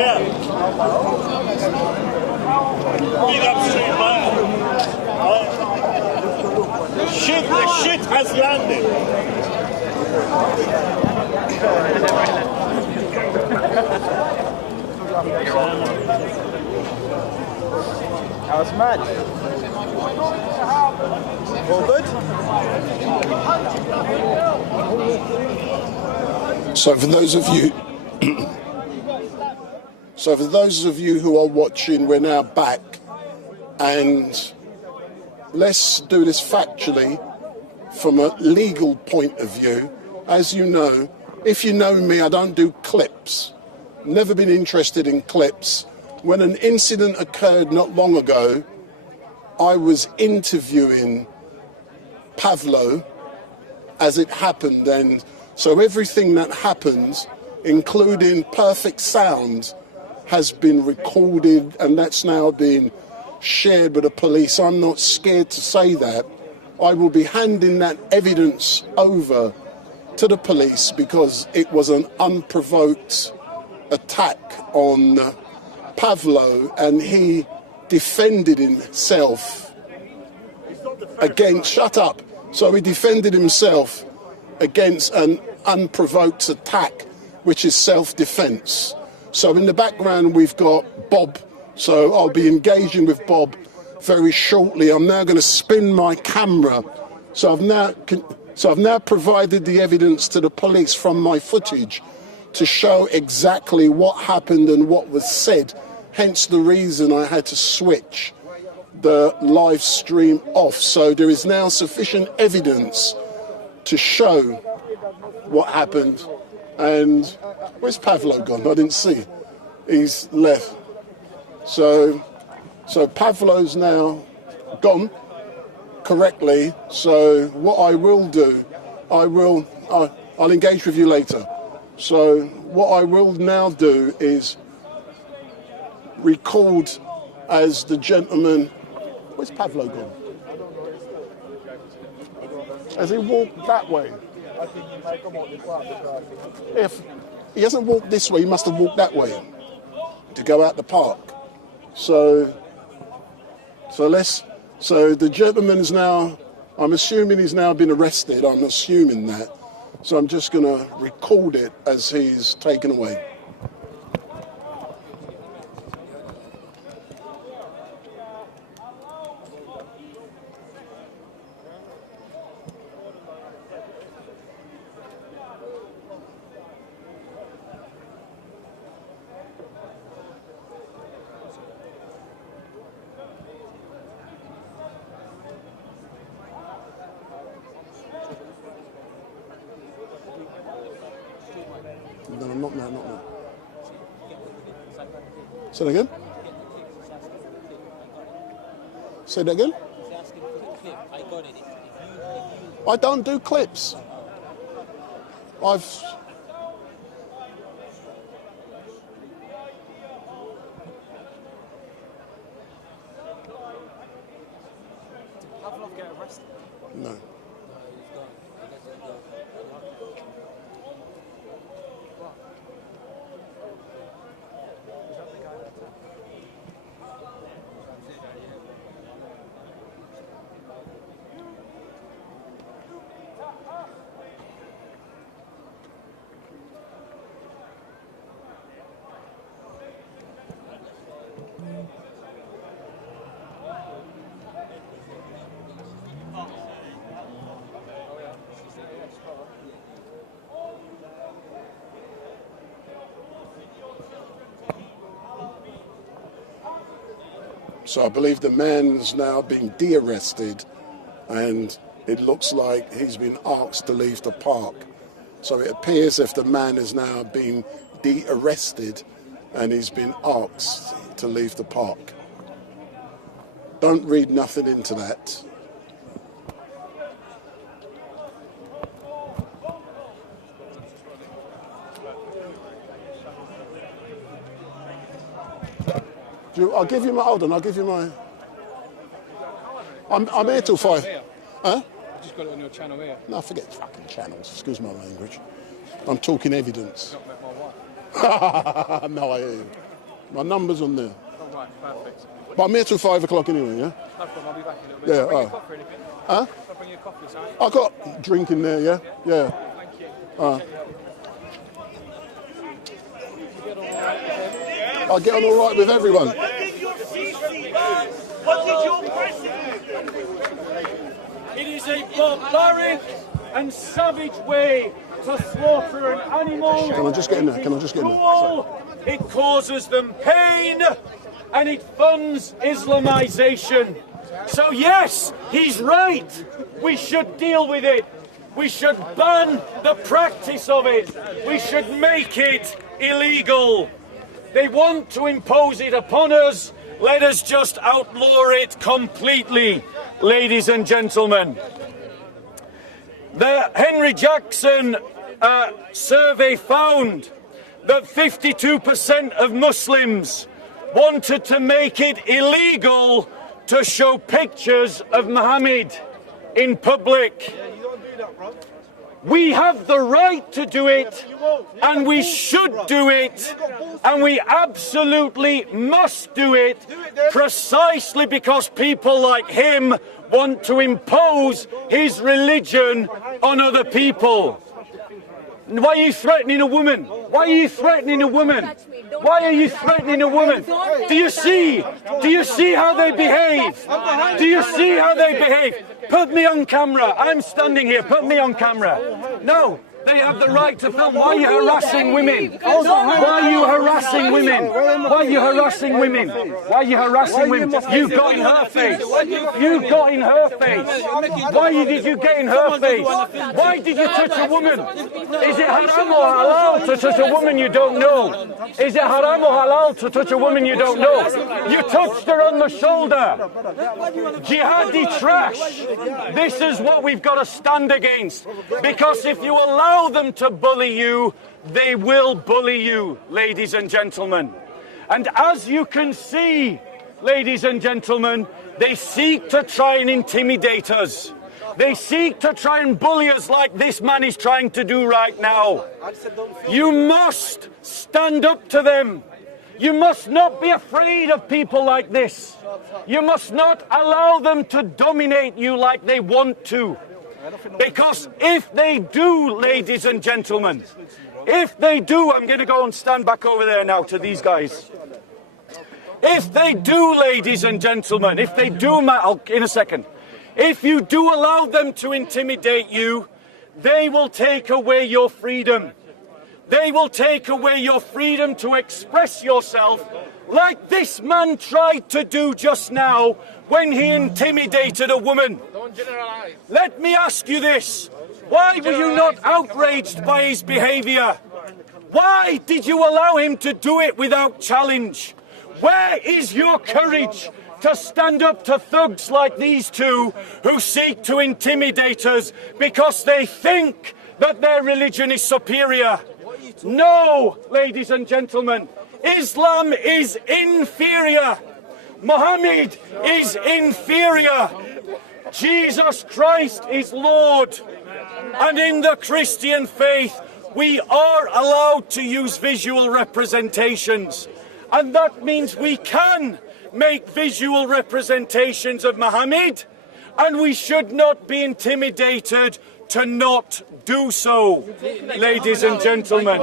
Yeah. Big up StreetMic. The shit has landed. That was mad. All good? So for those of you who are watching, we're now back, and let's do this factually from a legal point of view. As you know, if you know me, I don't do clips. Never been interested in clips. When an incident occurred not long ago, I was interviewing Pavo as it happened, and so everything that happens, including perfect sound, has been recorded, and that's now been shared with the police. I'm not scared to say that. I will be handing that evidence over to the police because it was an unprovoked attack on Pavo, and he defended himself against... Shut up. So he defended himself against an unprovoked attack, which is self-defense. So in the background we've got Bob. So I'll be engaging with Bob very shortly. I'm now going to spin my camera. So I've now provided the evidence to the police from my footage to show exactly what happened and what was said. Hence the reason I had to switch the live stream off. So there is now sufficient evidence to show what happened. And where's Pavo gone? I didn't see. He's left. So Pavlo's now gone correctly. So what I will do, I'll engage with you later. So what I will now do is record as the gentleman. Where's Pavo gone? Has he walked that way? If he hasn't walked this way, he must have walked that way to go out the park. So the gentleman's now, I'm assuming he's now been arrested. I'm assuming that. So I'm just going to record it as he's taken away. No, not now. Say that again? Say that again? I don't do clips. No. So I believe the man's now been de-arrested, and it looks like he's been asked to leave the park. So it appears if the man is now being de-arrested and he's been asked to leave the park. Don't read nothing into that. I'll give you my, hold on, I'll give you my, I'm here till 5. Huh? I just got it on your channel here. No, forget fucking channels, excuse my language. I'm talking evidence. Not met my wife. No, I hear you. My number's on there. Oh, right, perfect. But I'm here till 5 o'clock anyway, yeah? No problem, I'll be back in a little bit. Yeah, I'll bring you oh. coffee or anything. Huh? I'll bring you a coffee, sorry. I got drink in there, yeah? Yeah. Thank you. I get on all right with everyone. What did your CC, man? What did your president? It is a barbaric and savage way to slaughter an animal. Can I just get in there? Can I just get in there? Cruel, it causes them pain, and it funds Islamization. So yes, he's right. We should deal with it. We should ban the practice of it. We should make it illegal. They want to impose it upon us. Let us just outlaw it completely, ladies and gentlemen. The Henry Jackson survey found that 52% of Muslims wanted to make it illegal to show pictures of Muhammad in public. We have the right to do it, and we should do it, and we absolutely must do it, precisely because people like him want to impose his religion on other people. Why are you threatening a woman? Why are you threatening a woman? Why are you threatening a woman? Do you see how they behave? Do you see how they behave? Put me on camera. I'm standing here. Put me on camera. No. They have the right to film. Why are you harassing women? Why are you harassing women? Why are you harassing women? Why are you harassing women? You got in her face. You got in her face. Why did you get in her face? Why did you touch a woman? Is it haram or halal to touch a woman you don't know? Is it haram or halal to touch a woman you don't know? You touched her on the shoulder. Jihadi trash. This is what we've got to stand against. Because if you allow them to bully you, they will bully you, ladies and gentlemen. And as you can see, ladies and gentlemen, they seek to try and intimidate us. They seek to try and bully us like this man is trying to do right now. You must stand up to them. You must not be afraid of people like this. You must not allow them to dominate you like they want to. Because if they do, ladies and gentlemen, if they do, I'm going to go and stand back over there now to these guys. If they do, ladies and gentlemen, if they do, in a second, if you do allow them to intimidate you, they will take away your freedom. They will take away your freedom to express yourself like this man tried to do just now when he intimidated a woman. Don't generalize. Let me ask you this. Why were you not outraged by his behaviour? Why did you allow him to do it without challenge? Where is your courage to stand up to thugs like these two who seek to intimidate us because they think that their religion is superior? No, ladies and gentlemen, Islam is inferior. Muhammad is inferior. Jesus Christ is Lord. And in the Christian faith, we are allowed to use visual representations. And that means we can make visual representations of Muhammad, and we should not be intimidated to not do so, ladies and gentlemen.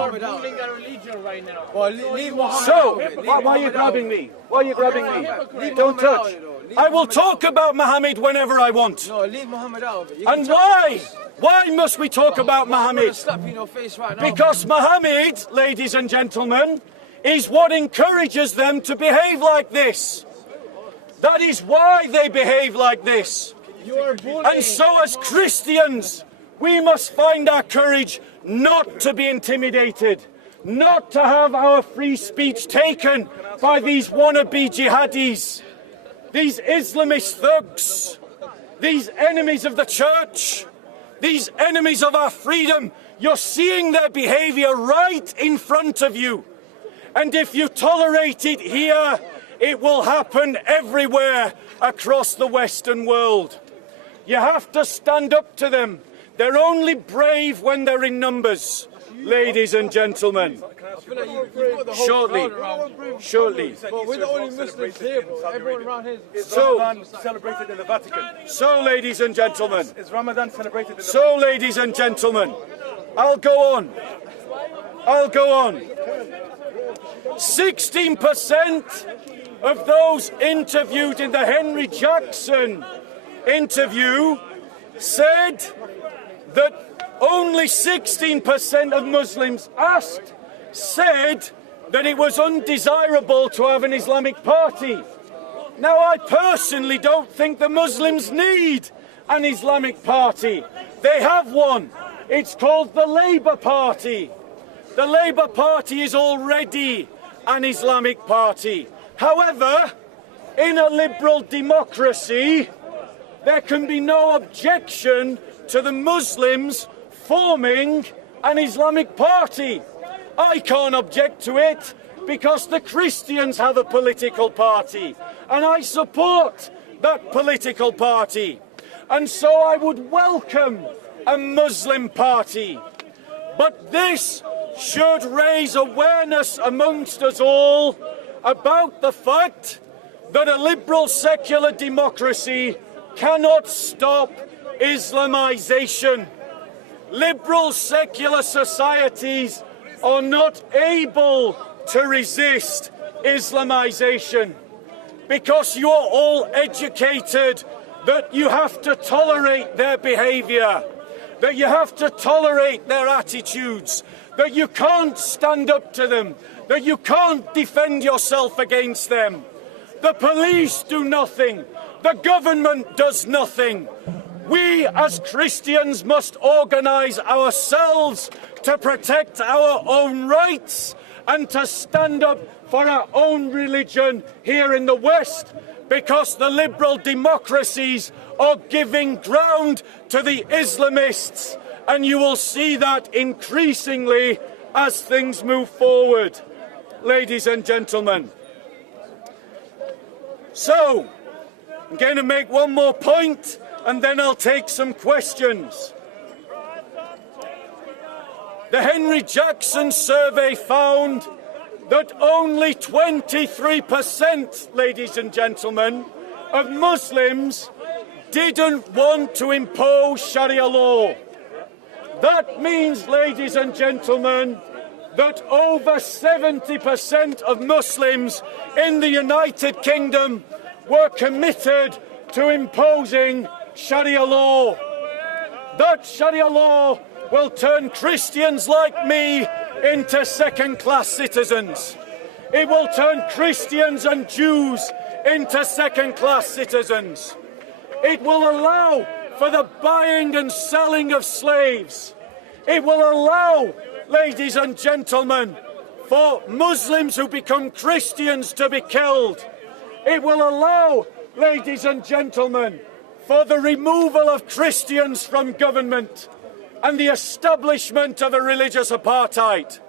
So, why are you grabbing me? Why are you grabbing me? Don't touch. I will talk about Muhammad whenever I want. No, leave Muhammad out of it. And why? Why must we talk about Muhammad? Slap you in your face right now. Because Muhammad, ladies and gentlemen, is what encourages them to behave like this. That is why they behave like this. And so as Christians, we must find our courage not to be intimidated, not to have our free speech taken by these wannabe jihadis, these Islamist thugs, these enemies of the church, these enemies of our freedom. You're seeing their behavior right in front of you. And if you tolerate it here, it will happen everywhere across the Western world. You have to stand up to them. They're only brave when they're in numbers, ladies and gentlemen. Shortly. Well, we're the only Muslims here, bro. Everyone around here is... So, Celebrated in the Vatican. so, ladies and gentlemen, Is Ramadan celebrated in the so, ladies and gentlemen, I'll go on. 16% of those interviewed in the Henry Jackson interview said that only 16% of Muslims asked said that it was undesirable to have an Islamic party. Now, I personally don't think the Muslims need an Islamic party. They have one. It's called the Labour Party. The Labour Party is already an Islamic party. However, in a liberal democracy, there can be no objection to the Muslims forming an Islamic party. I can't object to it because the Christians have a political party, and I support that political party. And so I would welcome a Muslim party. But this should raise awareness amongst us all about the fact that a liberal secular democracy cannot stop Islamization. Liberal secular societies are not able to resist Islamization because you are all educated that you have to tolerate their behavior, that you have to tolerate their attitudes, that you can't stand up to them, that you can't defend yourself against them. The police do nothing. The government does nothing. We as Christians must organise ourselves to protect our own rights and to stand up for our own religion here in the West, because the liberal democracies are giving ground to the Islamists, and you will see that increasingly as things move forward, ladies and gentlemen. So, I'm going to make one more point and then I'll take some questions. The Henry Jackson survey found that only 23%, ladies and gentlemen, of Muslims didn't want to impose Sharia law. That means, ladies and gentlemen, that over 70% of Muslims in the United Kingdom were committed to imposing Sharia law. That Sharia law will turn Christians like me into second-class citizens. It will turn Christians and Jews into second-class citizens. It will allow for the buying and selling of slaves. It will allow, ladies and gentlemen, for Muslims who become Christians to be killed. It will allow, ladies and gentlemen, for the removal of Christians from government and the establishment of a religious apartheid.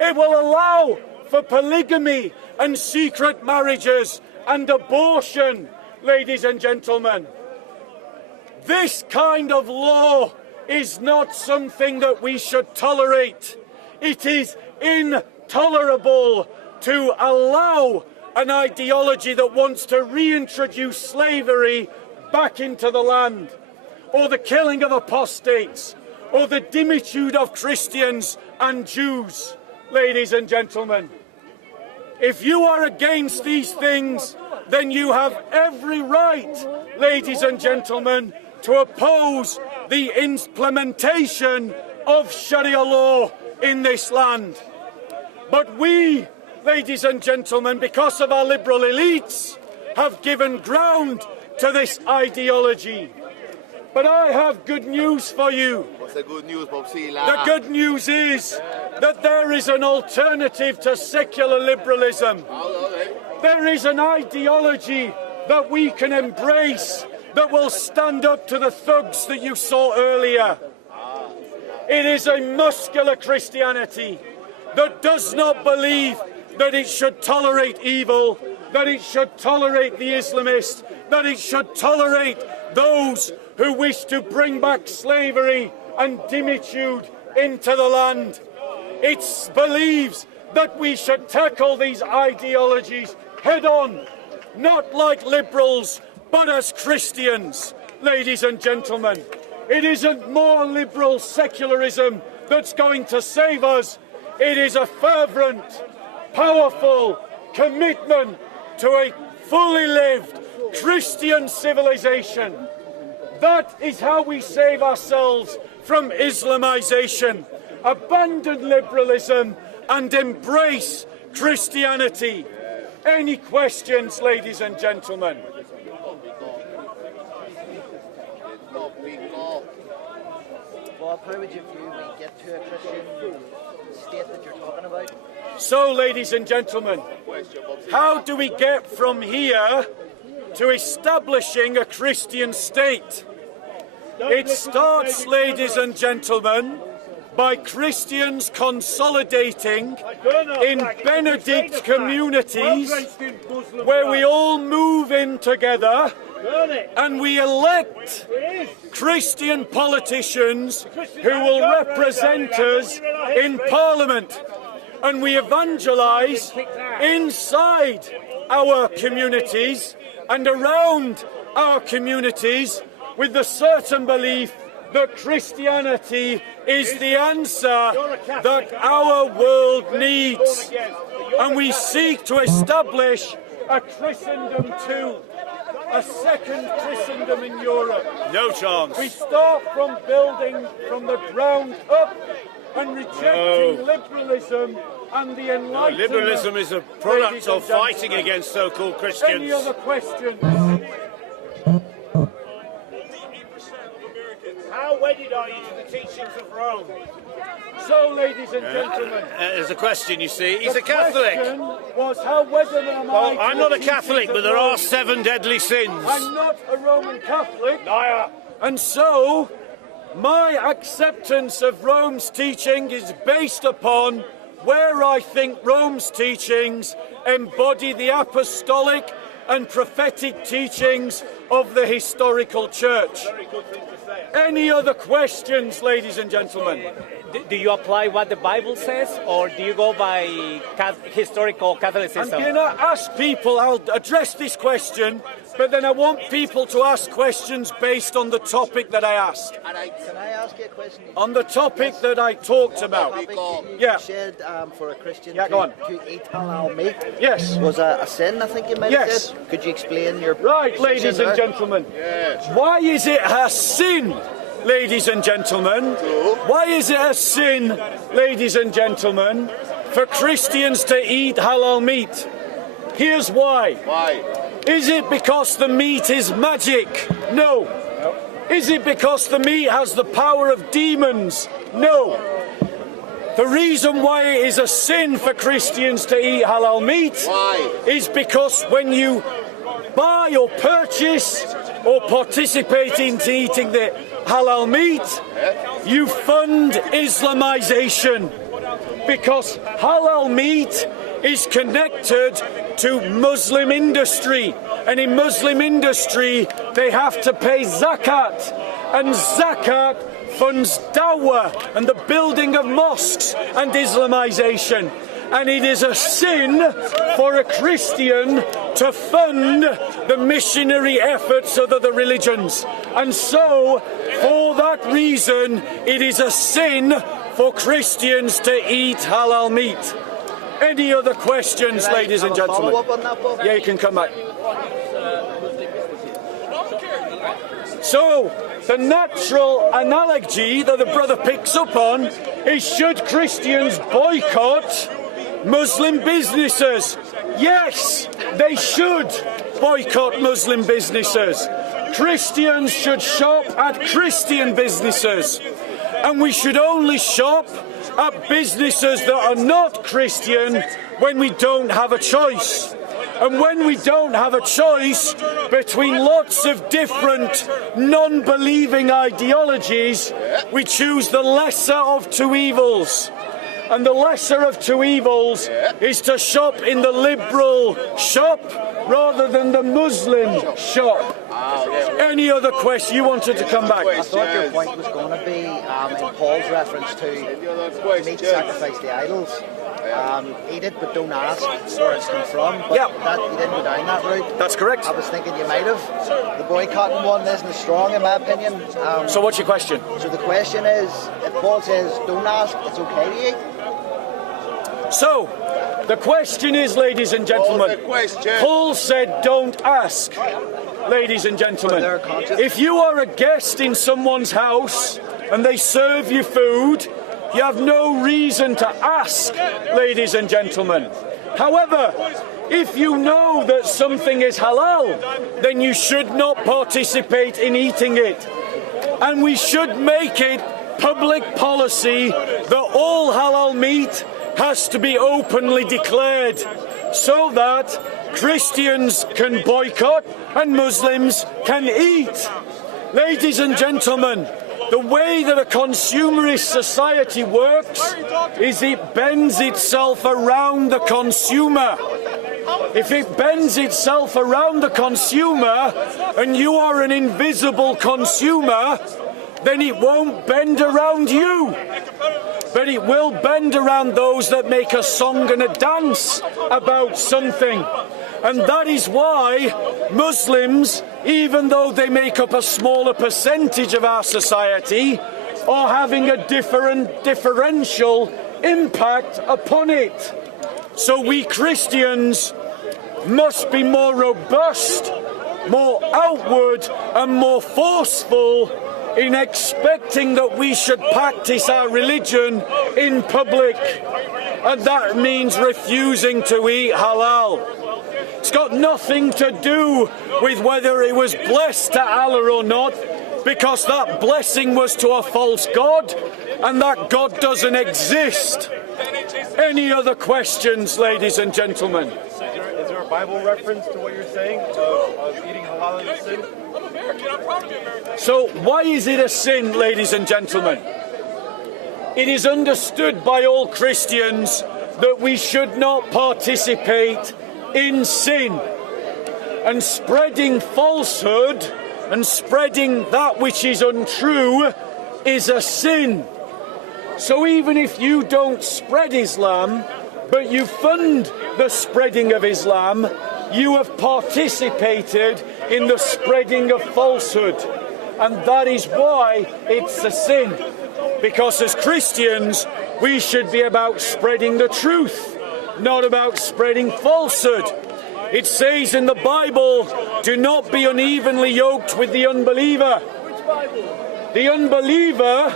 It will allow for polygamy and secret marriages and abortion, ladies and gentlemen. This kind of law is not something that we should tolerate. It is intolerable to allow an ideology that wants to reintroduce slavery back into the land, or the killing of apostates, or the dimitude of Christians and Jews, ladies and gentlemen. If you are against these things, then you have every right, ladies and gentlemen, to oppose the implementation of Sharia law in this land. But we, ladies and gentlemen, because of our liberal elites, have given ground to this ideology. But I have good news for you. What's the good news, Popsy? The good news is that there is an alternative to secular liberalism. There is an ideology that we can embrace that will stand up to the thugs that you saw earlier. It is a muscular Christianity that does not believe that it should tolerate evil, that it should tolerate the Islamists, that it should tolerate those who wish to bring back slavery and dimitude into the land. It believes that we should tackle these ideologies head on, not like liberals, but as Christians, ladies and gentlemen. It isn't more liberal secularism that's going to save us. It is a fervent, powerful commitment to a fully lived Christian civilization. That is how we save ourselves from Islamization. Abandon liberalism and embrace Christianity. Any questions, ladies and gentlemen? Bob, how would you view we get to a Christian state that you're talking about? So, ladies and gentlemen, how do we get from here to establishing a Christian state? It starts, ladies and gentlemen, by Christians consolidating in Benedict communities where we all move in together and we elect Christian politicians who will represent us in Parliament, and we evangelise inside our communities and around our communities with the certain belief that Christianity is the answer that our world needs. And we seek to establish a Christendom too, a second Christendom in Europe. No chance. We start from building from the ground up and rejecting liberalism and the Enlightenment. Liberalism is a product of fighting against so-called Christians. Any other questions? How wedded are you to the teachings of Rome? So, ladies and gentlemen, There's a question, you see. He's the a Catholic. question was how whether am I Well, to I'm the not a teachings Catholic, of but there are Rome. 7 deadly sins. I'm not a Roman Catholic, and so my acceptance of Rome's teaching is based upon where I think Rome's teachings embody the apostolic and prophetic teachings of the historical church. Any other questions, ladies and gentlemen? Do you apply what the Bible says, or do you go by historical I'm Catholicism? going to ask people, I'll address this question, but then I want people to ask questions based on the topic that I asked. Can I ask you a question? On the topic that I talked about. You Yeah. said for a Christian Yeah, go on. to eat halal meat Yes. was a sin, I think you might have Yes. said. Could you explain your Right, position ladies and there? gentlemen. Why is it a sin, ladies and gentlemen? Why is it a sin, ladies and gentlemen, for Christians to eat halal meat? Here's why. Why? Is it because the meat is magic? No. Is it because the meat has the power of demons? No. The reason why it is a sin for Christians to eat halal meat is because when you buy or purchase or participate in eating the halal meat, you fund Islamization, because halal meat is connected to Muslim industry, and in Muslim industry they have to pay zakat, and zakat funds dawah and the building of mosques and Islamization. And it is a sin for a Christian to fund the missionary efforts of other religions. And so, for that reason, it is a sin for Christians to eat halal meat. Any other questions, ladies and gentlemen? Follow up on that, Bob? Yeah, you can come back. So, the natural analogy that the brother picks up on is, should Christians boycott Muslim businesses? Yes, they should boycott Muslim businesses. Christians should shop at Christian businesses, and we should only shop at businesses that are not Christian when we don't have a choice. And when we don't have a choice between lots of different non-believing ideologies, we choose the lesser of two evils. And the lesser of two evils is to shop in the liberal shop rather than the Muslim shop. Any other question? You wanted to come back? I thought your point was going to be in Paul's reference to meat sacrificed to idols. Eat it, but don't ask where it's come from. But you didn't go down that route. That's correct. I was thinking you might have. The boycotting one isn't as strong, in my opinion. So what's your question? So the question is, if Paul says don't ask, it's okay to eat? So, the question is, ladies and gentlemen, Paul said don't ask, ladies and gentlemen. If you are a guest in someone's house and they serve you food, you have no reason to ask, ladies and gentlemen. However, if you know that something is halal, then you should not participate in eating it. And we should make it public policy that all halal meat has to be openly declared so that Christians can boycott and Muslims can eat. Ladies and gentlemen, the way that a consumerist society works is it bends itself around the consumer. If it bends itself around the consumer and you are an invisible consumer, then it won't bend around you. But it will bend around those that make a song and a dance about something. And that is why Muslims, even though they make up a smaller percentage of our society, are having a differential impact upon it. So we Christians must be more robust, more outward and more forceful in expecting that we should practice our religion in public, and that means refusing to eat halal. It's got nothing to do with whether it was blessed to Allah or not, because that blessing was to a false god, and that God doesn't exist. Any other questions, ladies and gentlemen? Is there a Bible reference to what you're saying of eating halal is a sin? So why is it a sin, ladies and gentlemen? It is understood by all Christians that we should not participate in sin. And spreading falsehood and spreading that which is untrue is a sin. So even if you don't spread Islam, but you fund the spreading of Islam, you have participated in the spreading of falsehood. And that is why it's a sin. Because as Christians, we should be about spreading the truth, not about spreading falsehood. It says in the Bible, do not be unevenly yoked with the unbeliever. The unbeliever,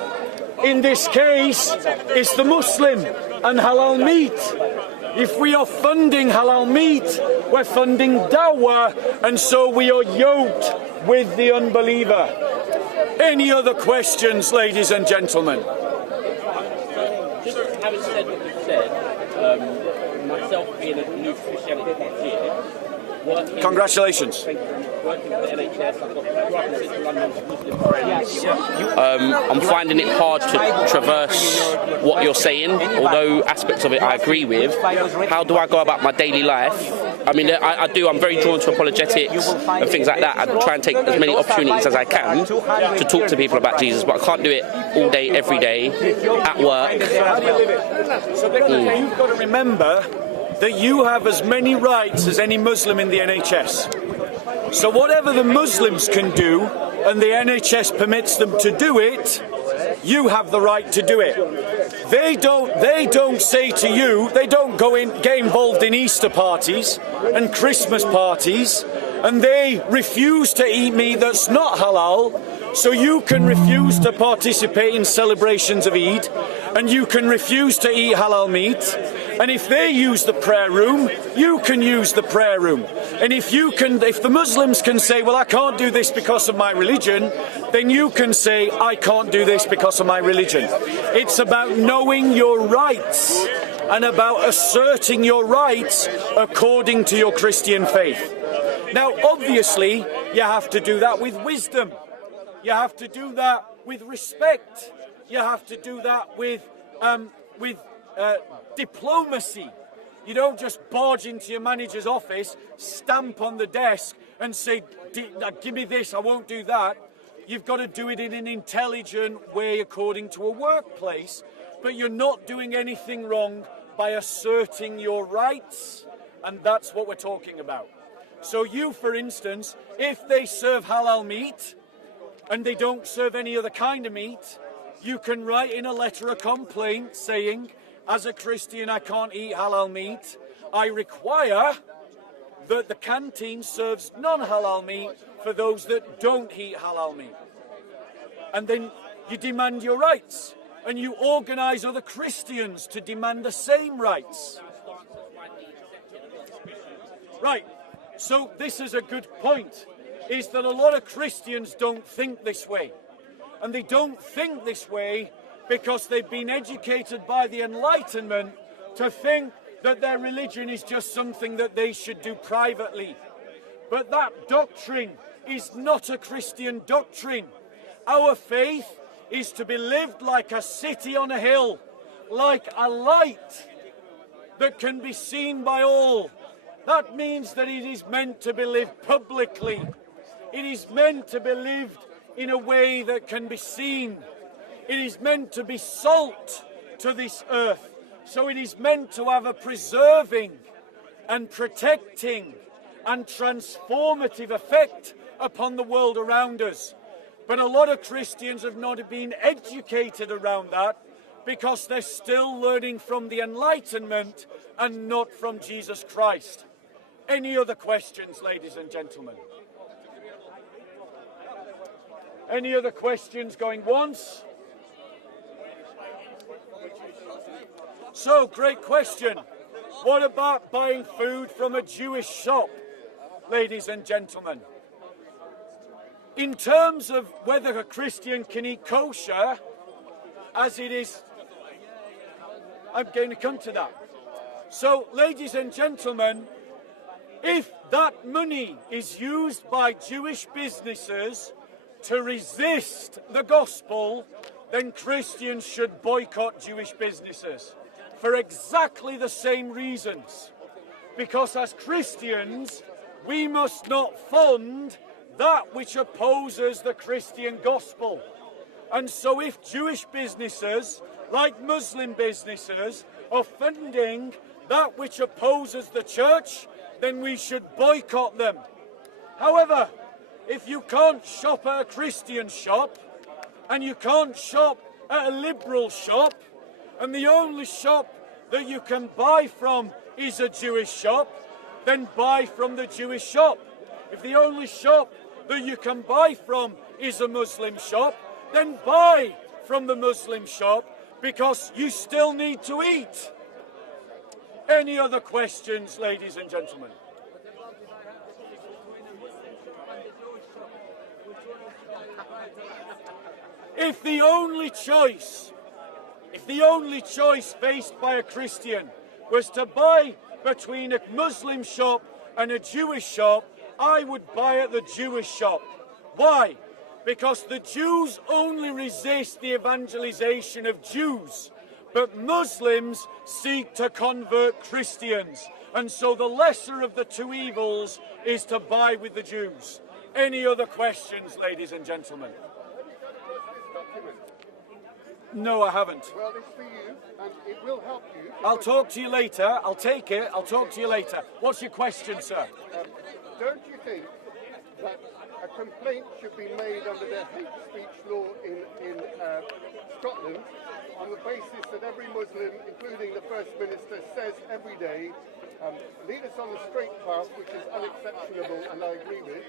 in this case, is the Muslim and halal meat. If we are funding halal meat, we're funding dawah, and so we are yoked with the unbeliever. Any other questions, ladies and gentlemen? Just having said what you've said, myself being a new Christianity practitioner, congratulations. Working for the NHS, I've got Central London Muslim friends. I'm finding it hard to traverse what you're saying, although aspects of it I agree with. How do I go about my daily life? I mean, I'm very drawn to apologetics and things like that. I try and take as many opportunities as I can to talk to people about Jesus, but I can't do it all day, every day, at work. You've got to remember that you have as many rights as any Muslim in the NHS. So whatever the Muslims can do, and the NHS permits them to do it, you have the right to do it. They don't say to you, they don't get involved in Easter parties and Christmas parties, and they refuse to eat meat that's not halal, so you can refuse to participate in celebrations of Eid, and you can refuse to eat halal meat. And if they use the prayer room, you can use the prayer room. And if the Muslims can say, well, I can't do this because of my religion, then you can say, I can't do this because of my religion. It's about knowing your rights and about asserting your rights according to your Christian faith. Now, obviously, you have to do that with wisdom. You have to do that with respect. You have to do that with diplomacy. You don't just barge into your manager's office, stamp on the desk and say, give me this, I won't do that. You've got to do it in an intelligent way according to a workplace, but you're not doing anything wrong by asserting your rights, and that's what we're talking about. So you, for instance, if they serve halal meat and they don't serve any other kind of meat, you can write in a letter of complaint saying, as a Christian, I can't eat halal meat. I require that the canteen serves non-halal meat for those that don't eat halal meat. And then you demand your rights, and you organise other Christians to demand the same rights. Right, so this is a good point, is that a lot of Christians don't think this way. And they don't think this way because they've been educated by the Enlightenment to think that their religion is just something that they should do privately. But that doctrine is not a Christian doctrine. Our faith is to be lived like a city on a hill, like a light that can be seen by all. That means that it is meant to be lived publicly. It is meant to be lived in a way that can be seen. It is meant to be salt to this earth. So it is meant to have a preserving and protecting and transformative effect upon the world around us. But a lot of Christians have not been educated around that because they're still learning from the Enlightenment and not from Jesus Christ. Any other questions, ladies and gentlemen? Any other questions going once? So, great question. What about buying food from a Jewish shop, ladies and gentlemen? In terms of whether a Christian can eat kosher, as it is, I'm going to come to that. So, ladies and gentlemen, if that money is used by Jewish businesses to resist the gospel, then Christians should boycott Jewish businesses for exactly the same reasons. Because as Christians, we must not fund that which opposes the Christian gospel. And so if Jewish businesses, like Muslim businesses, are funding that which opposes the church, then we should boycott them. However, if you can't shop at a Christian shop, and you can't shop at a liberal shop, and the only shop that you can buy from is a Jewish shop, then buy from the Jewish shop. If the only shop that you can buy from is a Muslim shop, then buy from the Muslim shop, because you still need to eat. Any other questions, ladies and gentlemen? If the only choice faced by a Christian was to buy between a Muslim shop and a Jewish shop, I would buy at the Jewish shop. Why? Because the Jews only resist the evangelization of Jews, but Muslims seek to convert Christians. And so the lesser of the two evils is to buy with the Jews. Any other questions, ladies and gentlemen? No, I haven't. Well, it's for you, and it will help you. I'll talk to you later. I'll take it. I'll talk to you later. What's your question, sir? Don't you think that a complaint should be made under the hate speech law in Scotland on the basis that every Muslim, including the First Minister, says every day, lead us on the straight path, which is unexceptionable, and I agree with,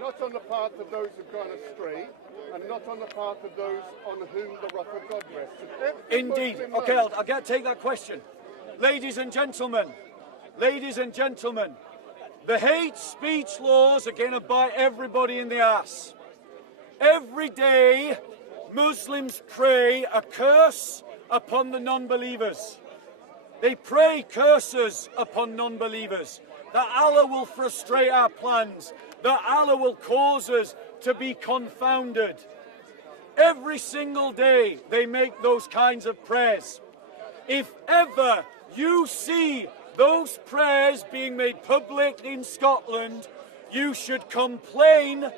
not on the path of those who've gone astray, and not on the path of those on whom the wrath of God rests. Indeed. Okay, I'll take that question. Ladies and gentlemen, the hate speech laws are going to bite everybody in the ass. Every day, Muslims pray a curse upon the non-believers. They pray curses upon non-believers, that Allah will frustrate our plans, that Allah will cause us to be confounded. Every single day they make those kinds of prayers. If ever you see those prayers being made public in Scotland, you should complain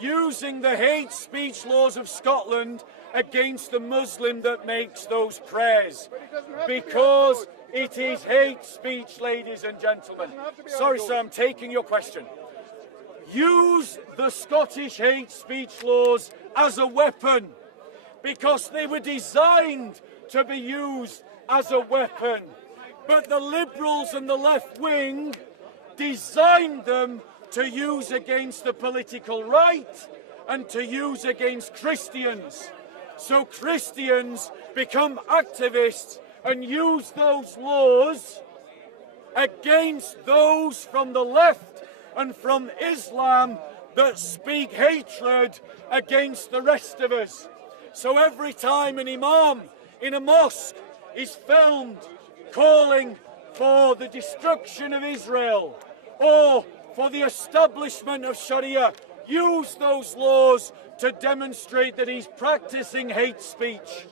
using the hate speech laws of Scotland against the Muslim that makes those prayers. Because It is hate speech, ladies and gentlemen. Sorry, sir, I'm taking your question. Use the Scottish hate speech laws as a weapon because they were designed to be used as a weapon. But the Liberals and the left wing designed them to use against the political right and to use against Christians. So Christians become activists and use those laws against those from the left and from Islam that speak hatred against the rest of us. So every time an imam in a mosque is filmed calling for the destruction of Israel or for the establishment of Sharia, use those laws to demonstrate that he's practicing hate speech.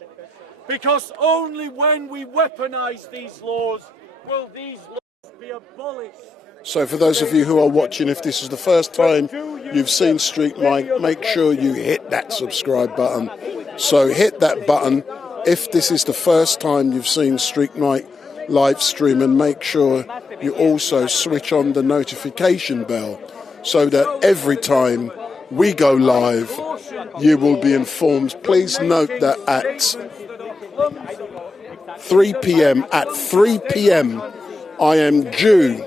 Because only when we weaponize these laws will these laws be abolished. So for those of you who are watching, if this is the first time you've seen StreetMic, make sure you hit that subscribe button. So hit that button if this is the first time you've seen StreetMic live stream, and make sure you also switch on the notification bell so that every time we go live, you will be informed. Please note that at 3 p.m. I am due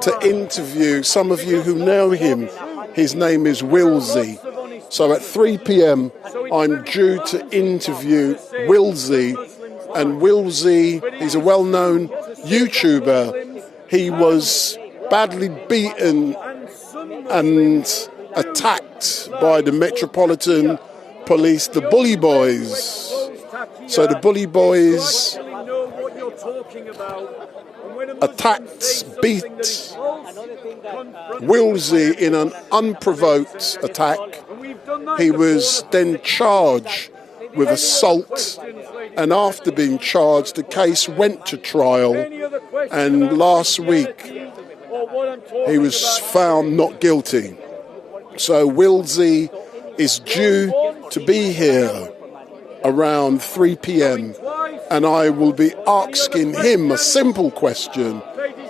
to interview some of you who know him. His name is Wilsy. So at 3 p.m. I'm due to interview Wilsy. And Wilsy, he's a well-known YouTuber. He was badly beaten and attacked by the Metropolitan Police, the Bully Boys. So the Bully Boys attacked, beat Wilsy in an unprovoked attack. He was then charged with assault, and after being charged, the case went to trial, and last week he was found not guilty. So Wilsy is due to be here around 3 p.m. and I will be asking him a simple question.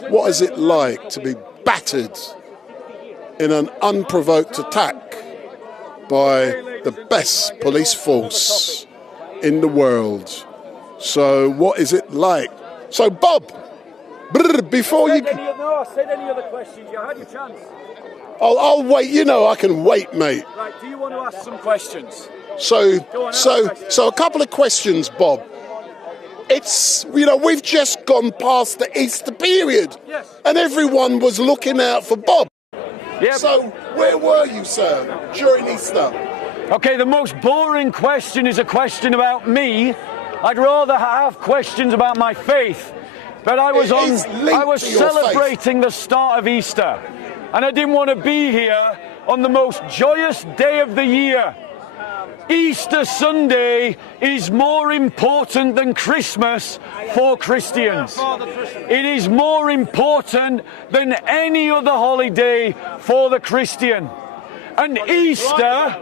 What is it like to be battered in an unprovoked attack by the best police force in the world? So what is it like? So Bob, before you... No, I said any other questions. You had your chance. I'll wait. You know I can wait, mate. Right, do you want to ask some questions? So a couple of questions, Bob. It's, we've just gone past the Easter period, yes, and everyone was looking out for Bob. Yep. So where were you, sir, during Easter? Okay, the most boring question is a question about me. I'd rather have questions about my faith. But I was celebrating the start of Easter, and I didn't want to be here on the most joyous day of the year. Easter Sunday is more important than Christmas for Christians. It is more important than any other holiday for the Christian. And Easter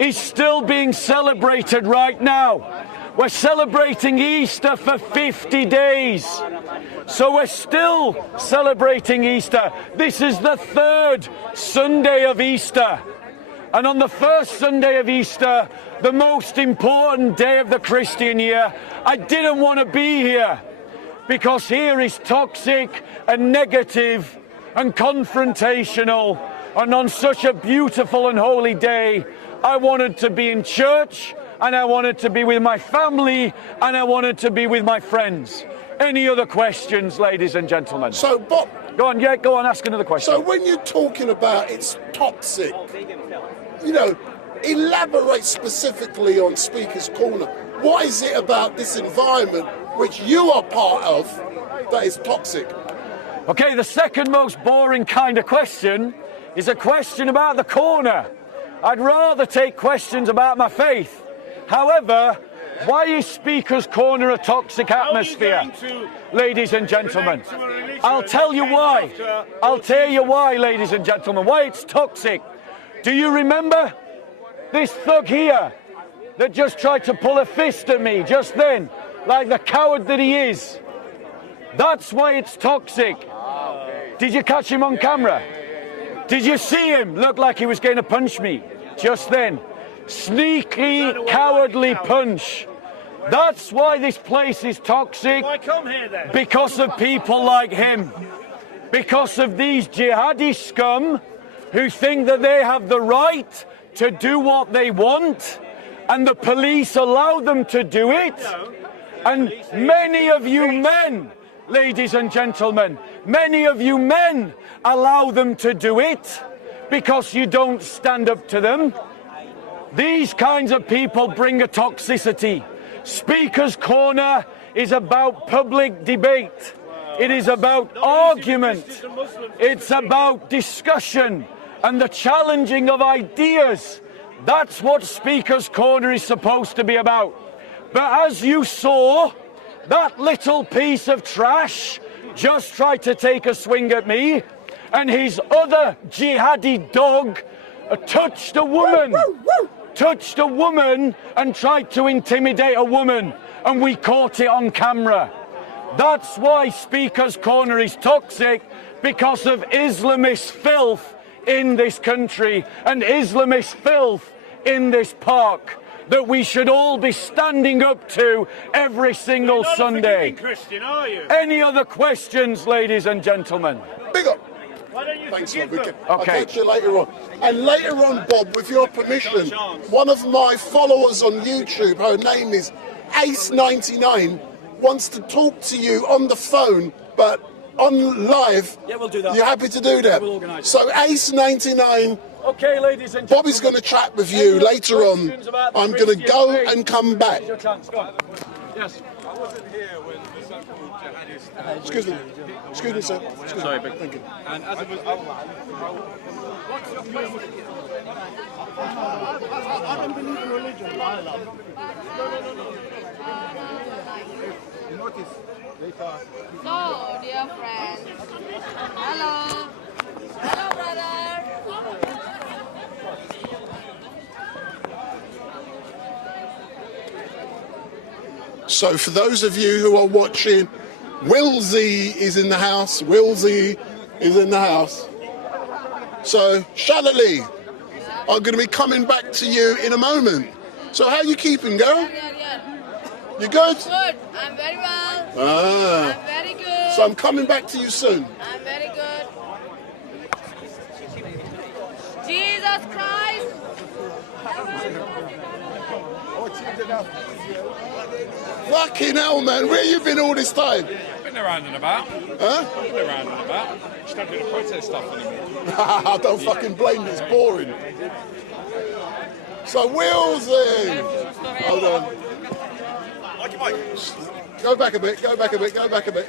is still being celebrated right now. We're celebrating Easter for 50 days. So we're still celebrating Easter. This is the third Sunday of Easter. And on the first Sunday of Easter, the most important day of the Christian year, I didn't want to be here because here is toxic and negative and confrontational. And on such a beautiful and holy day, I wanted to be in church, and I wanted to be with my family, and I wanted to be with my friends. Any other questions, ladies and gentlemen? So, Bob... Go on, ask another question. So when you're talking about it's toxic, elaborate specifically on Speaker's Corner. What is it about this environment, which you are part of, that is toxic? Okay, the second most boring kind of question is a question about the corner. I'd rather take questions about my faith. However, why is Speaker's Corner a toxic atmosphere, ladies and gentlemen? I'll tell you why. I'll tell you why, ladies and gentlemen, why it's toxic. Do you remember this thug here that just tried to pull a fist at me just then? like the coward that he is. That's why it's toxic. Did you catch him on camera? Did you see him look like he was going to punch me just then? Sneaky, cowardly punch. That's why this place is toxic. Why come here then? Because of people like him. Because of these jihadi scum who think that they have the right to do what they want, and the police allow them to do it. And many of you men, ladies and gentlemen, many of you men allow them to do it because you don't stand up to them. These kinds of people bring a toxicity. Speaker's Corner is about public debate. It is about argument. It's about discussion and the challenging of ideas. That's what Speaker's Corner is supposed to be about. But as you saw, that little piece of trash just tried to take a swing at me, and his other jihadi dog touched a woman. Touched a woman and tried to intimidate a woman, and we caught it on camera. That's why Speaker's Corner is toxic, because of Islamist filth in this country and Islamist filth in this park that we should all be standing up to every single Sunday. Christian, are you? Any other questions, ladies and gentlemen? Big up. Why don't you Thanks, forgive Bob. them? I'll catch you later on. And later on, Bob, with your permission, one of my followers on YouTube, her name is Ace99, wants to talk to you on the phone, but on live. Yeah, we'll do that. You happy to do that? We'll organise. So Ace99, Okay, ladies and gentlemen. Bobby's going to chat with you later on. I'm going to go and come back. Your chance. Go on. Yes. I wasn't here when the so-called jihadists... Excuse me. Excuse me, sir. Excuse Sorry, me. but Thank you. And as a Muslim... What's your question? I don't believe in religion. No. Notice, later. So, dear friends. Hello. Hello, brother. So for those of you who are watching, Wilsy is in the house. Wilsy is in the house. So, Shalali, I'm going to be coming back to you in a moment. So how you keeping, girl? You good? Good. I'm very well. Ah. I'm very good. So I'm coming back to you soon. I'm very good. Jesus Christ. Fucking hell, man. Where you been all this time? Been around and about. Huh? Been around and about. Just don't do the protest stuff anymore. I don't fucking blame you. It's boring. So Wilsy. Hold on. Go back a bit, go back a bit, go back a bit.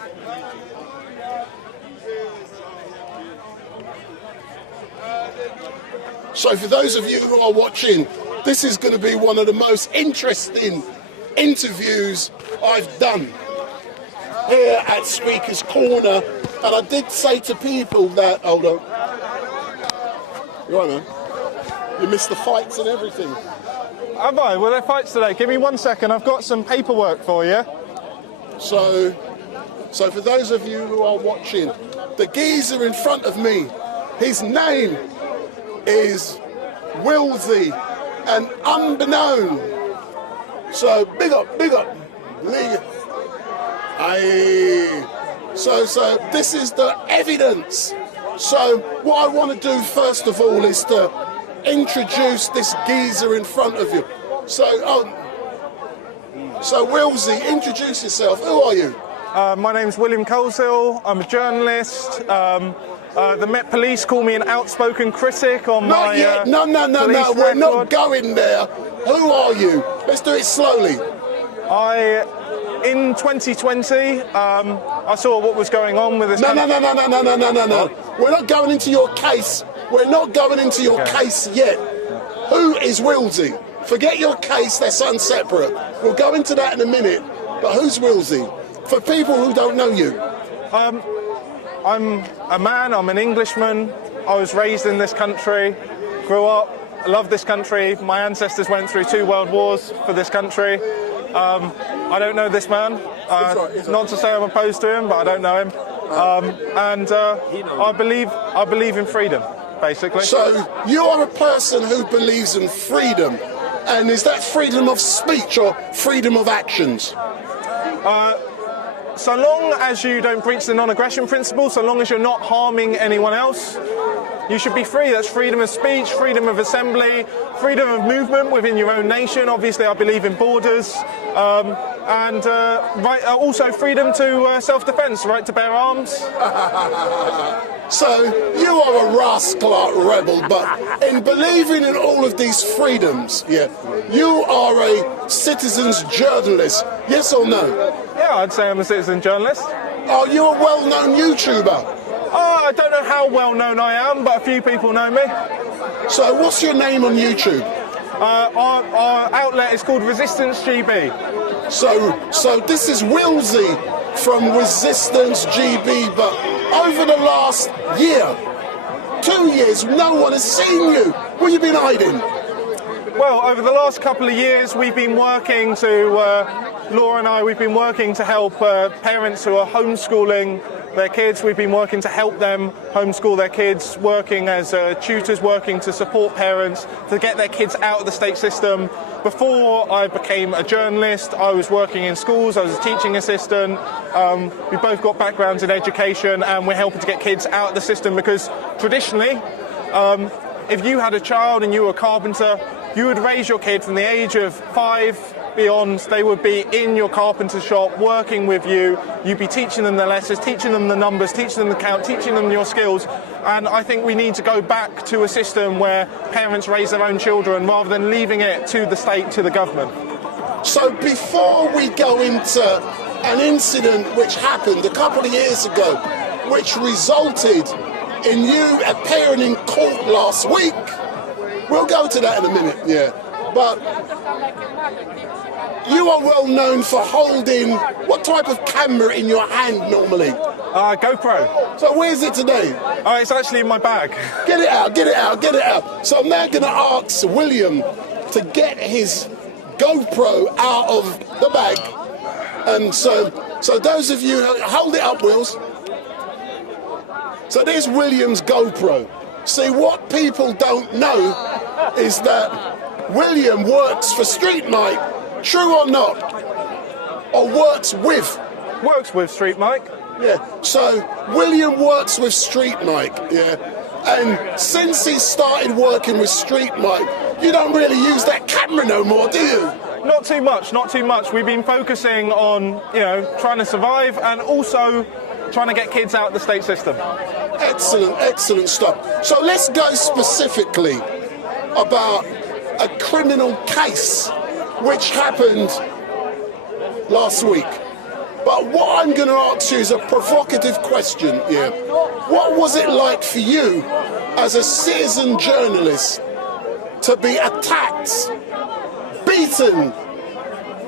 So for those of you who are watching, this is going to be one of the most interesting interviews I've done here at Speaker's Corner. And I did say to people that, hold on. You all right, man? You missed the fights and everything. Have I? Were there fights today? Give me 1 second. I've got some paperwork for you. So for those of you who are watching, the geezer in front of me, his name is Wilsy, and unbeknown. So big up, league. So this is the evidence. So what I want to do first of all is to introduce this geezer in front of you. So Wilsy, introduce yourself. Who are you? My name's William Coleshill. I'm a journalist. The Met Police call me an outspoken critic on Not my yet. No. police We're not record. going there. Who are you? Let's do it slowly. In 2020, I saw what was going on with this. No. We're not going into your case. We're not going into your case yet. Who is Wilsy? Forget your case. They're something separate. We'll go into that in a minute. But who's Wilsy? For people who don't know you. I'm a man, I'm an Englishman, I was raised in this country, grew up, I love this country, my ancestors went through 2 world wars for this country. I don't know this man. Not to say I'm opposed to him, but I don't know him. I believe in freedom, basically. So you are a person who believes in freedom, and is that freedom of speech or freedom of actions? So long as you don't breach the non-aggression principle, so long as you're not harming anyone else, you should be free. That's freedom of speech, freedom of assembly, freedom of movement within your own nation. Obviously, I believe in borders. Also freedom to self-defence, right to bear arms. So you are a rascal rebel, but in believing in all of these freedoms, you are a citizen's journalist, yes or no? Yeah, I'd say I'm a citizen journalist. Are you a well-known YouTuber? I don't know how well known I am, but a few people know me. So what's your name on YouTube? Our outlet is called Resistance GB. So this is Wilsy from Resistance GB, but over the last year, 2 years, no one has seen you. Where you been hiding? Well, over the last couple of years, we've been working to, Laura and I, we've been working to help parents who are homeschooling their kids. We've been working to help them homeschool their kids, working as tutors, working to support parents to get their kids out of the state system. Before I became a journalist, I was working in schools, I was a teaching assistant. We both got backgrounds in education, and we're helping to get kids out of the system because traditionally, if you had a child and you were a carpenter, you would raise your kid from the age of 5 beyond. They would be in your carpenter shop working with you. You'd be teaching them the lessons, teaching them the numbers, teaching them the count, teaching them your skills. And I think we need to go back to a system where parents raise their own children rather than leaving it to the state, to the government. So before we go into an incident which happened a couple of years ago, which resulted in you appearing in court last week, we'll go to that in a minute, But you are well known for holding what type of camera in your hand normally? GoPro. So where's it today? It's actually in my bag. Get it out, get it out, get it out. So I'm now going to ask William to get his GoPro out of the bag. And so those of you, hold it up, Wills. So there's William's GoPro. See, what people don't know is that William works for StreetMic, true or not? Or works with? Works with StreetMic. Yeah, so William works with StreetMic, and since he started working with StreetMic, you don't really use that camera no more, do you? Not too much, not too much. We've been focusing on, trying to survive and also trying to get kids out of the state system. Excellent, excellent stuff. So let's go specifically about a criminal case which happened last week. But what I'm going to ask you is a provocative question here. What was it like for you as a citizen journalist to be attacked, beaten,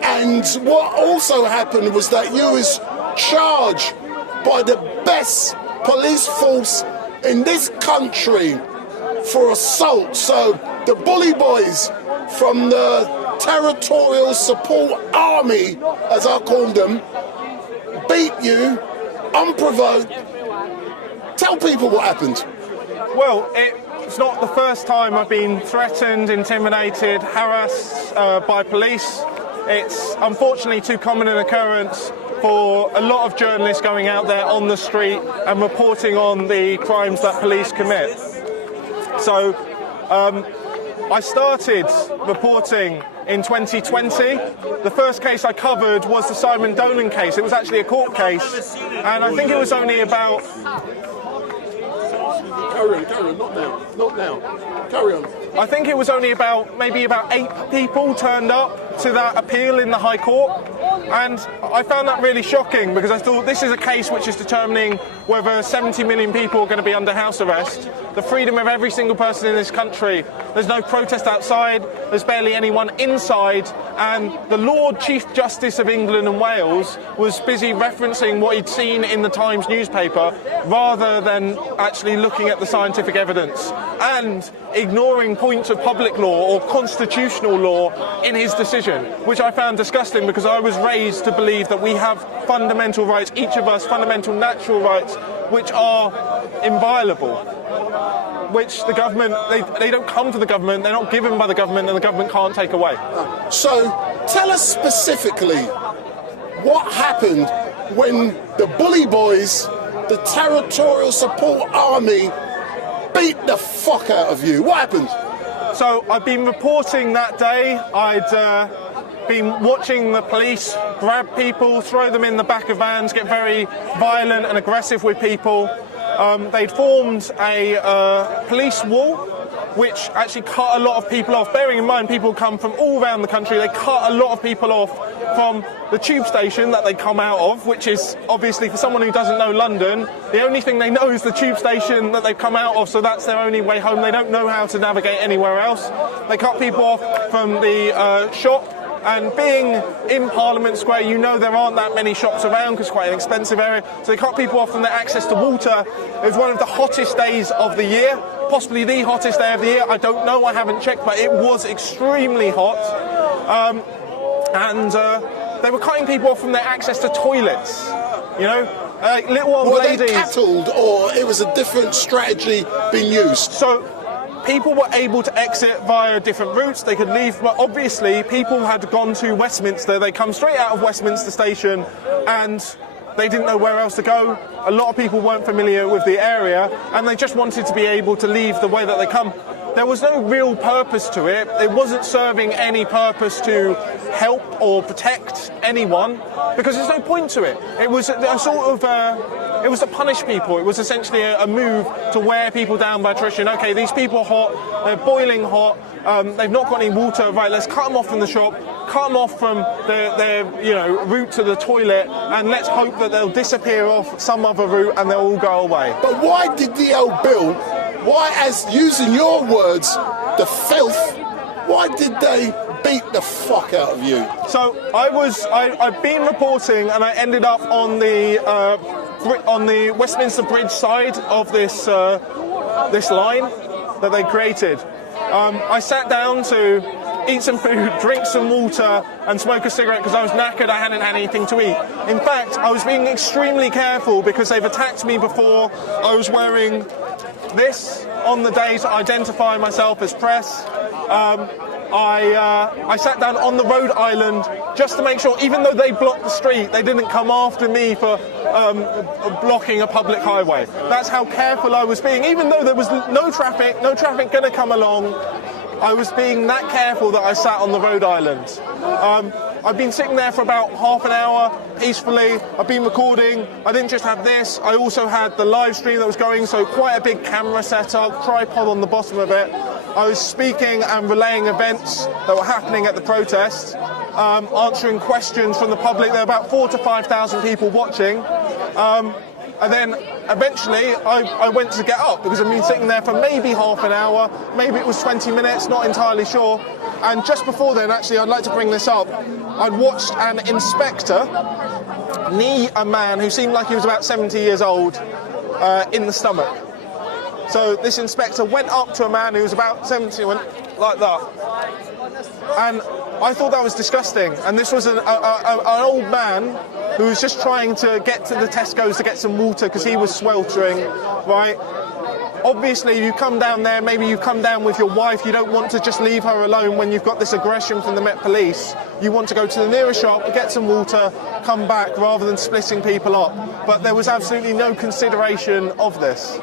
and what also happened was that you was charged by the best police force in this country for assault? So the bully boys from the Territorial Support Army, as I call them, beat you unprovoked. Tell people what happened. Well, it's not the first time I've been threatened, intimidated, harassed by police. It's unfortunately too common an occurrence for a lot of journalists going out there on the street and reporting on the crimes that police commit. So I started reporting in 2020. The first case I covered was the Simon Dolan case. It was actually a court case, and I think it was only about... Carry on, not now. Carry on. I think it was only maybe about 8 people turned up to that appeal in the High Court, and I found that really shocking because I thought this is a case which is determining whether 70 million people are going to be under house arrest, the freedom of every single person in this country. There's no protest outside, there's barely anyone inside, and the Lord Chief Justice of England and Wales was busy referencing what he'd seen in the Times newspaper rather than actually looking at the scientific evidence and ignoring points of public law or constitutional law in his decision. decision, which I found disgusting because I was raised to believe that we have fundamental rights, each of us fundamental natural rights, which are inviolable, which the government, they don't come to the government, they're not given by the government, and the government can't take away. So tell us specifically what happened when the bully boys, the territorial support army, beat the fuck out of you. What happened? So I've been reporting that day. I'd been watching the police grab people, throw them in the back of vans, get very violent and aggressive with people. They'd formed a police wall, which actually cut a lot of people off. Bearing in mind, people come from all around the country. They cut a lot of people off from the tube station that they come out of, which is obviously, for someone who doesn't know London, the only thing they know is the tube station that they've come out of, so that's their only way home. They don't know how to navigate anywhere else. They cut people off from the shop. And being in Parliament Square, you know there aren't that many shops around because it's quite an expensive area. So they cut people off from their access to water. It was one of the hottest days of the year, possibly the hottest day of the year. I don't know, I haven't checked, but it was extremely hot. They were cutting people off from their access to toilets, you know, little old ladies. Were they cattled, or it was a different strategy being used? So people were able to exit via different routes. They could leave, but obviously people had gone to Westminster. They come straight out of Westminster Station and they didn't know where else to go. A lot of people weren't familiar with the area and they just wanted to be able to leave the way that they come. There was no real purpose to it. It wasn't serving any purpose to help or protect anyone because there's no point to it. It was a sort of, it was to punish people. It was essentially a move to wear people down by attrition. Okay, these people are hot, they're boiling hot, they've not got any water, right, let's cut them off from the shop, cut them off from their route to the toilet, and let's hope that they'll disappear off some other route and they'll all go away. But why did the old Bill, why, as using your words, the filth, why did they beat the fuck out of you? So I've been reporting and I ended up on the Westminster Bridge side of this line that they created. I sat down to eat some food, drink some water and smoke a cigarette because I was knackered, I hadn't had anything to eat. In fact, I was being extremely careful because they've attacked me before. I was wearing this on the day to identify myself as press. I sat down on the road island just to make sure, even though they blocked the street, they didn't come after me for blocking a public highway. That's how careful I was being. Even though there was no traffic going to come along, I was being that careful that I sat on the road island. I've been sitting there for about half an hour, peacefully. I've been recording. I didn't just have this, I also had the live stream that was going, so quite a big camera setup, tripod on the bottom of it. I was speaking and relaying events that were happening at the protest, answering questions from the public. There were about 4,000 to 5,000 people watching. And then eventually I went to get up because I've been sitting there for maybe half an hour, maybe it was 20 minutes, not entirely sure. And just before then, actually, I'd like to bring this up. I'd watched an inspector knee a man who seemed like he was about 70 years old in the stomach. So this inspector went up to a man who was about 70 and went like that. And I thought that was disgusting. And this was an old man who was just trying to get to the Tesco's to get some water because he was sweltering, right? Obviously, you come down there, maybe you come down with your wife, you don't want to just leave her alone when you've got this aggression from the Met Police. You want to go to the nearest shop, get some water, come back, rather than splitting people up. But there was absolutely no consideration of this.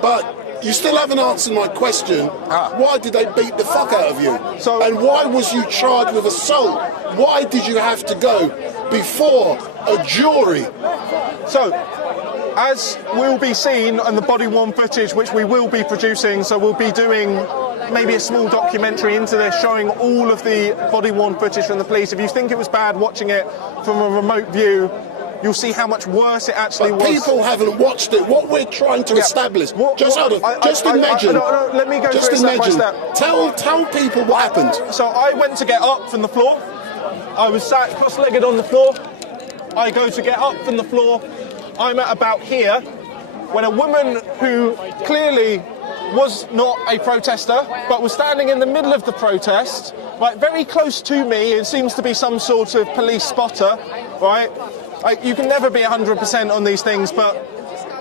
But you still haven't answered my question. Why did they beat the fuck out of you? And why was you charged with assault? Why did you have to go before a jury? So, as will be seen on the body-worn footage, which we will be producing, so we'll be doing maybe a small documentary into this, showing all of the body-worn footage from the police. If you think it was bad watching it from a remote view, you'll see how much worse it actually was. People haven't watched it. What we're trying to establish, just imagine. Let me go just through it imagine. step by step. Tell people what happened. So I went to get up from the floor. I was sat cross-legged on the floor. I go to get up from the floor. I'm at about here when a woman who clearly was not a protester but was standing in the middle of the protest right, very close to me. It seems to be some sort of police spotter, right? You can never be 100% on these things, but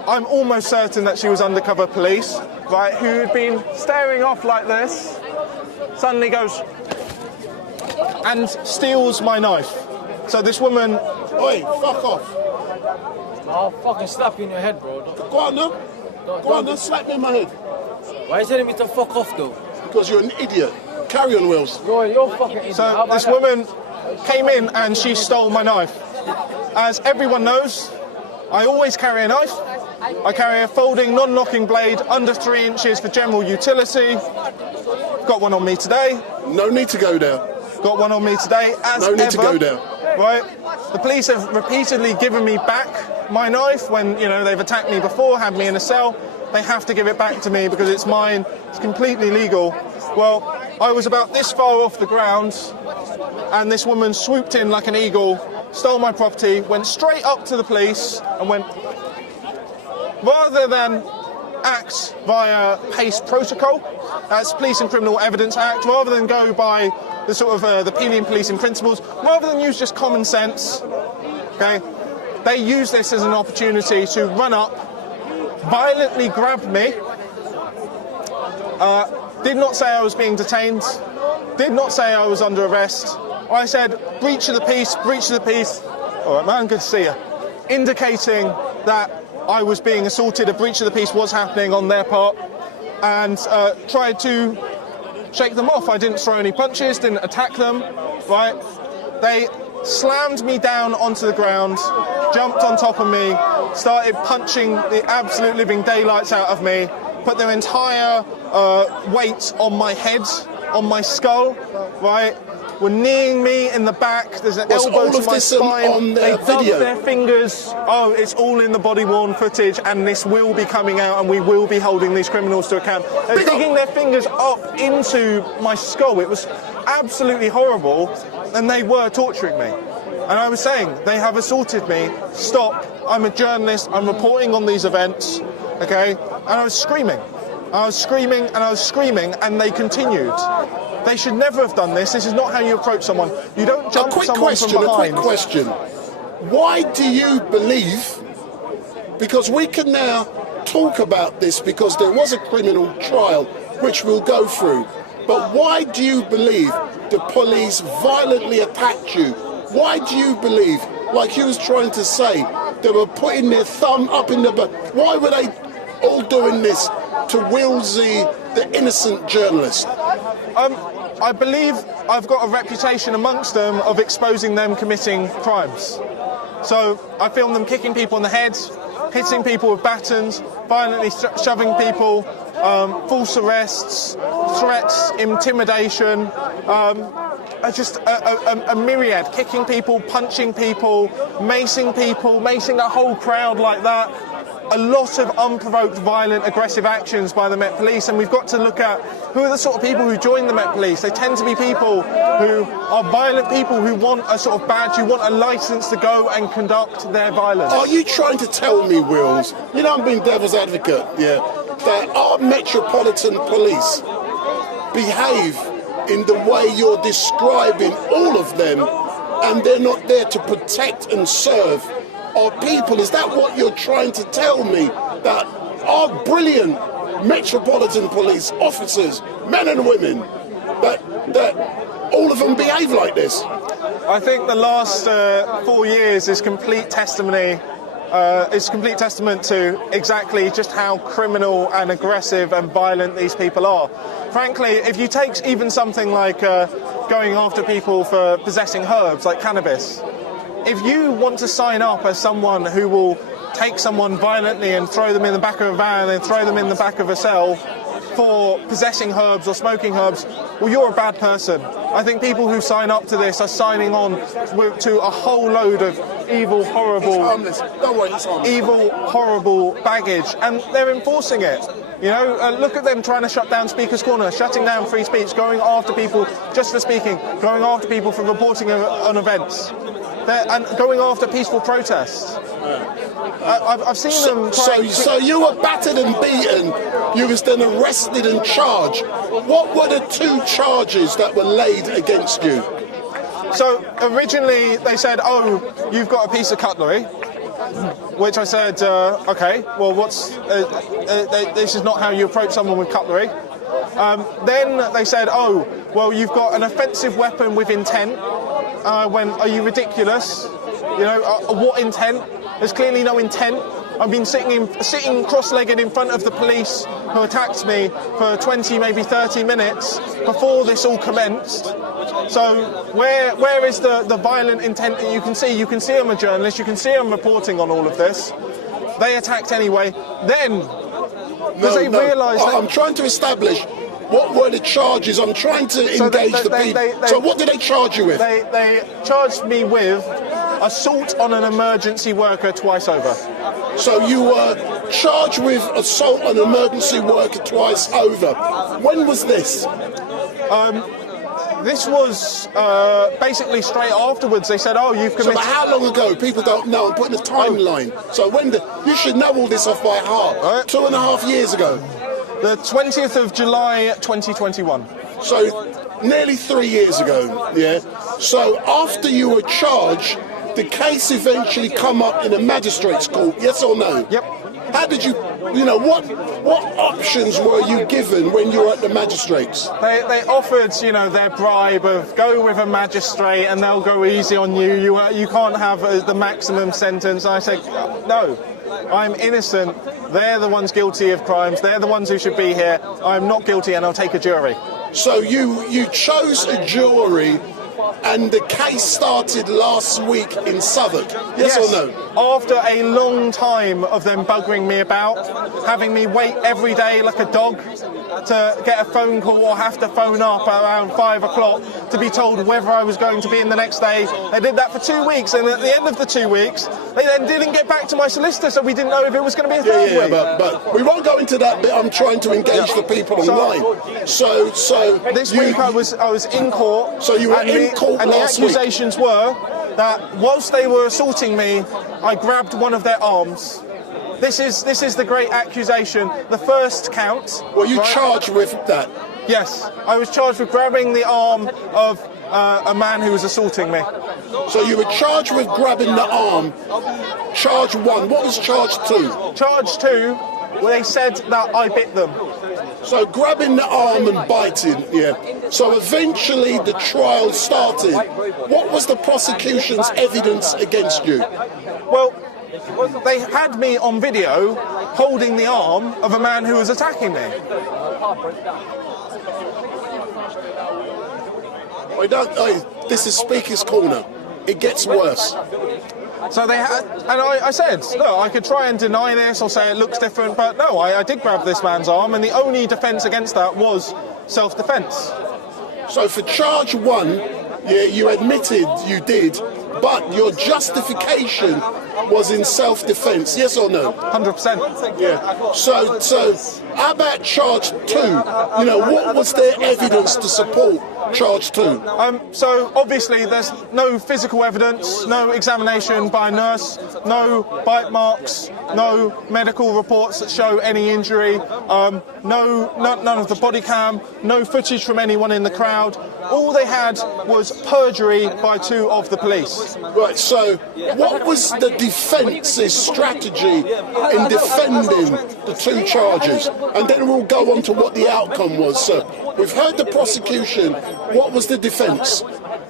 I'm almost certain that she was undercover police, right, who had been staring off like this, suddenly goes and steals my knife. So this woman... Oi, fuck off. I'll fucking slap you in your head, bro. Go on, now. Go on, now, slap me in my head. Why are you telling me to fuck off, though? Because you're an idiot. Carry on, Wills. You're fucking idiot. So this woman came in and she stole my knife. As everyone knows, I always carry a knife. I carry a folding, non-knocking blade under 3 inches for general utility. Got one on me today. No need to go there. Got one on me today, as no need ever. to go there. Right? The police have repeatedly given me back my knife when, you know, they've attacked me before, had me in a cell. They have to give it back to me because it's mine. It's completely legal. Well, I was about this far off the ground and this woman swooped in like an eagle, stole my property, went straight up to the police and went, rather than act via PACE protocol, that's Police and Criminal Evidence Act, rather than go by the sort of the Pelian policing principles, rather than use just common sense, okay, they use this as an opportunity to run up, violently grab me, did not say I was being detained, did not say I was under arrest. I said, breach of the peace, breach of the peace. All right, man, good to see you. Indicating that I was being assaulted, a breach of the peace was happening on their part, and tried to shake them off. I didn't throw any punches, didn't attack them, right? They slammed me down onto the ground, jumped on top of me, started punching the absolute living daylights out of me, put their entire weight on my head, on my skull, right? Were kneeing me in the back. There's an elbow to my spine. They dumped their fingers. Oh, it's all in the body-worn footage, and this will be coming out, and we will be holding these criminals to account. They're digging their fingers up into my skull. It was absolutely horrible, and they were torturing me. And I was saying, they have assaulted me. Stop. I'm a journalist. I'm reporting on these events. Okay? And I was screaming. I was screaming, and I was screaming, and they continued. They should never have done this. This is not how you approach someone. You don't jump someone from behind. A quick question. Why do you believe, because we can now talk about this because there was a criminal trial which we'll go through, but why do you believe the police violently attacked you? Why do you believe, like you was trying to say, they were putting their thumb up in the butt? Why were they all doing this to Wilsy, the innocent journalist? I believe I've got a reputation amongst them of exposing them committing crimes. So I film them kicking people in the head, hitting people with batons, violently shoving people, false arrests, threats, intimidation, just a myriad, kicking people, punching people, macing a whole crowd like that. A lot of unprovoked, violent, aggressive actions by the Met Police, and we've got to look at who are the sort of people who join the Met Police. They tend to be people who are violent people who want a sort of badge, who want a licence to go and conduct their violence. Are you trying to tell me, Wills, you know I'm being devil's advocate, yeah, that our Metropolitan Police behave in the way you're describing all of them, and they're not there to protect and serve our people? Is that what you're trying to tell me? That our brilliant Metropolitan Police officers, men and women, that all of them behave like this? I think the last 4 years is complete testimony. It's a complete testament to exactly just how criminal and aggressive and violent these people are. Frankly, if you take even something like going after people for possessing herbs like cannabis, if you want to sign up as someone who will take someone violently and throw them in the back of a van and throw them in the back of a cell for possessing herbs or smoking herbs, well, you're a bad person. I think people who sign up to this are signing on to a whole load of evil, horrible baggage, and they're enforcing it. You know, look at them trying to shut down Speaker's Corner, shutting down free speech, going after people just for speaking, going after people for reporting on events, and going after peaceful protests. I've seen them. So you were battered and beaten. You was then arrested and charged. What were the 2 charges that were laid against you? So originally they said, "Oh, you've got a piece of cutlery," which I said, "Okay, well, this is not how you approach someone with cutlery." Then they said, "Oh, well, you've got an offensive weapon with intent." Are you ridiculous? You know, what intent? There's clearly no intent. I've been sitting cross-legged in front of the police who attacked me for 20, maybe 30 minutes before this all commenced. So where is the violent intent that you can see? You can see I'm a journalist. You can see I'm reporting on all of this. They attacked anyway. Then, because they realised... I'm trying to establish what were the charges. I'm trying to engage the people. So what did they charge you with? They charged me with assault on an emergency worker twice over. So you were charged with assault on an emergency worker twice over. When was this? This was basically straight afterwards. They said, "Oh, you've committed..." So how long ago? People don't know. I'm putting a timeline. So you should know all this off by heart. 2.5 years ago. The 20th of July 2021. So nearly 3 years ago, yeah? So after you were charged, the case eventually come up in a magistrate's court, yes or no? Yep. How did you what options were you given when you were at the magistrates? They offered, their bribe of go with a magistrate and they'll go easy on you. You can't have the maximum sentence. And I said, no, I'm innocent. They're the ones guilty of crimes. They're the ones who should be here. I'm not guilty and I'll take a jury. So you chose a jury and the case started last week in Southwark, yes or no? After a long time of them buggering me about, having me wait every day like a dog to get a phone call or have to phone up around 5 o'clock to be told whether I was going to be in the next day. They did that for 2 weeks, and at the end of the 2 weeks, they then didn't get back to my solicitor, so we didn't know if it was going to be a third week. But we won't go into that bit. I'm trying to engage the people online. So this week I was in court. So you were in court and the last week. accusations were that whilst they were assaulting me, I grabbed one of their arms. This is the great accusation. The first count. Were you charged with that? Yes, I was charged with grabbing the arm of a man who was assaulting me. So you were charged with grabbing the arm. Charge 1. What was charge 2? Charge 2, well, they said that I bit them. So grabbing the arm and biting, yeah. So eventually the trial started. What was the prosecution's evidence against you? Well, they had me on video holding the arm of a man who was attacking me. This is Speaker's Corner. It gets worse. So they had, and I said, look, I could try and deny this or say it looks different, but no, I did grab this man's arm, and the only defence against that was self-defence. So for charge 1, yeah, you admitted you did, but your justification was in self-defence, yes or no? 100%. Yeah. So how about charge 2? What was their evidence to support charge 2? So obviously there's no physical evidence, no examination by a nurse, no bite marks, no medical reports that show any injury, none of the body cam, no footage from anyone in the crowd. All they had was perjury by 2 of the police. Right, so what was the defence's strategy in defending the 2 charges? And then we'll go on to what the outcome was. So we've heard the prosecution. What was the defence?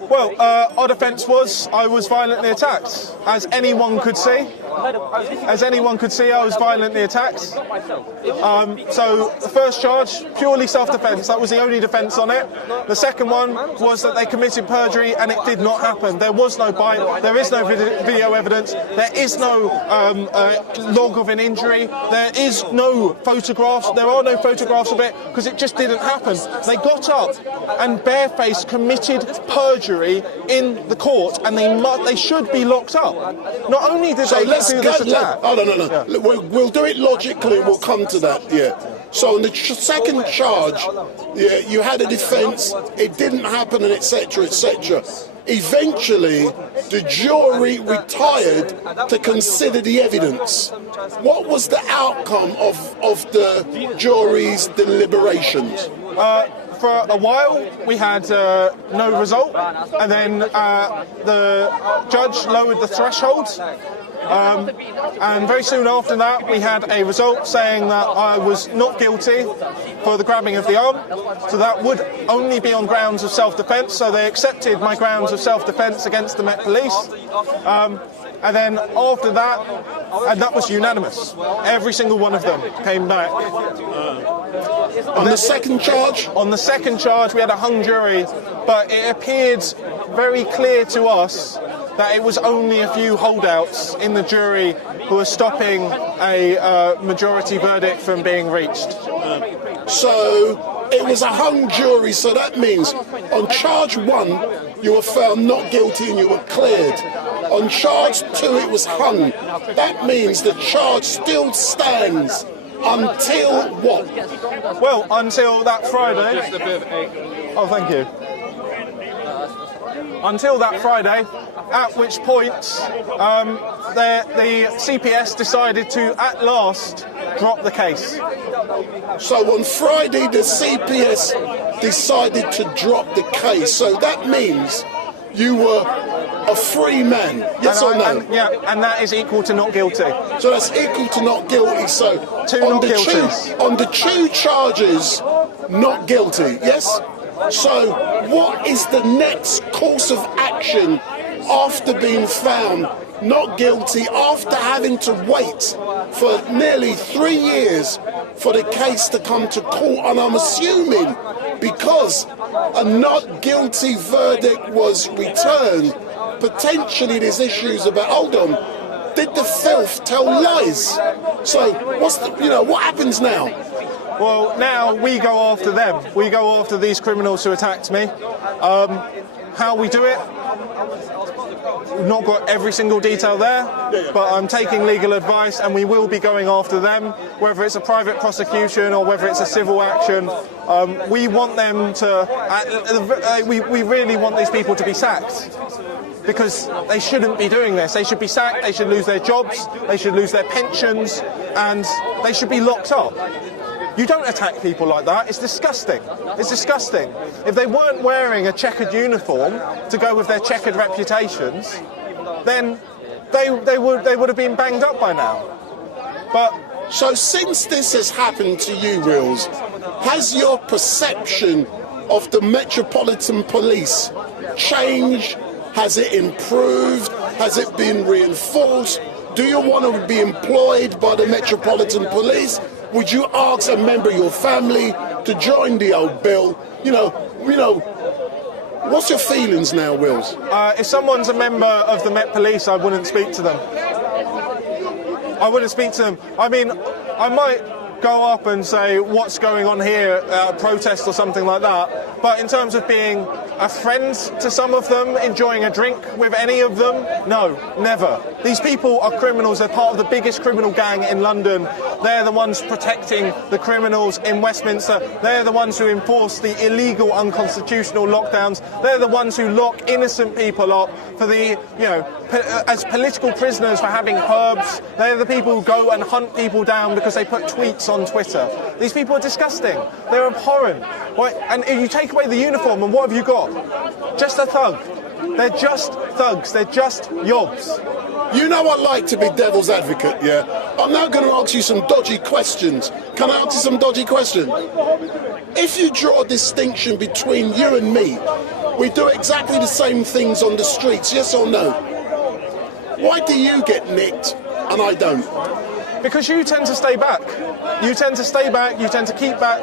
Well, our defence was I was violently attacked. As anyone could see. I was violently attacked. So the first charge, purely self-defence. That was the only defence on it. The second one was that they committed perjury and it did not happen. There was no bite. There is no video evidence. There is no log of an injury. There is no photographs. There are no photographs of it because it just didn't happen. They got up and barefaced committed perjury in the court, and they should be locked up. Not only did they do this attack... Oh, no. Yeah. We'll do it logically, we'll come to that, yeah. So in the second charge, yeah, you had a defence, it didn't happen, and etc., etc. eventually the jury retired to consider the evidence. What was the outcome of the jury's deliberations? For a while, we had no result, and then the judge lowered the threshold. And very soon after that, we had a result saying that I was not guilty for the grabbing of the arm. So that would only be on grounds of self-defence. So they accepted my grounds of self-defence against the Met Police. And then after that, and that was unanimous. Every single one of them came back. On the second charge? On the second charge, we had a hung jury, but it appeared very clear to us that it was only a few holdouts in the jury who were stopping a majority verdict from being reached. So it was a hung jury, so that means on charge 1 you were found not guilty and you were cleared. On charge 2 it was hung. That means the charge still stands until what? Well, until that Friday. Oh, thank you. Until that Friday, at which point the CPS decided to, at last, drop the case. So on Friday, the CPS decided to drop the case. So that means you were a free man, yes or no? And that is equal to not guilty. So that's equal to not guilty. So on the two charges, not guilty, yes? So what is the next course of action after being found not guilty, after having to wait for nearly 3 years for the case to come to court? And I'm assuming because a not guilty verdict was returned, potentially there's issues about, hold on, did the filth tell lies? So what happens now? Well, now we go after them. We go after these criminals who attacked me. How we do it? We've not got every single detail there, but I'm taking legal advice and we will be going after them, whether it's a private prosecution or whether it's a civil action. We want them to, we really want these people to be sacked, because they shouldn't be doing this. They should be sacked, they should lose their jobs, they should lose their pensions, and they should be locked up. You don't attack people like that. It's disgusting. It's disgusting. If they weren't wearing a checkered uniform to go with their checkered reputations, then they would have been banged up by now. But so since this has happened to you, Wills, has your perception of the Metropolitan Police changed? Has it improved? Has it been reinforced? Do you want to be employed by the Metropolitan Police? Would you ask a member of your family to join the old bill? What's your feelings now, Wills? If someone's a member of the Met Police, I wouldn't speak to them. I wouldn't speak to them. I mean, I might go up and say, what's going on here, a protest or something like that. But in terms of being a friend to some of them, enjoying a drink with any of them, no, never. These people are criminals. They're part of the biggest criminal gang in London. They're the ones protecting the criminals in Westminster. They're the ones who enforce the illegal, unconstitutional lockdowns. They're the ones who lock innocent people up for the, as political prisoners for having herbs. They're the people who go and hunt people down because they put tweets on Twitter. These people are disgusting. They're abhorrent. Right? And if you take away the uniform, and what have you got? Just a thug. They're just thugs. They're just yobs. You know I like to be devil's advocate, yeah? I'm now going to ask you some dodgy questions. Can I ask you some dodgy questions? If you draw a distinction between you and me, we do exactly the same things on the streets, yes or no? Why do you get nicked and I don't? Because you tend to stay back. You tend to stay back, you tend to keep back.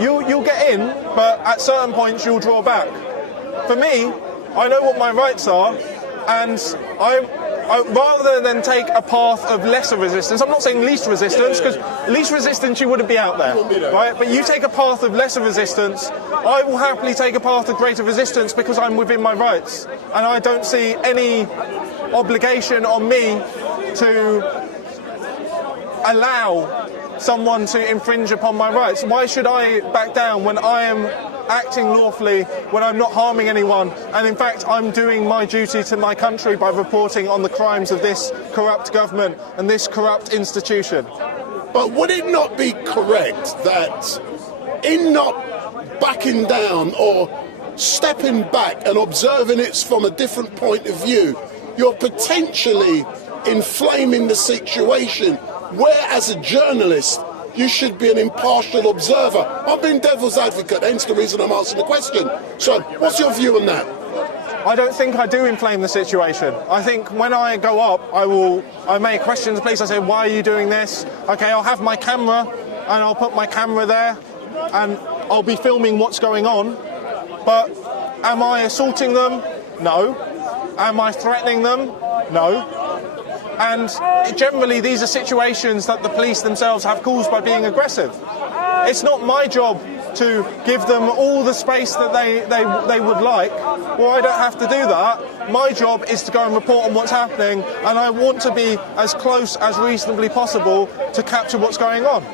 You'll get in, but at certain points you'll draw back. For me, I know what my rights are, and I rather than take a path of lesser resistance, I'm not saying least resistance, because least resistance you wouldn't be out there, right? But you take a path of lesser resistance, I will happily take a path of greater resistance because I'm within my rights, and I don't see any obligation on me to allow someone to infringe upon my rights. Why should I back down when I am acting lawfully when I'm not harming anyone, and in fact I'm doing my duty to my country by reporting on the crimes of this corrupt government and this corrupt institution. But would it not be correct that in not backing down or stepping back and observing it from a different point of view, you're potentially inflaming the situation where, as a journalist, you should be an impartial observer? I'm being devil's advocate, hence the reason I'm asking the question. So, what's your view on that? I don't think I do inflame the situation. I think when I go up, I may question the police. I say, why are you doing this? Okay, I'll have my camera, and I'll put my camera there, and I'll be filming what's going on. But am I assaulting them? No. Am I threatening them? No. And generally, these are situations that the police themselves have caused by being aggressive. It's not my job to give them all the space that they would like. Well, I don't have to do that. My job is to go and report on what's happening, and I want to be as close as reasonably possible to capture what's going on.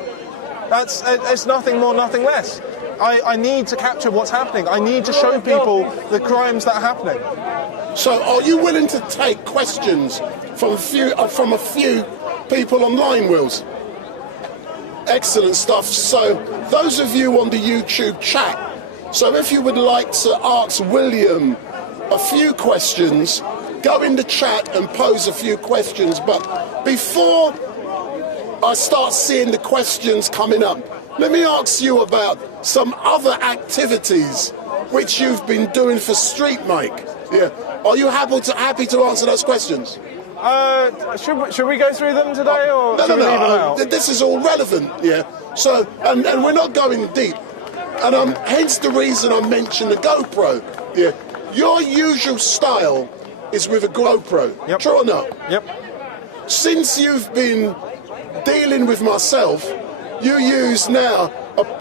It's nothing more, nothing less. I need to capture what's happening. I need to show people the crimes that are happening. So are you willing to take questions from a few people online, Wills? Excellent stuff. So those of you on the YouTube chat, so if you would like to ask William a few questions, go in the chat and pose a few questions. But before I start seeing the questions coming up, let me ask you about some other activities which you've been doing for StreetMic. Yeah. Are you happy to answer those questions? Should we go through them today, or No. leave them out? This is all relevant, yeah. So, and we're not going deep, and hence the reason I mentioned the GoPro. Yeah. Your usual style is with a GoPro. Yep. True or not? Yep. Since you've been dealing with myself, you use now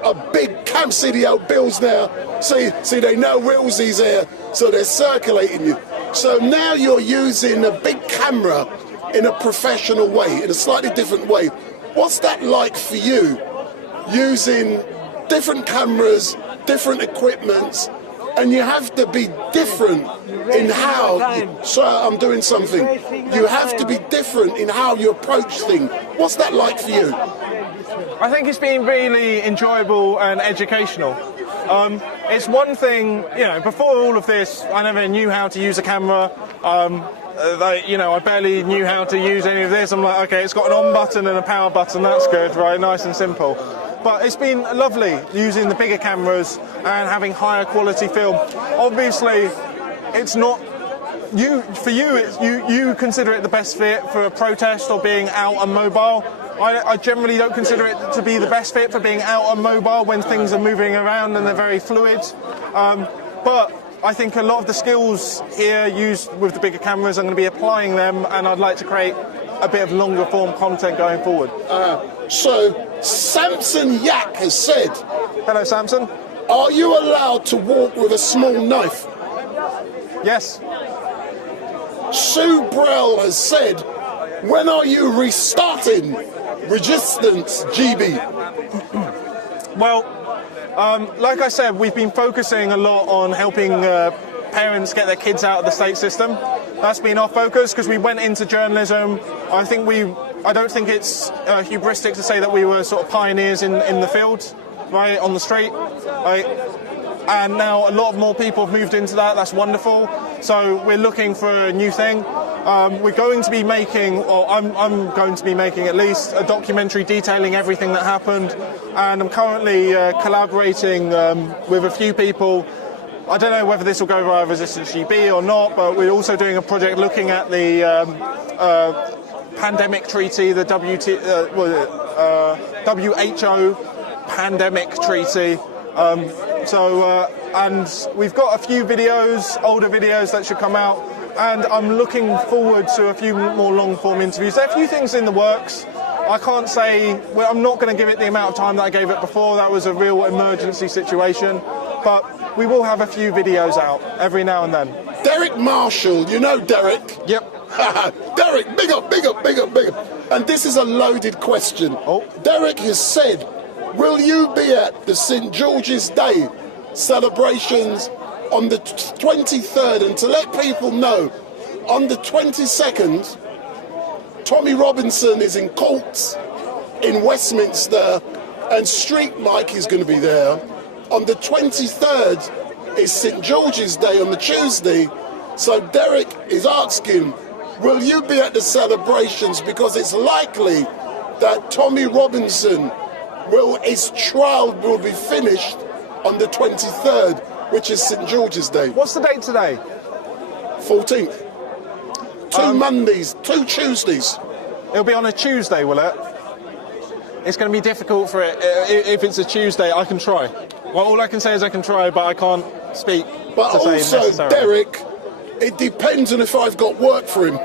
a big cam. See the old bills now. See, they know Wilsy's here, so they're circulating you. So now you're using a big camera in a professional way, in a slightly different way. What's that like for you? Using different cameras, different equipments, and you have to be different in how. So I'm doing something. You have to be different in how you approach things. What's that like for you? I think it's been really enjoyable and educational. It's one thing, before all of this, I never knew how to use a camera. I barely knew how to use any of this. I'm like, okay, it's got an on button and a power button, that's good, right? Nice and simple. But it's been lovely using the bigger cameras and having higher quality film. Obviously, it's not you. For you, you consider it the best fit for a protest or being out and mobile. I generally don't consider it to be the best fit for being out and mobile when things are moving around and they're very fluid. But I think a lot of the skills here used with the bigger cameras, I'm going to be applying them, and I'd like to create a bit of longer form content going forward. So Samson Yak has said, hello Samson, are you allowed to walk with a small knife? Yes. Sue Brell has said, when are you restarting Resistance GB? Well, like I said, we've been focusing a lot on helping parents get their kids out of the state system. That's been our focus because we went into journalism. I don't think it's hubristic to say that we were sort of pioneers in the field, right, on the street. And now a lot more people have moved into that. That's wonderful. So we're looking for a new thing. We're going to be making, or I'm going to be making at least a documentary detailing everything that happened. And I'm currently collaborating with a few people. I don't know whether this will go via Resistance GB or not, but we're also doing a project looking at the pandemic treaty, the WHO pandemic treaty. And we've got a few videos, older videos that should come out, and I'm looking forward to a few more long-form interviews. There are a few things in the works. I can't say, I'm not going to give it the amount of time that I gave it before. That was a real emergency situation. But we will have a few videos out every now and then. Derek Marshall, you know Derek? Yep. Derek, big up. And this is a loaded question. Oh. Derek has said, will you be at the St. George's Day celebrations on the 23rd, and to let people know, on the 22nd, Tommy Robinson is in court in Westminster, and StreetMic is going to be there. On the 23rd is St George's Day on the Tuesday, so Derek is asking, will you be at the celebrations, because it's likely that Tommy Robinson his trial will be finished on the 23rd, which is St George's Day. What's the date today? 14th. Two Mondays, 2 Tuesdays. It'll be on a Tuesday, will it? It's going to be difficult for it. If it's a Tuesday, I can try. Well, all I can say is I can try, but I can't speak. But to say also, necessarily. Derek, it depends on if I've got work for him.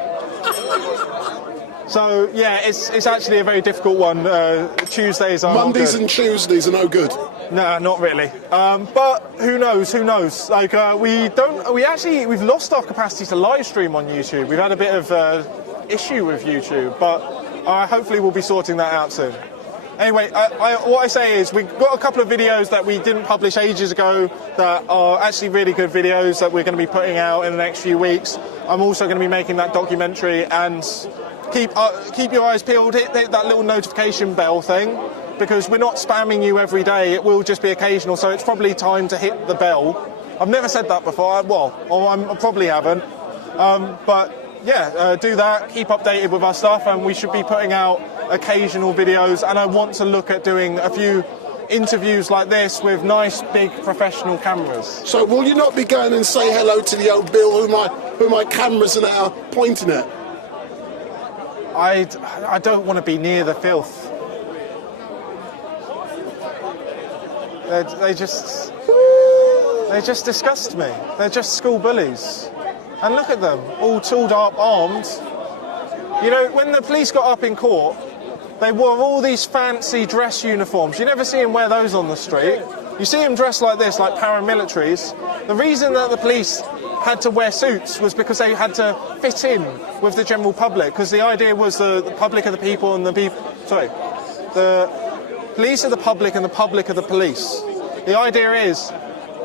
So, yeah, it's actually a very difficult one. Tuesdays are Mondays not good. and Tuesdays are no good. No, not really. But who knows? Who knows? Like we've lost our capacity to live stream on YouTube. We've had a bit of issue with YouTube, but hopefully we'll be sorting that out soon. Anyway, what I say is we've got a couple of videos that we didn't publish ages ago that are actually really good videos that we're going to be putting out in the next few weeks. I'm also going to be making that documentary, and keep your eyes peeled, hit that little notification bell thing, because we're not spamming you every day. It will just be occasional, so it's probably time to hit the bell. I've never said that before, I probably haven't. But yeah, do that, keep updated with our stuff, and we should be putting out occasional videos, and I want to look at doing a few interviews like this with nice big professional cameras. So will you not be going and say hello to the old Bill who my cameras are now pointing at? I don't want to be near the filth. They just disgust me. They're just school bullies. And look at them, all tooled up, armed. You know, when the police got up in court, they wore all these fancy dress uniforms. You never see them wear those on the street. You see them dressed like this, like paramilitaries. The reason that the police had to wear suits was because they had to fit in with the general public, because the idea was the public are the people and the police are the public and the public are the police. The idea is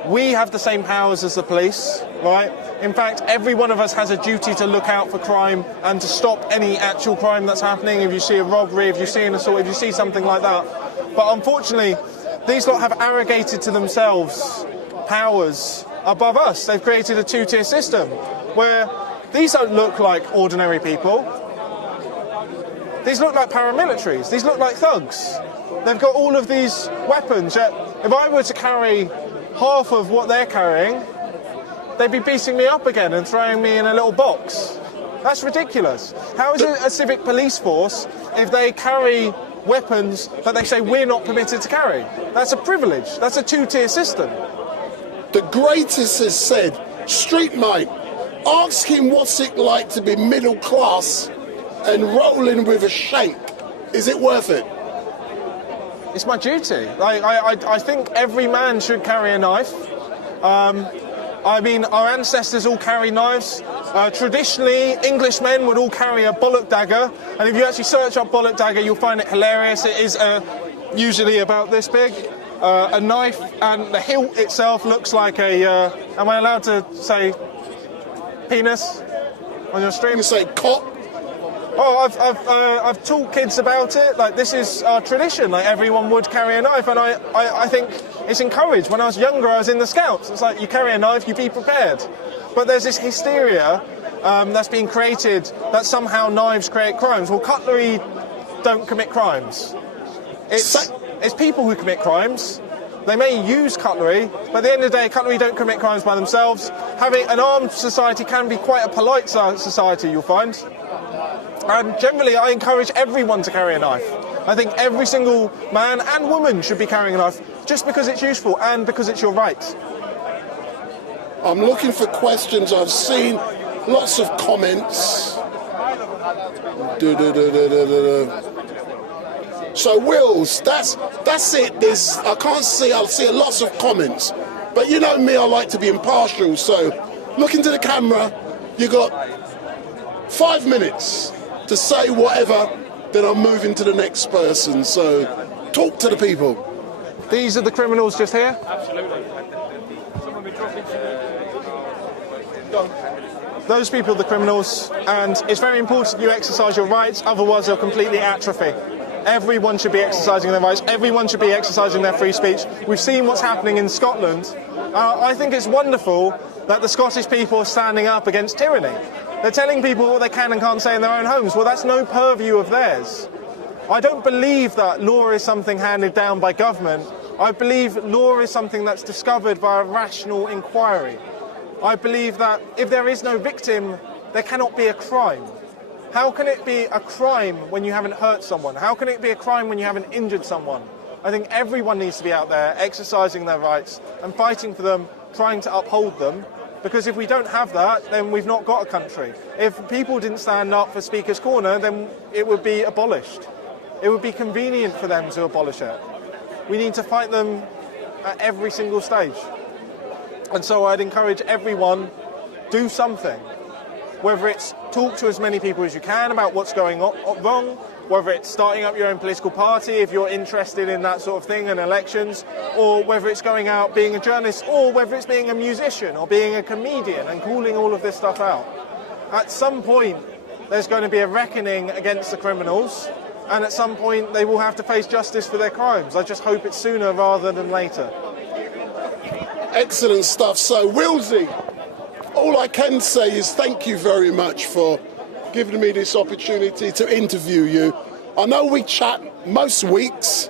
we have the same powers as the police, right? In fact, every one of us has a duty to look out for crime and to stop any actual crime that's happening. If you see a robbery, if you see an assault, if you see something like that. But unfortunately, these lot have arrogated to themselves powers above us. They've created a two-tier system where these don't look like ordinary people. These look like paramilitaries. These look like thugs. They've got all of these weapons. Yet if I were to carry half of what they're carrying, they'd be beating me up again and throwing me in a little box. That's ridiculous. How is it a civic police force if they carry weapons that they say we're not permitted to carry? That's a privilege. That's a two-tier system. The greatest has said, StreetMic, ask him what's it like to be middle class and rolling with a shank. Is it worth it? It's my duty. I think every man should carry a knife. I mean, our ancestors all carry knives. Traditionally, English men would all carry a bollock dagger, and if you actually search up bollock dagger, you'll find it hilarious. It is usually about this big, a knife, and the hilt itself looks like a... am I allowed to say penis on your stream? You say cock? Oh, I've taught kids about it. Like, this is our tradition. Like, everyone would carry a knife, and I think it's encouraged. When I was younger, I was in the Scouts. It's like, you carry a knife, you be prepared. But there's this hysteria that's been created that somehow knives create crimes. Well, cutlery don't commit crimes. It's people who commit crimes. They may use cutlery, but at the end of the day, cutlery don't commit crimes by themselves. Having an armed society can be quite a polite society, you'll find. And generally, I encourage everyone to carry a knife. I think every single man and woman should be carrying a knife, just because it's useful and because it's your right. I'm looking for questions. I've seen lots of comments. So, Wills, that's it. I can't see. I'll see lots of comments. But you know me, I like to be impartial. So, look into the camera. You got 5 minutes to say whatever, then I'm moving to the next person. So, talk to the people. These are the criminals just here? Absolutely. Those people are the criminals, and it's very important you exercise your rights, otherwise they'll completely atrophy. Everyone should be exercising their rights, everyone should be exercising their free speech. We've seen what's happening in Scotland. I think it's wonderful that the Scottish people are standing up against tyranny. They're telling people what they can and can't say in their own homes. Well, that's no purview of theirs. I don't believe that law is something handed down by government. I believe law is something that's discovered by a rational inquiry. I believe that if there is no victim, there cannot be a crime. How can it be a crime when you haven't hurt someone? How can it be a crime when you haven't injured someone? I think everyone needs to be out there exercising their rights and fighting for them, trying to uphold them. Because if we don't have that, then we've not got a country. If people didn't stand up for Speaker's Corner, then it would be abolished. It would be convenient for them to abolish it. We need to fight them at every single stage. And so I'd encourage everyone, do something. Whether it's talk to as many people as you can about what's going on wrong, whether it's starting up your own political party if you're interested in that sort of thing and elections, or whether it's going out being a journalist, or whether it's being a musician or being a comedian and calling all of this stuff out. At some point, there's going to be a reckoning against the criminals, and at some point they will have to face justice for their crimes. I just hope it's sooner rather than later. Excellent stuff. So, Wilsy, all I can say is thank you very much for giving me this opportunity to interview you. I know we chat most weeks,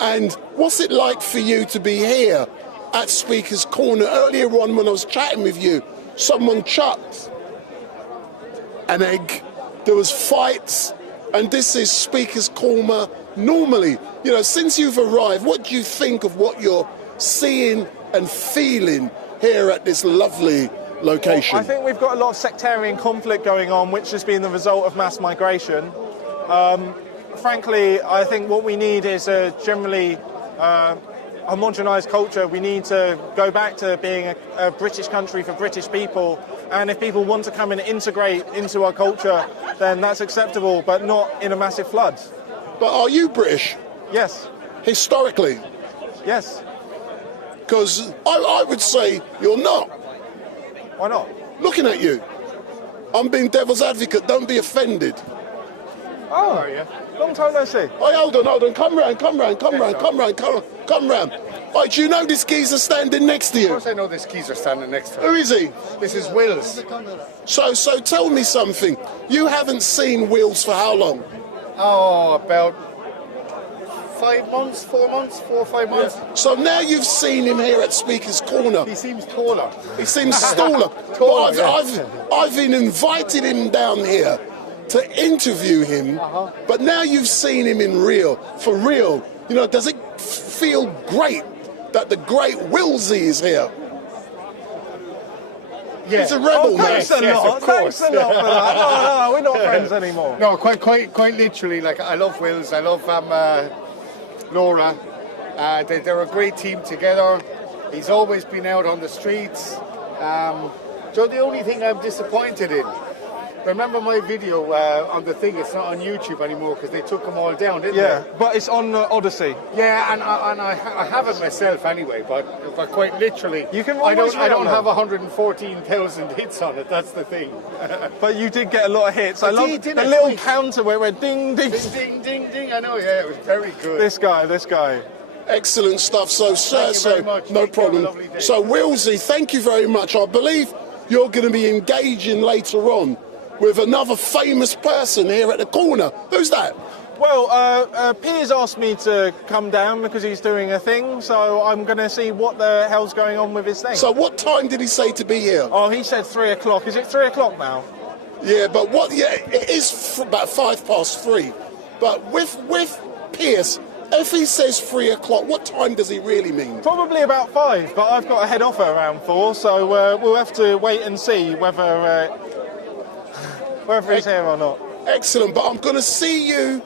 and what's it like for you to be here at Speaker's Corner? Earlier on when I was chatting with you, someone chucked an egg, there was fights, and this is Speaker's Corner normally. You know, since you've arrived, what do you think of what you're seeing and feeling here at this lovely location? I think we've got a lot of sectarian conflict going on, which has been the result of mass migration. Frankly, I think what we need is a generally homogenised culture. We need to go back to being a British country for British people, and if people want to come and integrate into our culture, then that's acceptable, but not in a massive flood. But are you British? Yes. Historically? Yes. Because I would say you're not. Why not? Looking at you. I'm being devil's advocate, don't be offended. Oh, long time no see. Oh, hold on, come round. Right, do you know this geezer standing next to you? Of course I know this geezer standing next to me. Who is he? This is Wills. So tell me something. You haven't seen Wills for how long? Oh, about 5 months, 4 months, 4 or 5 months. Yeah. So now you've seen him here at Speaker's Corner. He seems taller. He seems taller. I've been invited him down here to interview him, but now you've seen him in real, for real. You know, does it feel great that the great Wilsy is here? Yeah. He's a rebel, man. Thanks a lot for that. No, we're not friends anymore. No, quite literally. Like, I love Wills. I love Laura. They're a great team together. He's always been out on the streets. So the only thing I'm disappointed in, remember my video on the thing, it's not on YouTube anymore because they took them all down, didn't they? Yeah, but it's on Odyssey. Yeah, and I have it myself anyway, but quite literally, you can I don't have 114,000 hits on it, that's the thing. But you did get a lot of hits. I love the little counter where it went ding, ding. Ding, ding, ding, I know, yeah, it was very good. This guy. Excellent stuff. So, sir, no problem. So, Wilsy, thank you very much. I believe you're going to be engaging later on with another famous person here at the corner. Who's that? Well, Piers asked me to come down because he's doing a thing, so I'm going to see what the hell's going on with his thing. So what time did he say to be here? Oh, he said 3 o'clock. Is it 3 o'clock now? Yeah, but it is about 3:05. But with Piers, if he says 3 o'clock, what time does he really mean? Probably about 5, but I've got to head off at around 4, so we'll have to wait and see whether he's here or not. Excellent, but I'm going to see you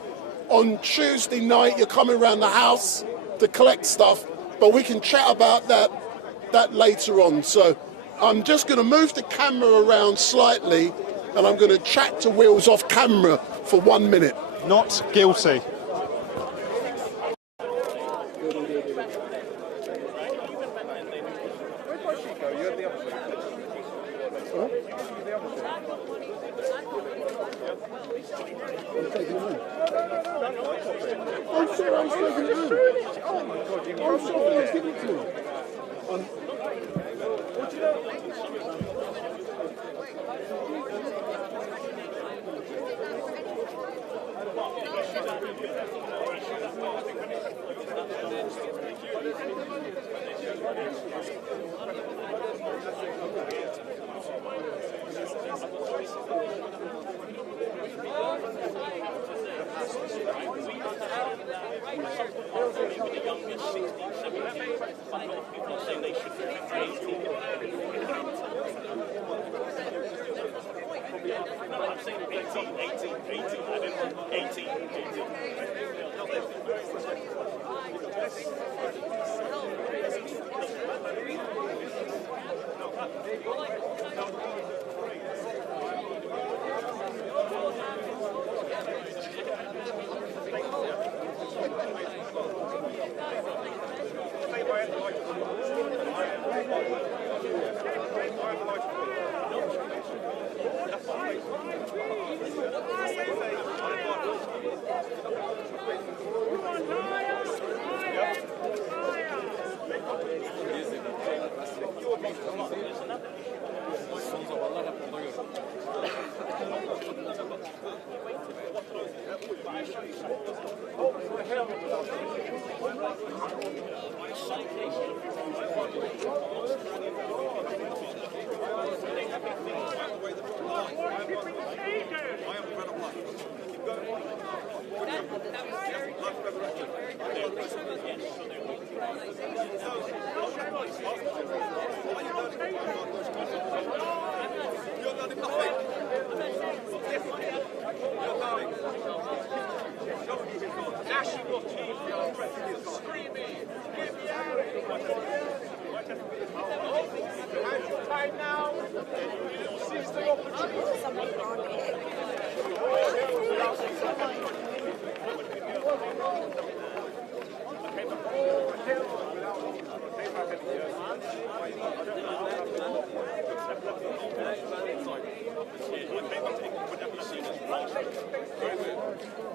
on Tuesday night. You're coming around the house to collect stuff, but we can chat about that later on. So I'm just going to move the camera around slightly, and I'm going to chat to Wills off camera for 1 minute. Not guilty. Oh my God, you can't give it to him.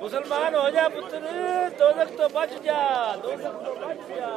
मुसलमान हो जा पुत्र दोजख तो बच जा दोजख तो बच जा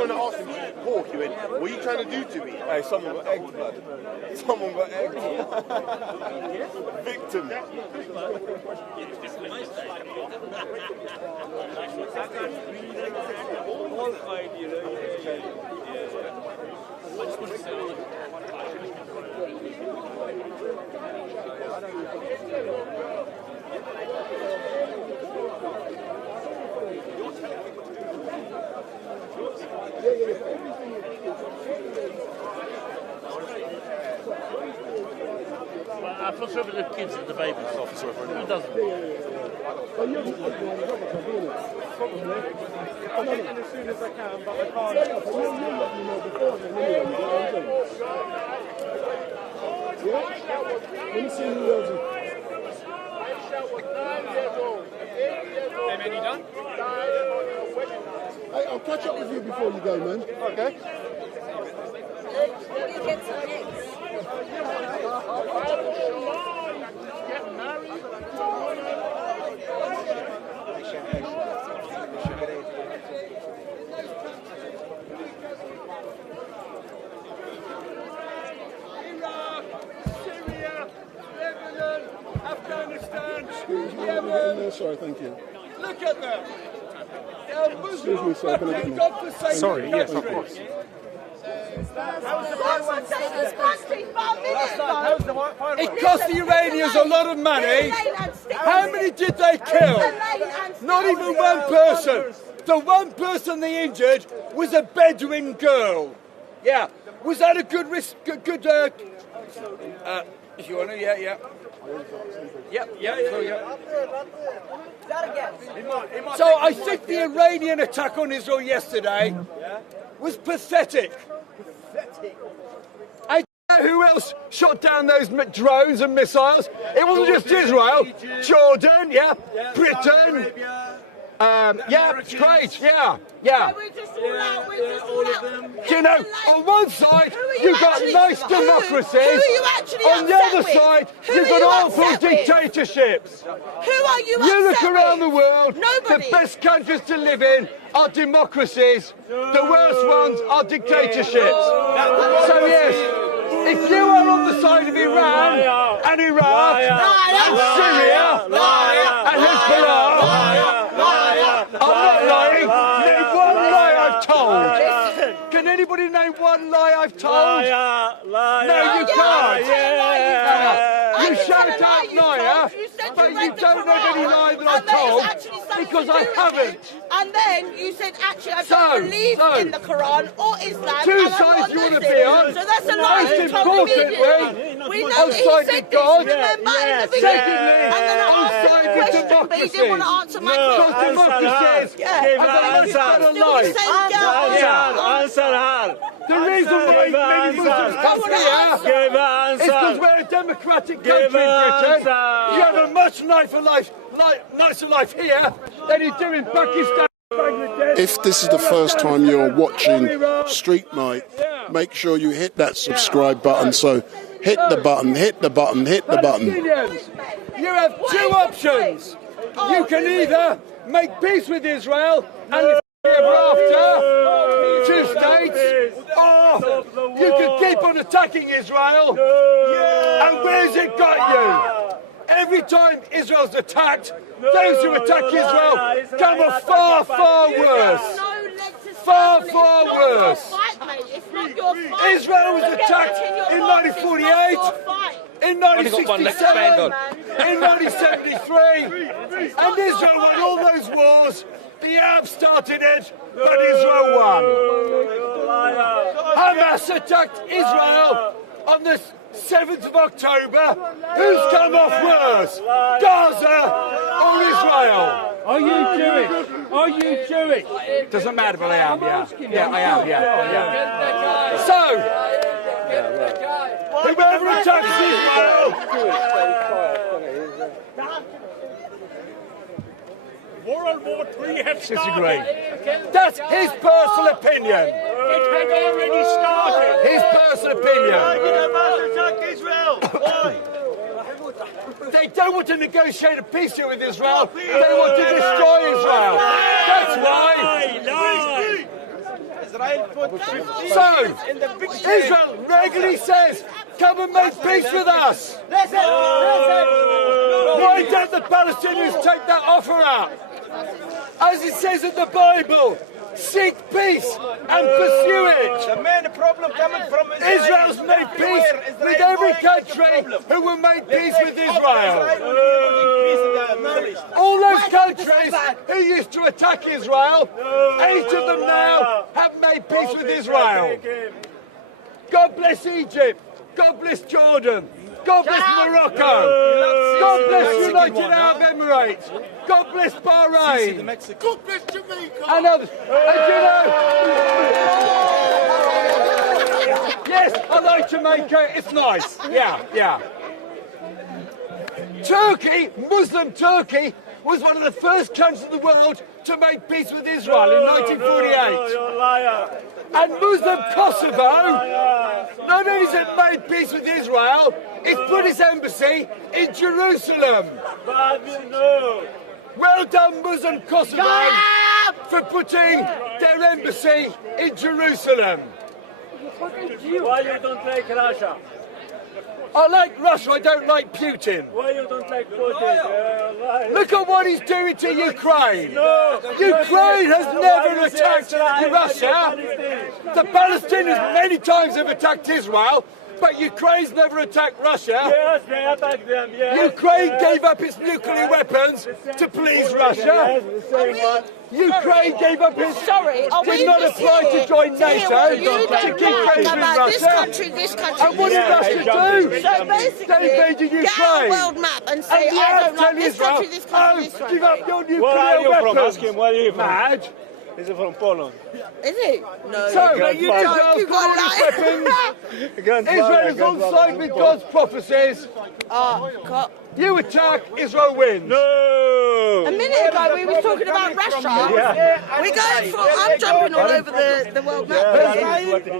one that asked him, pork, he went, what are you trying to do to me? Hey, someone got egged, blood. Someone got egged. Victim. I prefer the kids and the babies. Who doesn't? I'm getting as soon as I can, but I can't. Yeah? Let me see who else. Amen, you done? Hey, I'll catch up with you before you go, man. Okay. Iraq, Syria, Lebanon, Afghanistan, Excuse me, Yemen. sorry, thank you. Look at them. They're Excuse me, sir, can I get in? godforsaken Sorry, yes, of countries. course. It cost the Iranians a lot of money. How many did they kill? Not even one person. The one person they injured was a Bedouin girl. Yeah. Was that a good risk? If you want to, yeah. So I think the Iranian attack on Israel yesterday was pathetic. I don't know who else shot down those drones and missiles. It wasn't just Israel. Jordan, Britain. It's great, yeah. You know, on one side, you've got nice democracies. On the other side, you've got awful dictatorships. Who are you You look upset around with? the world, Nobody. the best countries to live in are democracies. The worst ones are dictatorships. So yes, if you are on the side of Iran and Iraq and Syria and Hezbollah, I'm not lying. Name one lie I've told. Can anybody name one lie I've told? No, you can't. You shout out liar, but you don't know any lie that I've told because I haven't. And then you said, actually, I don't believe in the Quran or Islam. Two and I'm sides not you want to Muslim. be on. So that's a lie. Most You told me importantly, we know on that he side said with this. God. Remember in the video? Secondly, And then I on asked side him a with question, but he didn't want to answer my question. Because democracies have a much better life. Answer her. The reason why many Muslims come here is because we're a democratic country in Britain. You have a much nicer life here than you do in Pakistan. If this is the first time you're watching StreetMic, make sure you hit that subscribe button. So hit the button, hit the button, hit the button. You have two options. You can either make peace with Israel and live ever after, 2 states, or you can keep on attacking Israel. And where's it got you? Every time Israel's attacked, those who attack Israel come off far, far worse. Far, far worse. Israel was attacked in 1948, in 1967, in 1973, and Israel won all those wars. The Arabs started it, but Israel won. Hamas attacked Israel on the 7th of October. Who's come off worse? Gaza or Israel? Are you Jewish? Are you Jewish? Doesn't matter, but I am, yeah. Yeah, I am, yeah. So, whoever attacks Israel... World War III had Disagree. That's his personal opinion. It had already started. His personal opinion. Why did Hamas attack Israel? Why? They don't want to negotiate a peace deal with Israel. They want to destroy Israel. That's why. So, Israel regularly says, come and make peace with us. Why don't the Palestinians take that offer up? As it says in the Bible, seek peace and pursue it. The main problem coming from Israel's made peace with every country who will make peace with Israel. All those countries who used to attack Israel, 8 of them now have made peace with Israel. God bless Egypt. God bless Jordan. God bless Morocco. God bless United Arab Emirates. God bless Bahrain. God bless Jamaica. And others. And you know, yes, I like Jamaica. It's nice. Yeah. Turkey, Muslim Turkey, was one of the first countries in the world to make peace with Israel in 1948. And Muslim Kosovo, not only has it made peace with Israel, it's put its embassy in Jerusalem. Well done, Muslim Kosovo, for putting their embassy in Jerusalem. Why you don't like Russia? I like Russia, I don't like Putin. Why you don't like Putin? Look at what he's doing to Ukraine. Ukraine has never attacked Russia. The Palestinians many times have attacked Israel, but Ukraine's never attacked Russia. Yes, they attacked them, yes. Ukraine gave up its nuclear weapons to please Russia. Ukraine gave up its... did not apply to join NATO to keep friends with Russia. This country. And what did Russia do? So basically, they invaded Ukraine. Get our world map and say, I don't like this country, this country, this country. Give up your nuclear Where are you weapons. from? Ask him, where are you from? Mad. He's from Poland. Is he? No. So, Israel's got all these weapons. Israel is on side with God's prophecies. God. You attack, Israel wins. No. A minute ago we were talking about Russia. We're going for, I'm jumping all over the world map.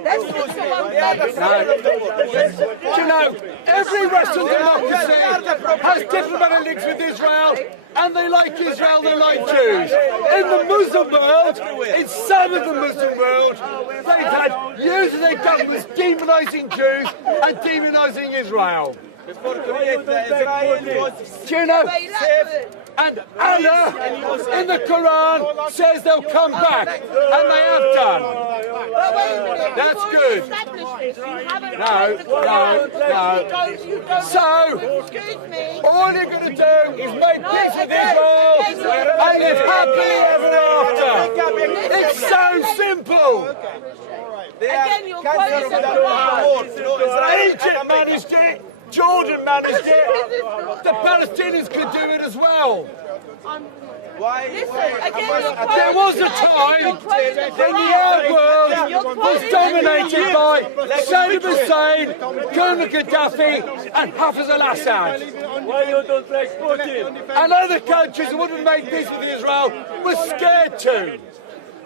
Let's fix the one Do you know, every Western democracy has diplomatic links with Israel, and they like Israel, they like Jews. In the Muslim world, in some of the Muslim world, they've had years of their governments demonising Jews and demonising Israel. Do you know? And Allah in the Quran says they'll come back, and they have done. That's good. No. So, all you're going to do is make peace with Israel and live happily ever after. It's so simple. Again, you're quoting Egypt managed it. Jordan managed it. The Palestinians could do it as well. There was a time when the Arab world was dominated by Saddam Hussein, Colonel Gaddafi and Hafiz al-Assad. Why you don't like Putin? And other countries that wouldn't make peace with Israel were scared to.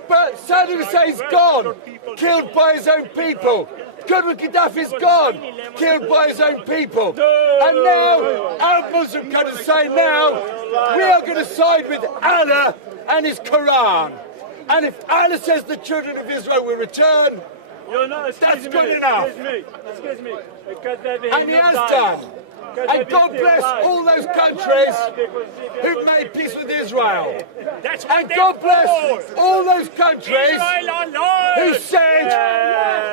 But Saddam Hussein's gone, killed by his own people. Colonel Gaddafi's gone, killed by his own people. And now, our Muslim countries say now, we are going to side with Allah and his Quran. And if Allah says the children of Israel will return, that's good enough. Excuse me. And he has done. And God bless all those countries who've made peace with Israel. And God bless all those countries who said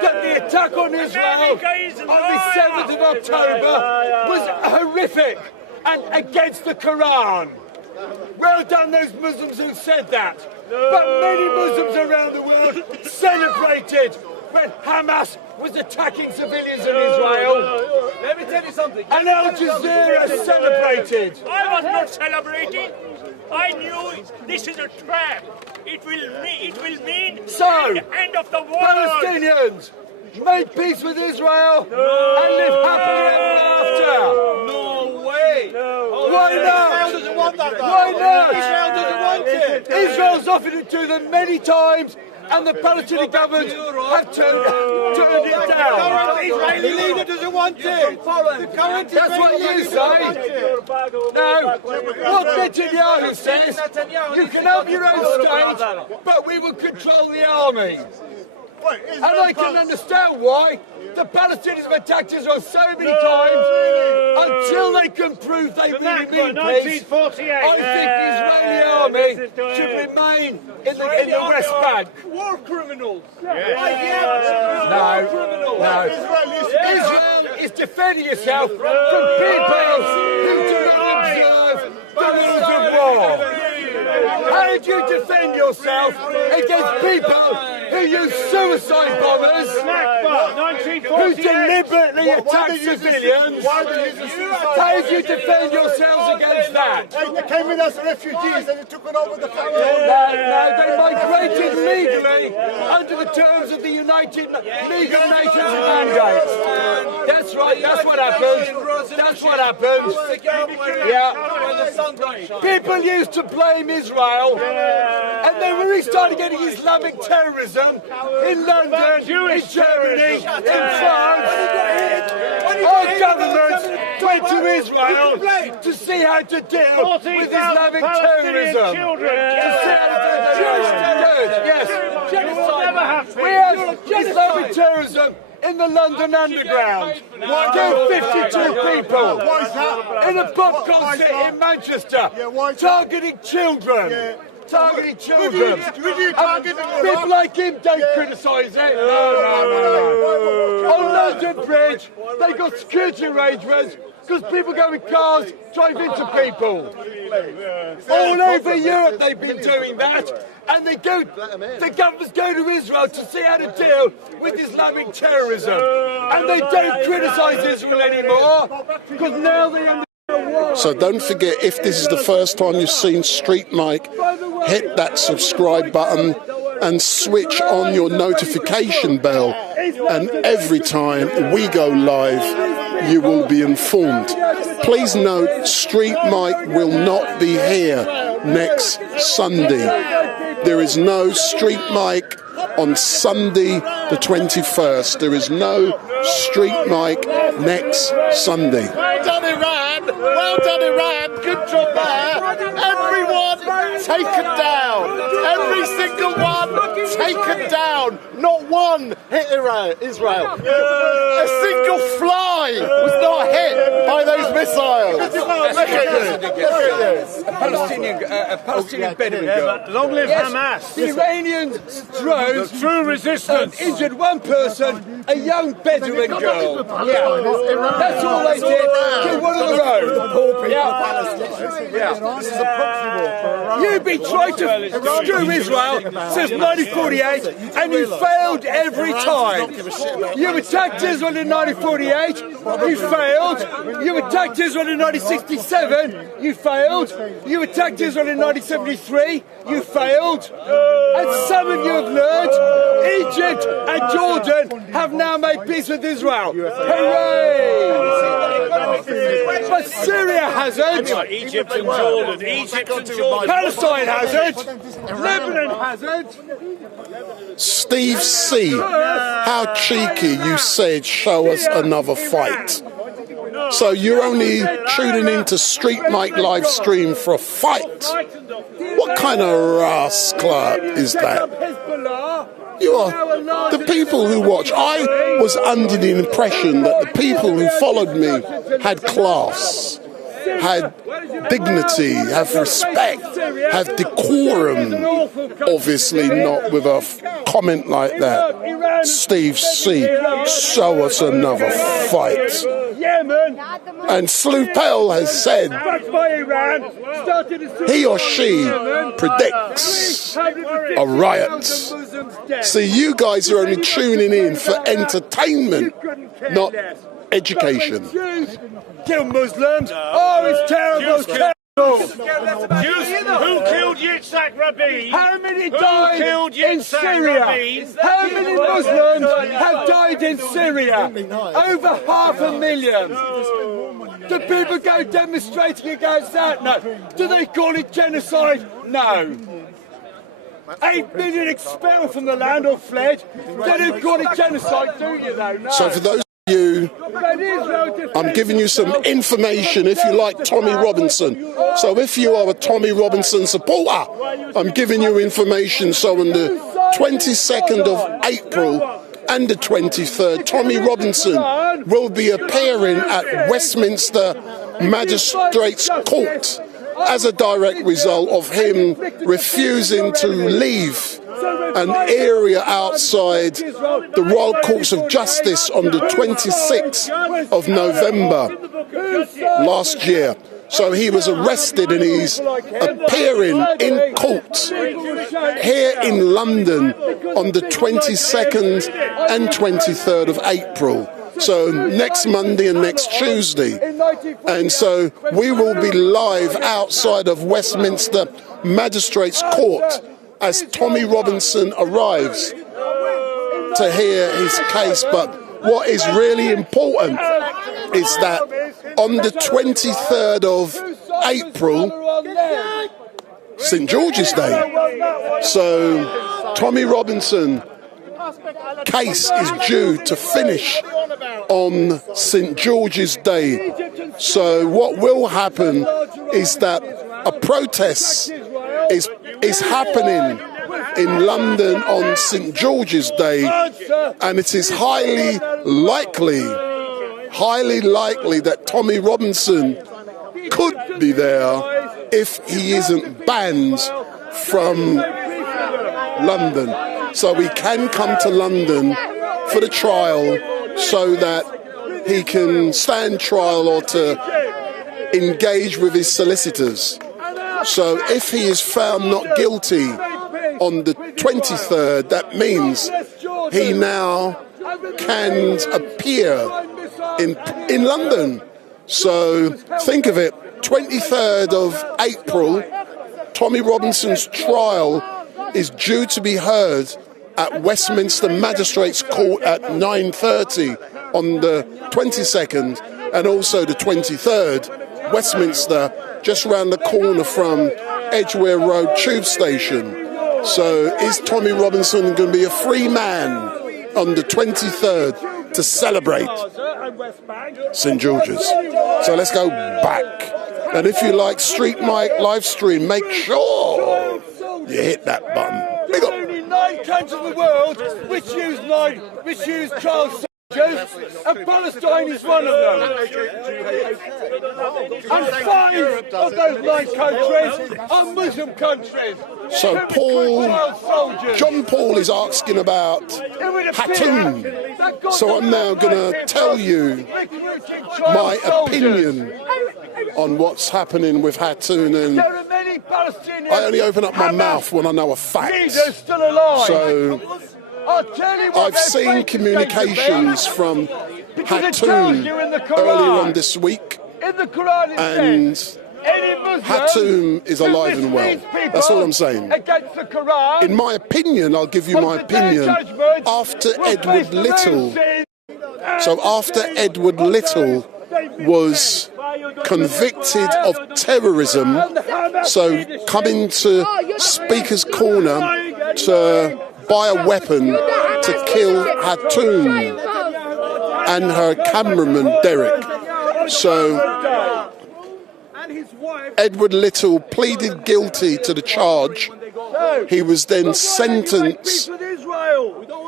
that the attack on Israel on the 7th of October was horrific and against the Quran. Well done those Muslims who said that. But many Muslims around the world celebrated when Hamas was attacking civilians in Israel. Let me tell you something. And Al Jazeera celebrated. I was not celebrating. I knew this is a trap. It will mean the end of the world. Palestinians, make peace with Israel and live happily ever after. No way. Why not? Israel doesn't want that. Why not? Israel doesn't want it. Israel's offered it to them many times, and the Palestinian government have turned it down. The Israeli leader doesn't want it. That's what you say. No, what Netanyahu says, you can have your own state, but we will control the army. And I can understand why the Palestinians have attacked Israel so many times until they can prove they really mean peace. I think the Israeli army should remain in the West Bank. War criminals. No. Israel is defending itself from people who do not observe the rules of war. How do you defend yourself against people who use suicide bombers, who deliberately attack civilians? How do you defend yourselves against that? They came in as refugees and they took it over the family. No, they migrated legally under the terms of the United League of Nations mandate. That's right, that's what happened. That's what happened. Yeah. People used to blame Israel, and then when we started getting Islamic terrorism in London, in Germany, in France, our government went to Israel to see how to deal with Islamic terrorism. We have Islamic terrorism in the London Underground. Killed 52 people in a pop concert in Manchester, targeting children. Targeting children. People like him don't criticise it. No. On London Bridge, they got security arrangements because people go in cars, drive into people. All over Europe they've been doing that. And the governments go to Israel to see how to deal with Islamic terrorism. And they don't criticise Israel anymore because now they understand. So don't forget, if this is the first time you've seen StreetMic, hit that subscribe button and switch on your notification bell. And every time we go live, you will be informed. Please note, StreetMic will not be here next Sunday. There is no StreetMic on Sunday the 21st. There is no StreetMic next Sunday. Well done, Iran. Well done, Iran. Good job there. Everyone taken down. Every single one taken down. Not one hit Israel. A single fly was not hit by those missiles. Look at this. A Palestinian Bedouin girl. Long live Hamas. The Iranian drones true resistance injured one person, a young Bedouin girl. That's all they did. Killed one of their own. This is a proxy war. You've been trying to screw Israel since 1948, and you failed every time. You attacked Israel in 1948, you failed. You attacked Israel in 1967, you failed. You attacked Israel in 1973, you failed. And some of you have learned. Egypt and Jordan have now made peace with Israel. Hooray! But Syria hasn't. Egypt and Jordan. Palestine hasn't. Lebanon hasn't. Steve C, how cheeky you said, show us another fight. So you're only tuning into StreetMic live stream for a fight? What kind of rascal is that? You are the people who watch. I was under the impression that the people who followed me had class, had dignity, have respect, have decorum. Obviously not with a comment like that. Steve C, show us another fight. And Sloopel has said he or she predicts a riot. See, you guys are only tuning in for entertainment, not education. Kill Muslims. Oh, it's terrible. Who killed Yitzhak Rabin? How many died in Syria? How many Muslims have died in Syria? Over 500,000. Do people go demonstrating against that? No. Do they call it genocide? No. 8 million expelled from the land or fled. They don't call it genocide, do you though? No. So for those you, I'm giving you some information if you like Tommy Robinson. So if you are a Tommy Robinson supporter, I'm giving you information so when the 22nd of April and the 23rd, Tommy Robinson will be appearing at Westminster Magistrates Court as a direct result of him refusing to leave an area outside the Royal Courts of Justice on the 26th of November last year. So he was arrested and he's appearing in court here in London on the 22nd and 23rd of April. So next Monday and next Tuesday. And so we will be live outside of Westminster Magistrates Court as Tommy Robinson arrives to hear his case. But what is really important is that on the 23rd of April, St. George's Day. So Tommy Robinson case is due to finish on St. George's Day. So what will happen is that a protest is happening in London on St. George's Day, and it is highly likely that Tommy Robinson could be there if he isn't banned from London. So he can come to London for the trial so that he can stand trial or to engage with his solicitors. So if he is found not guilty on the 23rd, that means he now can appear in London. So think of it, 23rd of April, Tommy Robinson's trial is due to be heard at Westminster Magistrates Court at 9:30 on the 22nd and also the 23rd, Westminster, just round the corner from Edgware Road Tube Station. So is Tommy Robinson going to be a free man on the 23rd to celebrate St. George's? So let's go back. And if you like StreetMic LiveStream, make sure you hit that button. Big up. Only 9 countries in the world which use child soldiers, and Palestine is one of them. And 5 of those 9 countries are Muslim countries. So John Paul is asking about Hatun. So I'm now going to tell you my opinion on what's happening with Hatun, and I only open up my mouth when I know a fact. So I've seen communications from Hatun earlier on this week, and Hatun is alive and well. That's all I'm saying. In my opinion, I'll give you my opinion, after Edward Little, was convicted of terrorism, so coming to Speaker's Corner to buy a weapon to kill Hatun and her cameraman Derek. So Edward Little pleaded guilty to the charge. He was then sentenced,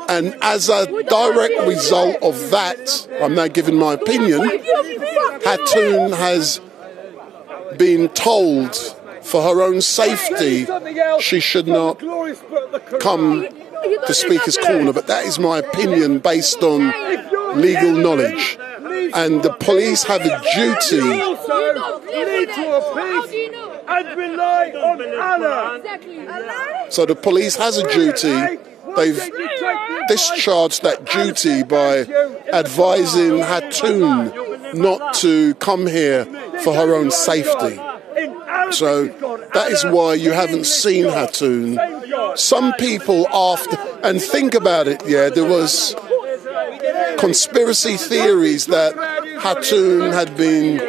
and as a direct result of that, I'm now giving my opinion, Hatun has been told for her own safety she should not come to Speaker's Corner, but that is my opinion based on legal knowledge. And the police have a duty and rely on Allah. So the police has a duty. They've discharged that duty by advising Hatun not to come here for her own safety. So that is why you haven't seen Hatun. Some people after, and think about it, yeah, there was conspiracy theories that Hatun had been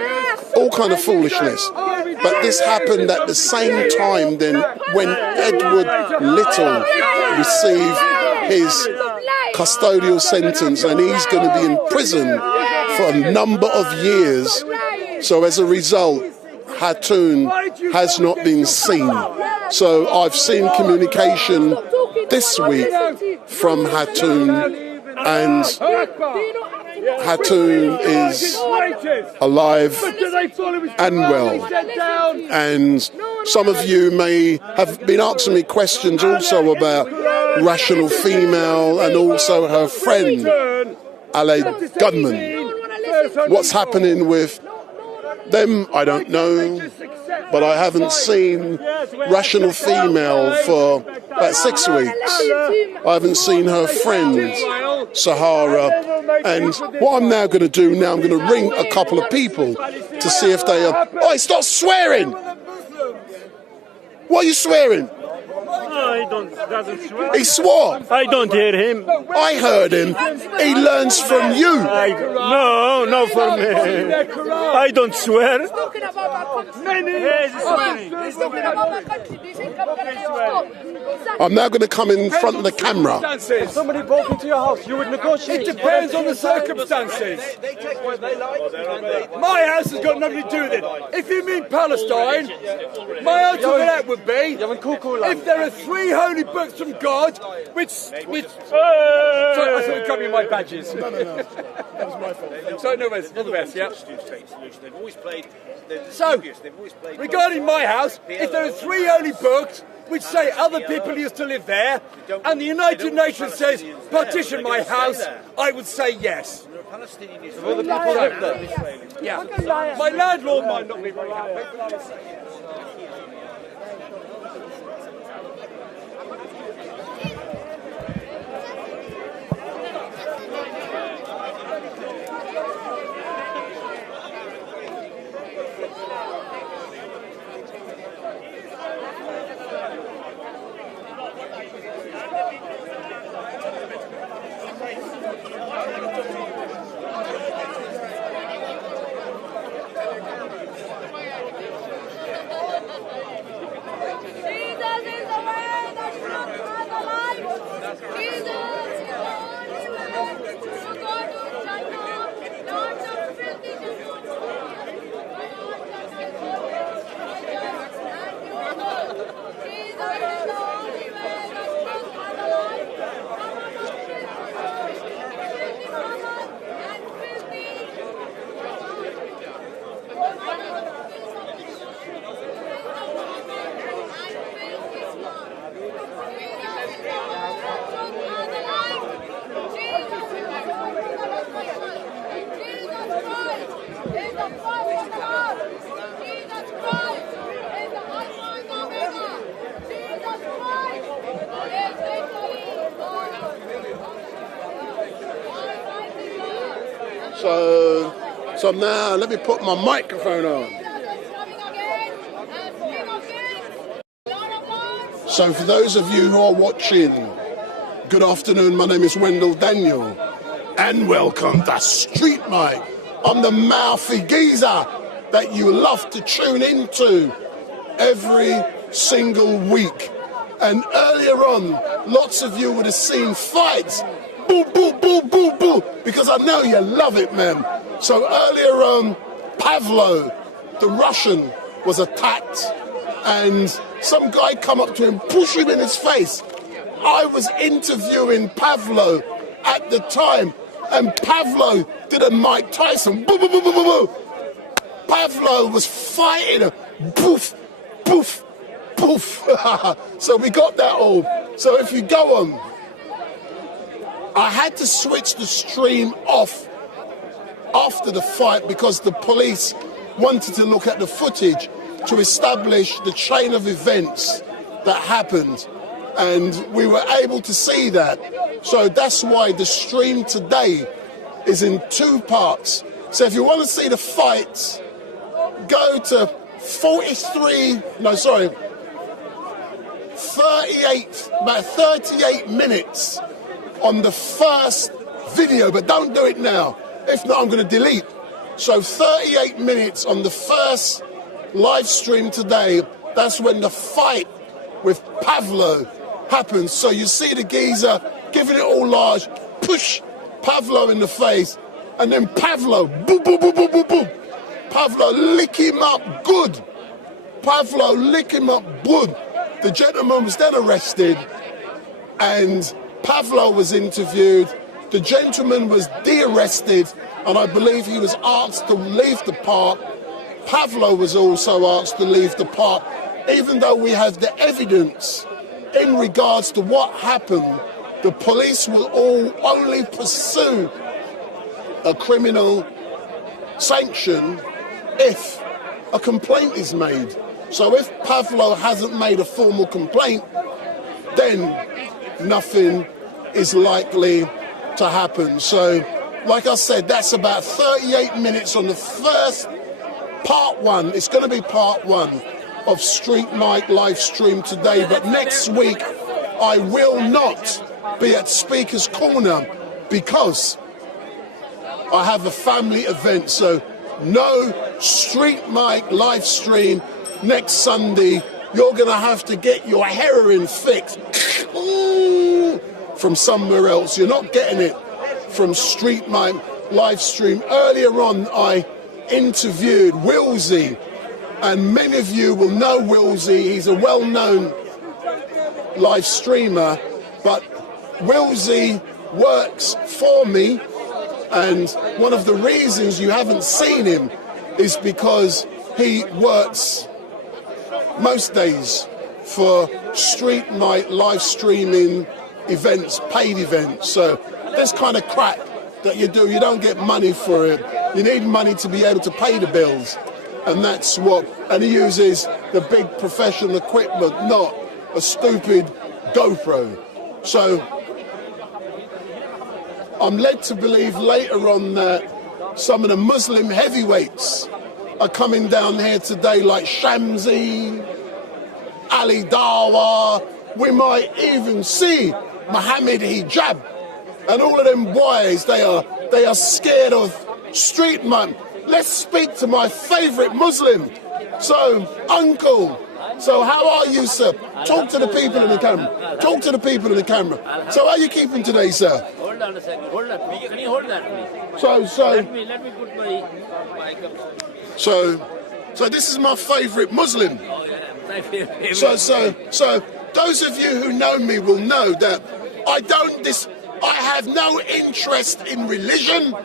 all kind of foolishness. But this happened at the same time then when Edward Little received his custodial sentence, and he's going to be in prison for a number of years. So as a result, Hatun has not been seen. So I've seen communication this week from Hatun, and Hatun is alive and well. And some of you may have been asking me questions also about Rational Female and also her friend, Ale Gunman. What's happening with them, I don't know, but I haven't seen Rational Female for about 6 weeks. I haven't seen her friend, Sahara. And what I'm now going to do I'm going to ring a couple of people to see if they are... Oh, stop swearing! What are you swearing? Doesn't swear. He swore. I don't hear him. I heard him. He learns from you. No, from me. I don't swear. I'm now going to come in front of the camera. If somebody broke into your house, you would negotiate. It depends on the circumstances. They take what they like. My house has got nothing to do with it. If you mean Palestine, my answer to that would be, if there are 3 holy books from God, which sorry, I thought you cut me my badges. No. That was my fault. So no, all the best, yeah. They've always played. So, regarding my house, if there are 3 holy books which say other people used to live there, and the United Nations says partition my house, I would say yes. Other people live there. Yeah. My landlord might not be very happy. So now let me put my microphone on. So for those of you who are watching, good afternoon, my name is Wendell Daniel, and welcome to StreetMic. I'm the mouthy geezer that you love to tune into every single week. And earlier on, lots of you would have seen fights. Boo, boo, boo, boo, boo, because I know you love it, man. So earlier on, Pavo, the Russian, was attacked, and some guy come up to him, push him in his face. I was interviewing Pavo at the time, and Pavo did a Mike Tyson. Boo, boo, boo, boo, boo, boo. Pavo was fighting. Poof, poof, poof. So we got that all. So if you go on, I had to switch the stream off after the fight because the police wanted to look at the footage to establish the chain of events that happened, and we were able to see that. So that's why the stream today is in 2 parts. So if you want to see the fights, go to 38 minutes on the first video, but don't do it now. If not, I'm going to delete. So 38 minutes on the first live stream today, that's when the fight with Pavo happens. So you see the geezer giving it all large, push Pavo in the face, and then Pavo, boop, boop, boop, boop, boop, boop. Pavo lick him up good. Pavo lick him up good. The gentleman was then arrested and Pavo was interviewed. The gentleman was de-arrested and I believe he was asked to leave the park. Pavo was also asked to leave the park, even though we have the evidence in regards to what happened. The police will only pursue a criminal sanction if a complaint is made. So if Pavo hasn't made a formal complaint, then nothing is likely to happen. So, like I said, that's about 38 minutes on the first part one. It's going to be part one of StreetMic live stream today, but next week I will not be at Speaker's Corner because I have a family event. So no StreetMic live stream next Sunday. You're going to have to get your heroin fix from somewhere else. You're not getting it from StreetMic live stream. Earlier on, I interviewed Wilsy, and many of you will know Wilsy. He's a well-known live streamer, but Wilsy works for me, and one of the reasons you haven't seen him is because he works most days for StreetMic live streaming events, paid events. So this kind of crap that you do, you don't get money for it. You need money to be able to pay the bills. And that's what, and he uses the big professional equipment, not a stupid GoPro. So I'm led to believe later on that some of the Muslim heavyweights are coming down here today, like Shamsi, Ali Dawa. We might even see Muhammad Hijab, and all of them boys, they are scared of StreetMic. Let's speak to my favourite Muslim. So, Uncle, so how are you, sir? Talk to the people in the camera. Talk to the people in the camera. So how are you keeping today, sir? Hold on a second. Hold on. Can you hold that, please? So let me put my mic up. So this is my favourite Muslim. Oh, yeah. My favorite. So those of you who know me will know that I have no interest in religion.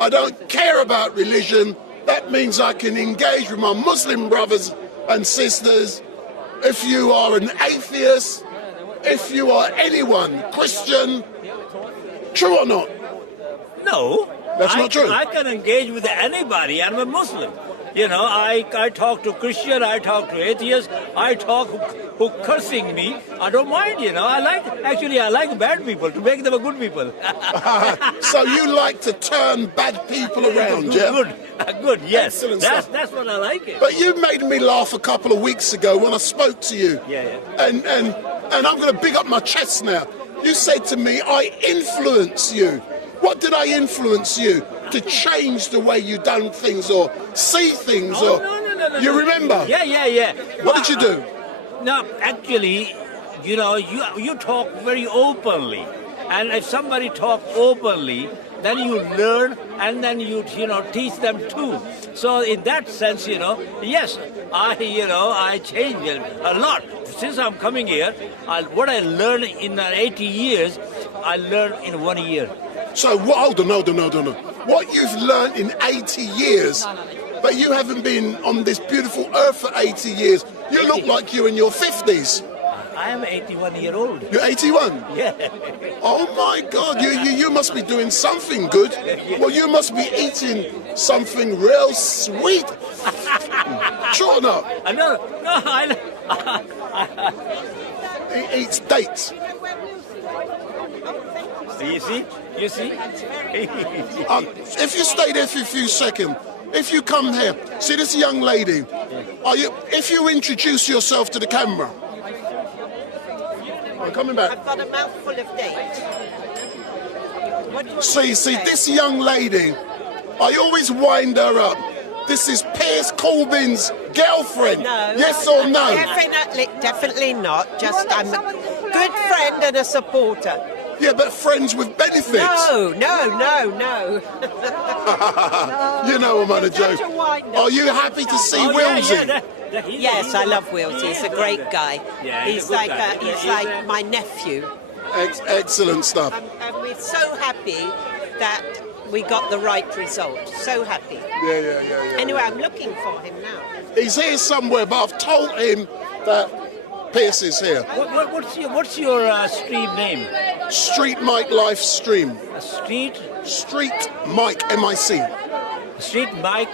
I don't care about religion. That means I can engage with my Muslim brothers and sisters. If you are an atheist, if you are anyone, Christian, true or not? No. That's not true. I can engage with anybody. I'm a Muslim. You know, I talk to Christian, I talk to atheists, I talk who cursing me. I don't mind, you know. I like bad people to make them a good people. So you like to turn bad people around, yeah? Good, yes. Excellent That's what I like it. But you made me laugh a couple of weeks ago when I spoke to you. Yeah. And I'm going to big up my chest now. You said to me, I influence you. What did I influence you? To change the way you done things or see things? No. You remember? Yeah. What did you do? No, actually, you know, you talk very openly. And if somebody talk openly, then you learn and then you teach them too. So in that sense, yes, I changed a lot. Since I'm coming here, what I learned in 80 years, I learned in 1 year. So hold on. What you've learned in 80 years, but you haven't been on this beautiful earth for 80 years. You look like you're in your 50s. I am 81 years old. You're 81? Yeah. Oh my God, you must be doing something good. Well, you must be eating something real sweet. True or not? He eats dates. You see? If you stay there for a few seconds, if you come here, see this young lady, if you introduce yourself to the camera. I'm coming back. I've got a mouthful of dates. See, this young lady, I always wind her up. This is Piers Corbyn's girlfriend. No. Yes or no? Definitely not. Just I'm a good friend and a supporter. Yeah, but friends with benefits. No. You know I'm on a joke. Are you happy to see Wilsy? Yes, I love Wilsy. He's a great guy. Yeah, he's like my nephew. Excellent stuff. And we're so happy that we got the right result. So happy. Yeah. Anyway, I'm looking for him now. He's here somewhere, but I've told him that Pierce is here. What's your stream name? StreetMic LiveStream. StreetMic, M-I-C. StreetMic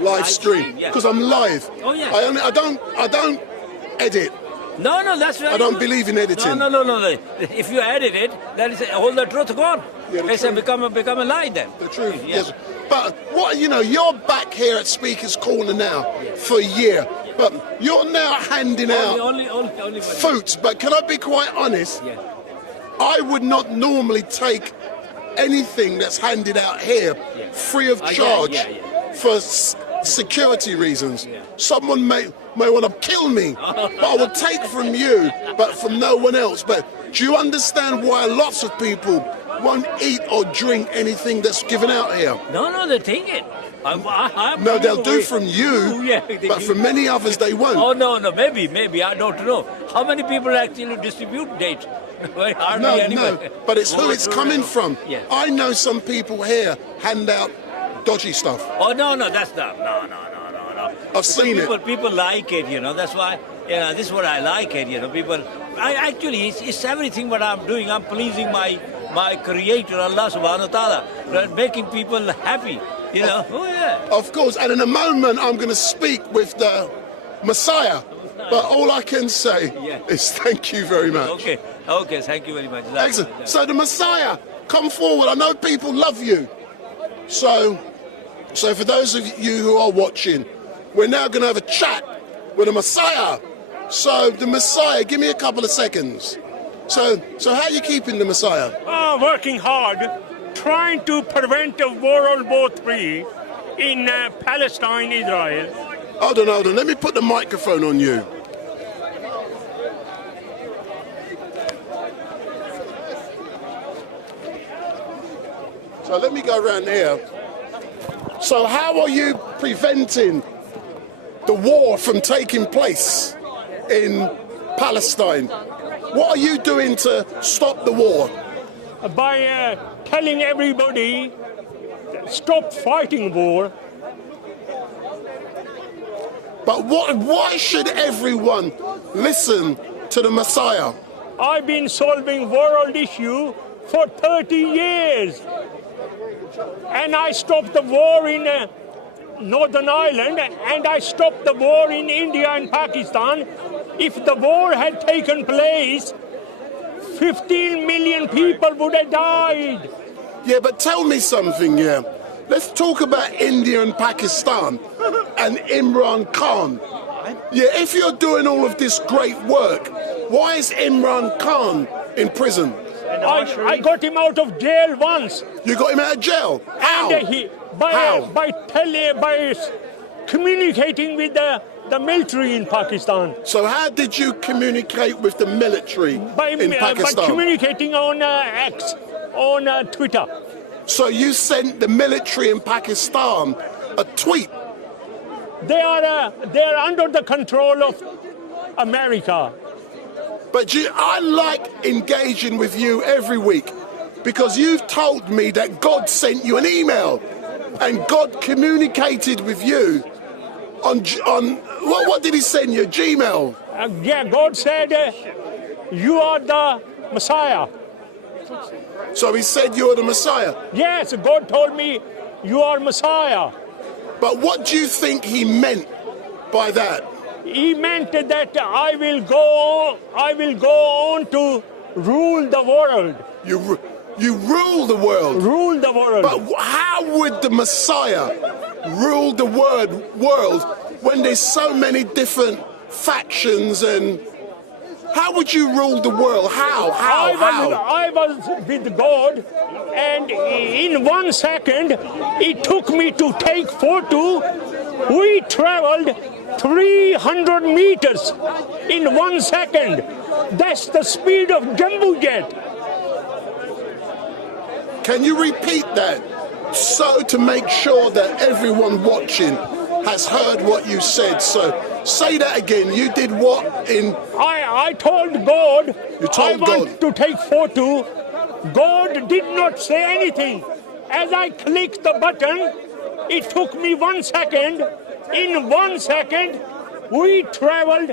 LiveStream. Because I'm live. Oh yeah. I don't edit. No, that's right. I don't believe in editing. No. If you edit it, that is all the truth gone. It's become a lie then. The truth, yes. But what you're back here at Speaker's Corner now for a year, but you're now handing out foods. But can I be quite honest? Yeah. I would not normally take anything that's handed out here free of charge for security reasons. Someone may want to kill me, but I will take from you, but from no one else. But do you understand why lots of people won't eat or drink anything that's given out here? No, they take it. No, they'll do from you, but from many others they won't. Oh, no, maybe, I don't know. How many people actually distribute dates? No, but it's who it's coming from. Yeah. I know some people here hand out dodgy stuff. Oh, no, that's not. No. I've seen it. People like it, that's why, this is what I like it, people. It's everything what I'm doing. I'm pleasing my creator, Allah subhanahu wa ta'ala, making people happy, Of course, and in a moment I'm going to speak with the Messiah, but all I can say is thank you very much. Okay, thank you very much. Excellent. So the Messiah, come forward. I know people love you. So for those of you who are watching, we're now going to have a chat with the Messiah. So the Messiah, give me a couple of seconds. So how are you keeping the Messiah? Working hard, trying to prevent a World War III in Palestine, Israel. Hold on. Let me put the microphone on you. So let me go around here. So how are you preventing the war from taking place in Palestine? What are you doing to stop the war? By telling everybody, stop fighting war. But why should everyone listen to the Messiah? I've been solving world issue for 30 years. And I stopped the war in Northern Ireland, and I stopped the war in India and Pakistan. If the war had taken place, 15 million people would have died. Yeah, but tell me something, Let's talk about India and Pakistan and Imran Khan. Yeah, if you're doing all of this great work, why is Imran Khan in prison? I got him out of jail once. You got him out of jail? How? And by communicating with the military in Pakistan. So how did you communicate with the military in Pakistan? By communicating on X, on Twitter. So you sent the military in Pakistan a tweet? They are under the control of America. But I like engaging with you every week because you've told me that God sent you an email and God communicated with you on what did he send you? Gmail? God said you are the Messiah. So he said you're the Messiah? Yes, God told me you are Messiah. But what do you think he meant by that? He meant that I will go on to rule the world. You rule the world? Rule the world. But how would the Messiah rule the world when there's so many different factions and... How would you rule the world? How? I was with God, and in 1 second, it took me to take photo. We traveled 300 meters in 1 second. That's the speed of jumbo jet. Can you repeat that? So to make sure that everyone watching has heard what you said. So say that again. You did what in... I told God you told I want to take photo. God did not say anything. As I clicked the button, it took me 1 second. In 1 second, we traveled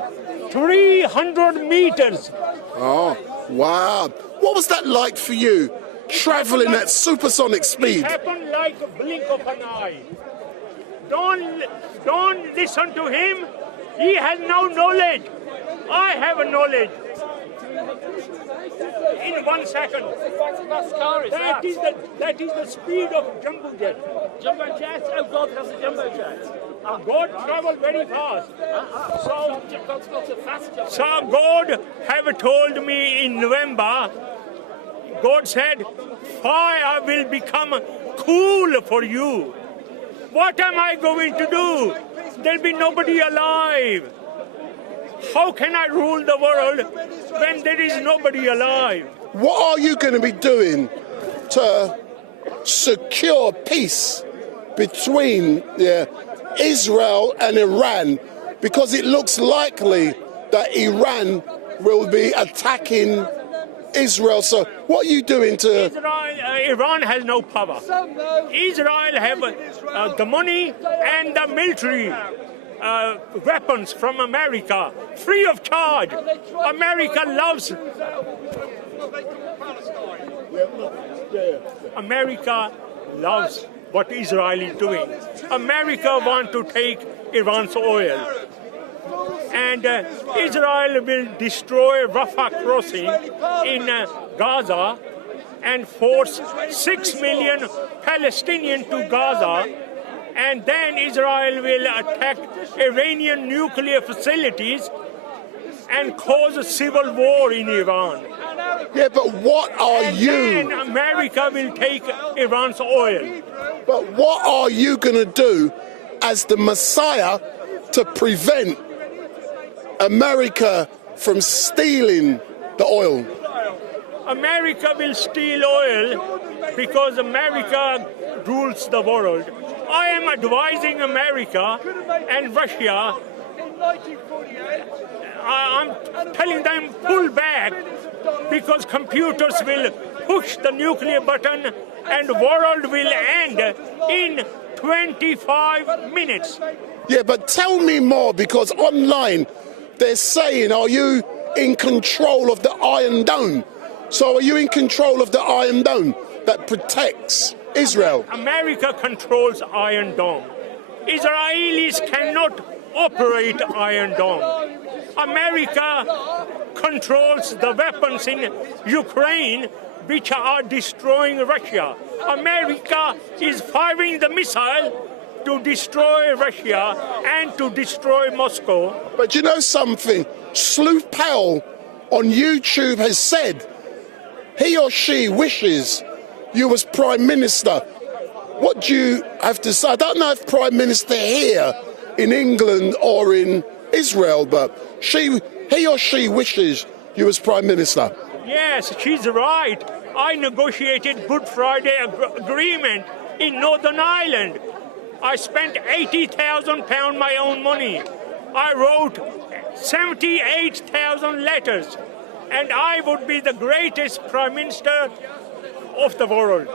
300 meters. Oh, wow. What was that like for you, traveling at supersonic speed? It happened like a blink of an eye. Don't listen to him. He has no knowledge. I have a knowledge. In 1 second. That is the speed of jumbo jet. Jumbo jet? Oh, God has a jumbo jet. God travels very fast. God's got a fast jumbo jet. So God have told me in November, God said, fire will become cool for you. What am I going to do? There'll be nobody alive. How can I rule the world when there is nobody alive? What are you going to be doing to secure peace between Israel and Iran? Because it looks likely that Iran will be attacking Israel. So what are you doing to... Iran has no power. Israel have the money and the military weapons from America, free of charge. America loves... America loves what Israel is doing. America wants to take Iran's oil. And Israel will destroy Rafah crossing in Gaza and force 6 million Palestinians to Gaza. And then Israel will attack Iranian nuclear facilities and cause a civil war in Iran. Yeah, but what are you... Then America will take Iran's oil. But what are you going to do as the Messiah to prevent America from stealing the oil? America will steal oil because America rules the world. I am advising America and Russia. I'm telling them pull back because computers will push the nuclear button and the world will end in 25 minutes. Yeah, but tell me more, because online they're saying, are you in control of the Iron Dome? So are you in control of the Iron Dome that protects Israel? America controls Iron Dome. Israelis cannot operate Iron Dome. America controls the weapons in Ukraine which are destroying Russia. America is firing the missile to destroy Russia and to destroy Moscow. But you know something? Sleuth Powell on YouTube has said he or she wishes you was Prime Minister. What do you have to say? I don't know if Prime Minister here in England or in Israel, but he or she wishes you was Prime Minister. Yes, she's right. I negotiated Good Friday Agreement in Northern Ireland. I spent £80,000 my own money. I wrote 78,000 letters, and I would be the greatest Prime Minister of the world.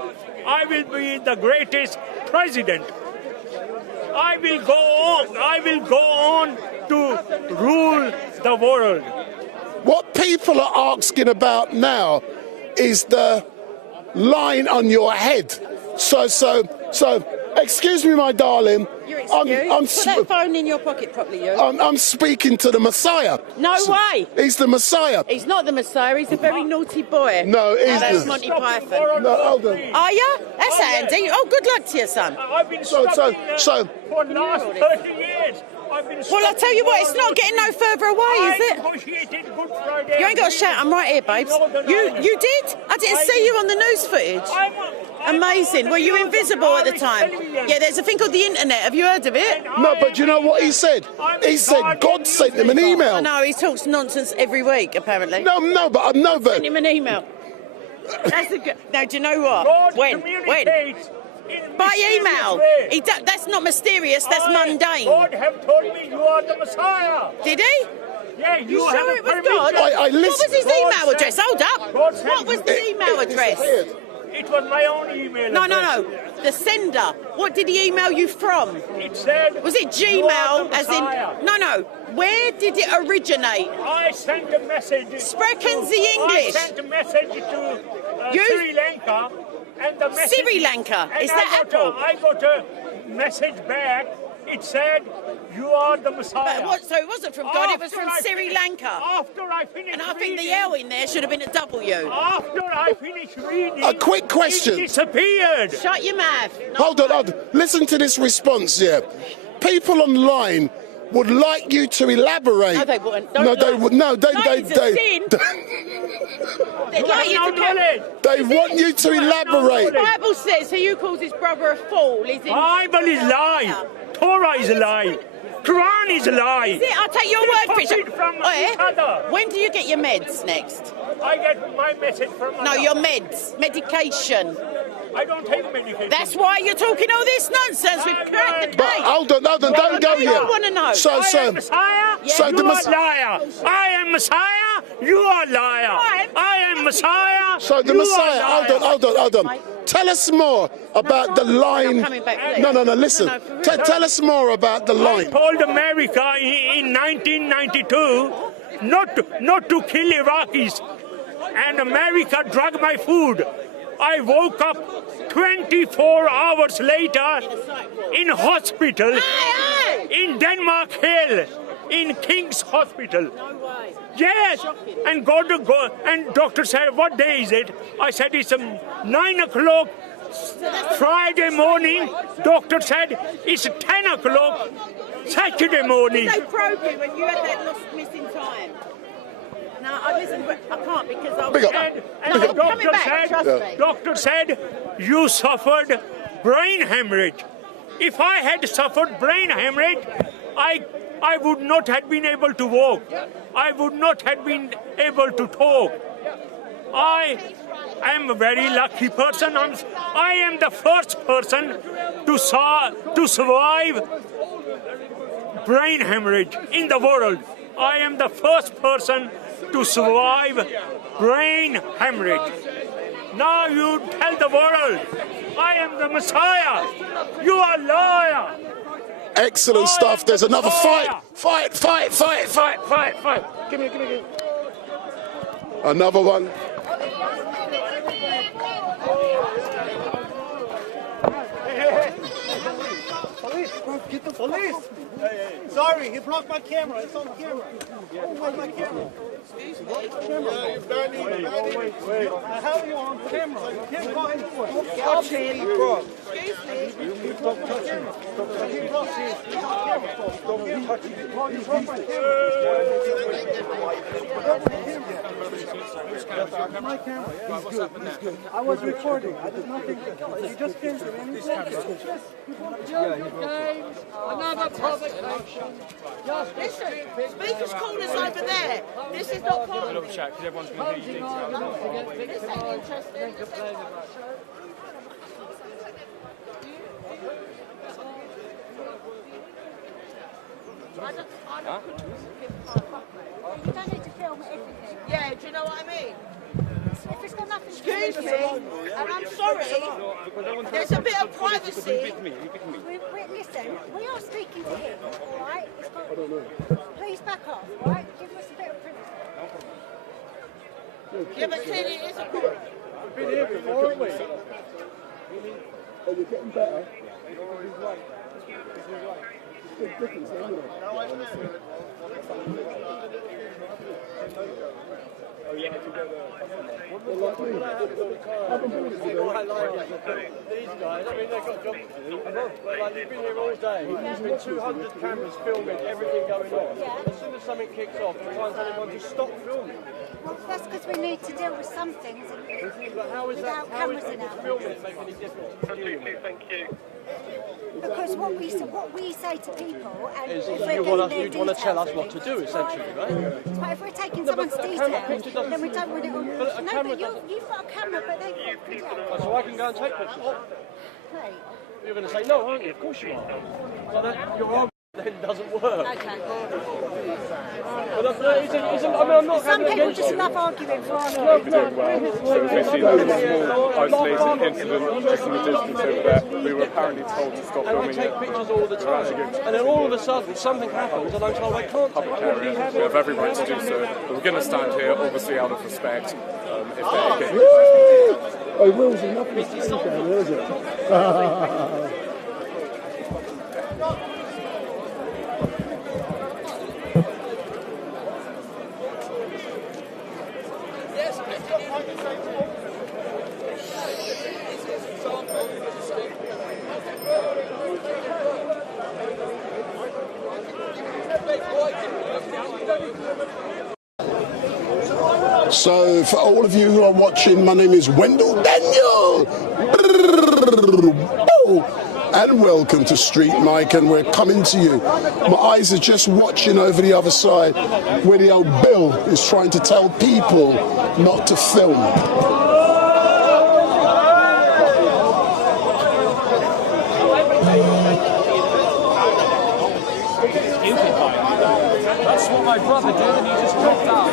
I will be the greatest president. I will go on to rule the world. What people are asking about now is the line on your head. So, excuse me, my darling. You're excused. Put that phone in your pocket properly, you. I'm speaking to the Messiah. No way. He's the Messiah. He's not the Messiah. He's a very naughty boy. No, he's that's Monty Python. No, hold on. Are you? That's Andy. Oh, good luck to you, son. I've been so for the last 30 years. Well, I tell you what, it's not getting no further away, is it? You ain't got to shout. I'm right here, babes. You did? I didn't see you on the news footage. Amazing. Were you invisible at the time? Yeah, there's a thing called the internet. Have you heard of it? No, but you know what he said? He said God sent him an email. I know, he talks nonsense every week, apparently. No, but Sent him an email. That's a good. No, do you know what? God When? communicates in By mysterious email. ways. That's not mysterious. That's mundane. God have told me you are the Messiah. Did he? Yeah, You have sure a it was permission. God? What was his email address? Hold up. What was the email address? It was my own email No, address. no. The sender. What did he email you from? It said. Was it "You are Gmail? the As in? Messiah." No. Where did it originate? I sent a message. Sprechen Sie English? I sent a message to You? Sri Lanka, and the message. Sri Lanka? And Is that Apple? I got a message back. It said, "You are the Messiah." So it wasn't from God. It was from Sri Lanka. After I finished And I think the reading- L in there should have been a W. After I finished reading, A quick question. it disappeared. Shut your mouth. Hold on. Listen to this response here. People online would like you to elaborate. No, they wouldn't. No, they would. No, they. It's a sin. They'd like you to They want you to elaborate. The Bible says, "He who calls his brother a fool is in." Bible is lie. Torah is a lie. Quran is a lie. See, I'll take your word for They it. from each other. When do you get your meds next? I get my message from No, Allah. your meds, medication. I don't take medication. That's why you're talking all this nonsense. We've cracked the case. But hold on, don't go I yet. want to know. I am Messiah. So you the are Messiah. liar. I am Messiah. You are liar. I am Messiah. So the you Messiah. are liar. Hold on. Tell us more about the line. No. Listen. Tell us more about the I line. told America in 1992 not to kill Iraqis, and America drug my food. I woke up 24 hours later in hospital in Denmark Hill, in King's Hospital. Yes, and and doctor said, "What day is it?" I said, "It's 9 o'clock Friday morning." Doctor said, "It's 10 o'clock Saturday morning." They probe you when you had that missing time. No, listen, I can't because I was. And the doctor said, "You suffered brain hemorrhage." If I had suffered brain hemorrhage, I would not have been able to walk. I would not have been able to talk. I am a very lucky person. I am the first person to survive brain hemorrhage in the world. I am the first person to survive brain hemorrhage. Now you tell the world, I am the Messiah. You are a liar. Excellent stuff. There's another fight. Give me. Another one. Police! Get the police! Sorry, he blocked my camera. It's on camera. Oh, where's my camera? Excuse me. How are you on camera? You can't go in for it. Excuse me. Stop touching me. Stop touching me. My camera. He's good. I was recording. I did not think that. You just came to me. Another provocation. Listen, speakers' corner's over there. This is not part of it. This ain't interesting. You don't need to film everything. Yeah, do you know what I mean? If it's got nothing to do Excuse with me, and I'm sorry, there's a bit of privacy. Listen, we are speaking to him, all right? Please back off, all right? Give us a bit of privacy. Yeah, but clearly it is a problem. We've been here before, haven't we? Oh, you're getting better. Big difference, isn't it? Oh, yeah, to go there. Well, like me. I've been doing it today. These guys, I mean, they've got jobs to do. But like, they've been here all day. There's been 200 cameras filming everything going on. As soon as something kicks off, they try and tell everyone to stop filming. Well, that's because we need to deal with some things But how is without that? How is cameras in that our filming it make any difference? Because knows what we say to people, and Is if you we're want getting to tell us what to do, essentially, right? But if we're taking someone's details, then we don't want it on. No, but you've got a camera, but they've got video. So I can go and take pictures. Right. You're going to say no, aren't you? Of course you are. So that your argument then doesn't work. Okay. But I'm not Some having people against just you. love arguing for Well, so if we see that small isolated incident just in the distance over there, we were apparently told to stop And I filming take it. pictures all the time. And then all of a sudden something happens and I'm told I can't take Area. We have every right to do so. But we're going to stand here, obviously out of respect, if they're getting... Oh, Wilsy, nothing to see down there, is it? So, for all of you who are watching, my name is Wendell Daniel. And welcome to StreetMic, and we're coming to you. My eyes are just watching over the other side where the old Bill is trying to tell people not to film. That's what my brother did and he just dropped out.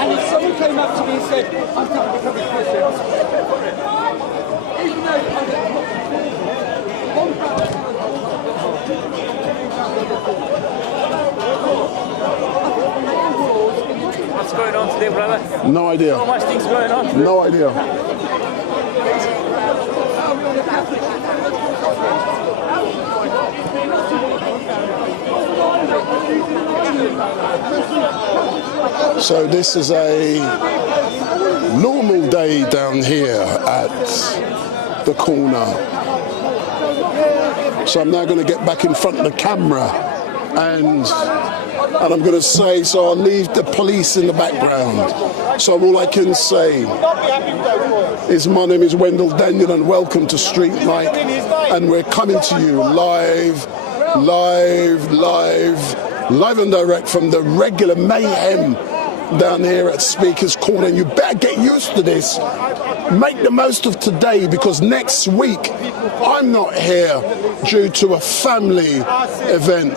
And if someone came up to me and said, I'm coming to become a Christian, even What's going on today, brother? No idea. So much things going on. No idea. So this is a normal day down here at the corner. So I'm now going to get back in front of the camera and I'm going to say, so I'll leave the police in the background. So all I can say is my name is Wendell Daniel and welcome to StreetMic, and we're coming to you live and direct from the regular mayhem down here at Speaker's Corner. And you better get used to this. Make the most of today, because next week I'm not here due to a family event.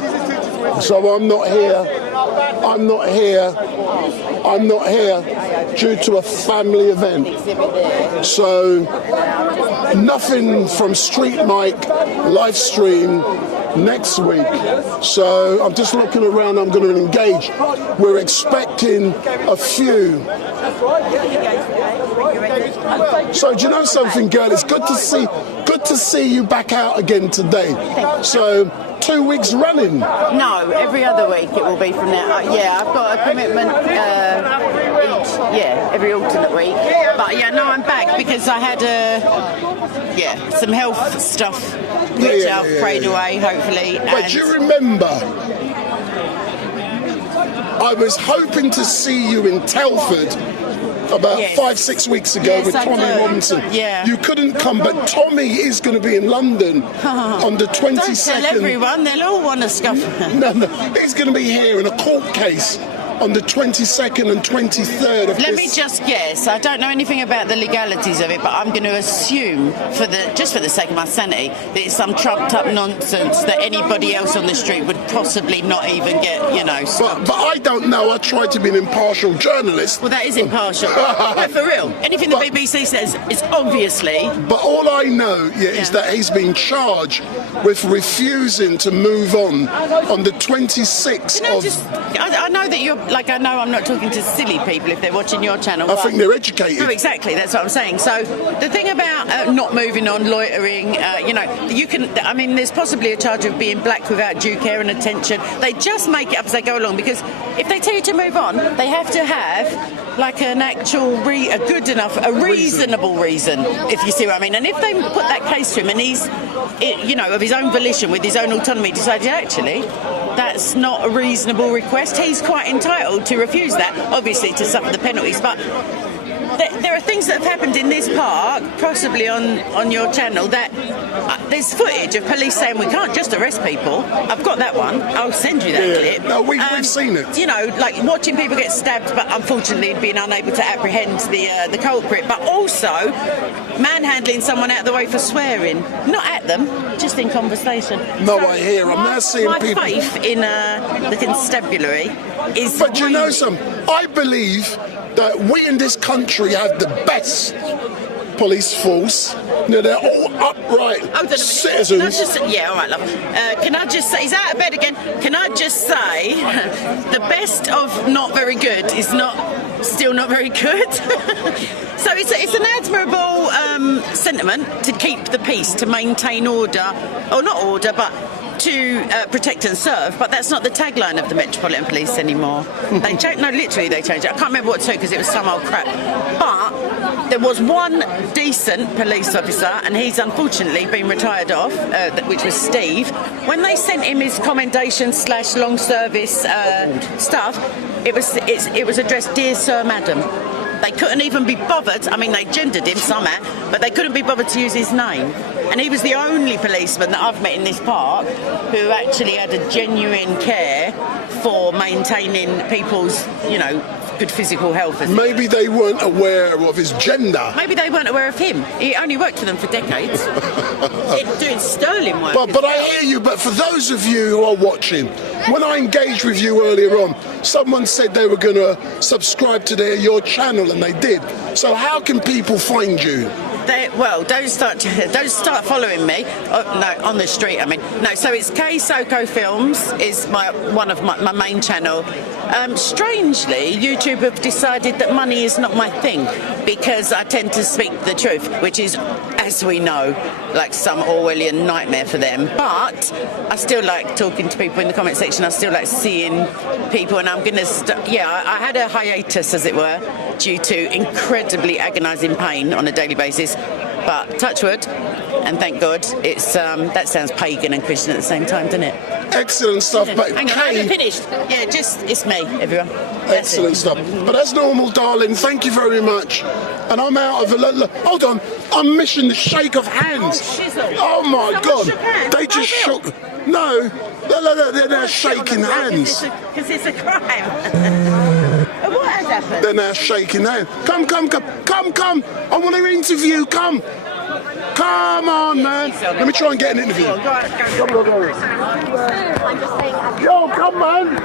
So I'm not here due to a family event. So nothing from StreetMic live stream next week. So I'm just looking around, I'm going to engage. We're expecting a few. So do you know something, girl? It's good to see you back out again today. So 2 weeks running? No, every other week it will be from now. Yeah, I've got a commitment every alternate week. But yeah, no, I'm back because I had some health stuff which I've prayed away, hopefully. But do you remember, I was hoping to see you in Telford about 5-6 weeks ago with Tommy Robinson. Yeah. You couldn't come, but Tommy is going to be in London on the 22nd. Don't tell everyone, they'll all want to scuff. No, he's going to be here in a court case on the 22nd and 23rd of Let me just guess. I don't know anything about the legalities of it, but I'm going to assume, just for the sake of my sanity, that it's some trumped-up nonsense that anybody else on the street would possibly not even get, But I don't know. I tried to be an impartial journalist. Well, that is impartial. No, for real. Anything the BBC says is obviously... But all I know is that he's been charged with refusing to move on the 26th of... I know that you're... I know I'm not talking to silly people if they're watching your channel. I think they're educated. No, exactly. That's what I'm saying. So the thing about not moving on, loitering, you can... I mean, there's possibly a charge of being black without due care and attention. They just make it up as they go along, because if they tell you to move on, they have to have an actual, a reasonable reason, if you see what I mean. And if they put that case to him and he's, of his own volition, with his own autonomy, decided, actually, that's not a reasonable request, he's quite entitled to refuse that, obviously to suffer the penalties. But there are things that have happened in this park, possibly on your channel, that there's footage of police saying we can't just arrest people. I've got that one. I'll send you that clip. No, we've seen it. You know, like watching people get stabbed, but unfortunately being unable to apprehend the culprit, but also manhandling someone out of the way for swearing. Not at them, just in conversation. No, I hear. I'm now seeing people. My faith in the constabulary is. But you know something? I believe that we in this country have the best police force. You know, they're all upright citizens. Yeah, all right, love. Can I just say, he's out of bed again. Can I just say, the best of not very good is still not very good. So it's an admirable sentiment to keep the peace, to maintain order, or not order, but to protect and serve, but that's not the tagline of the Metropolitan Police anymore. They changed, no, literally they changed it. I can't remember what to because it was some old crap. But there was one decent police officer, and he's unfortunately been retired off, which was Steve. When they sent him his commendation / long service stuff, it was addressed, "Dear Sir, Madam." They couldn't even be bothered. I mean, they gendered him somehow, but they couldn't be bothered to use his name. And he was the only policeman that I've met in this park who actually had a genuine care for maintaining people's, you know, good physical health. Maybe they weren't aware of his gender. Maybe they weren't aware of him. He only worked for them for decades. Doing sterling work. But I hear you, but for those of you who are watching, when I engaged with you earlier on, someone said they were going to subscribe to your channel, and they did. So how can people find you? Don't start following me. Oh, no, on the street. I mean, no. So it's K Soko Films is one of my main channel. Strangely, YouTube have decided that money is not my thing because I tend to speak the truth, which is, as we know, like some Orwellian nightmare for them. But I still like talking to people in the comment section. I still like seeing people, and I'm gonna. I had a hiatus, as it were, due to incredibly agonising pain on a daily basis. But touch wood, and thank God, it's that sounds pagan and Christian at the same time, doesn't it? Excellent stuff. But hang on, I haven't finished. Yeah, it's me, everyone. Excellent stuff. But as normal, darling, thank you very much. And I'm out of hold on, I'm missing the shake of hands. Oh my God, they just shook. No, they're shaking hands. Because it's a crime. What has happened? They're now shaking hands. Come. I want to interview. Come on, man. Let me try and get an interview. Yo, come, man.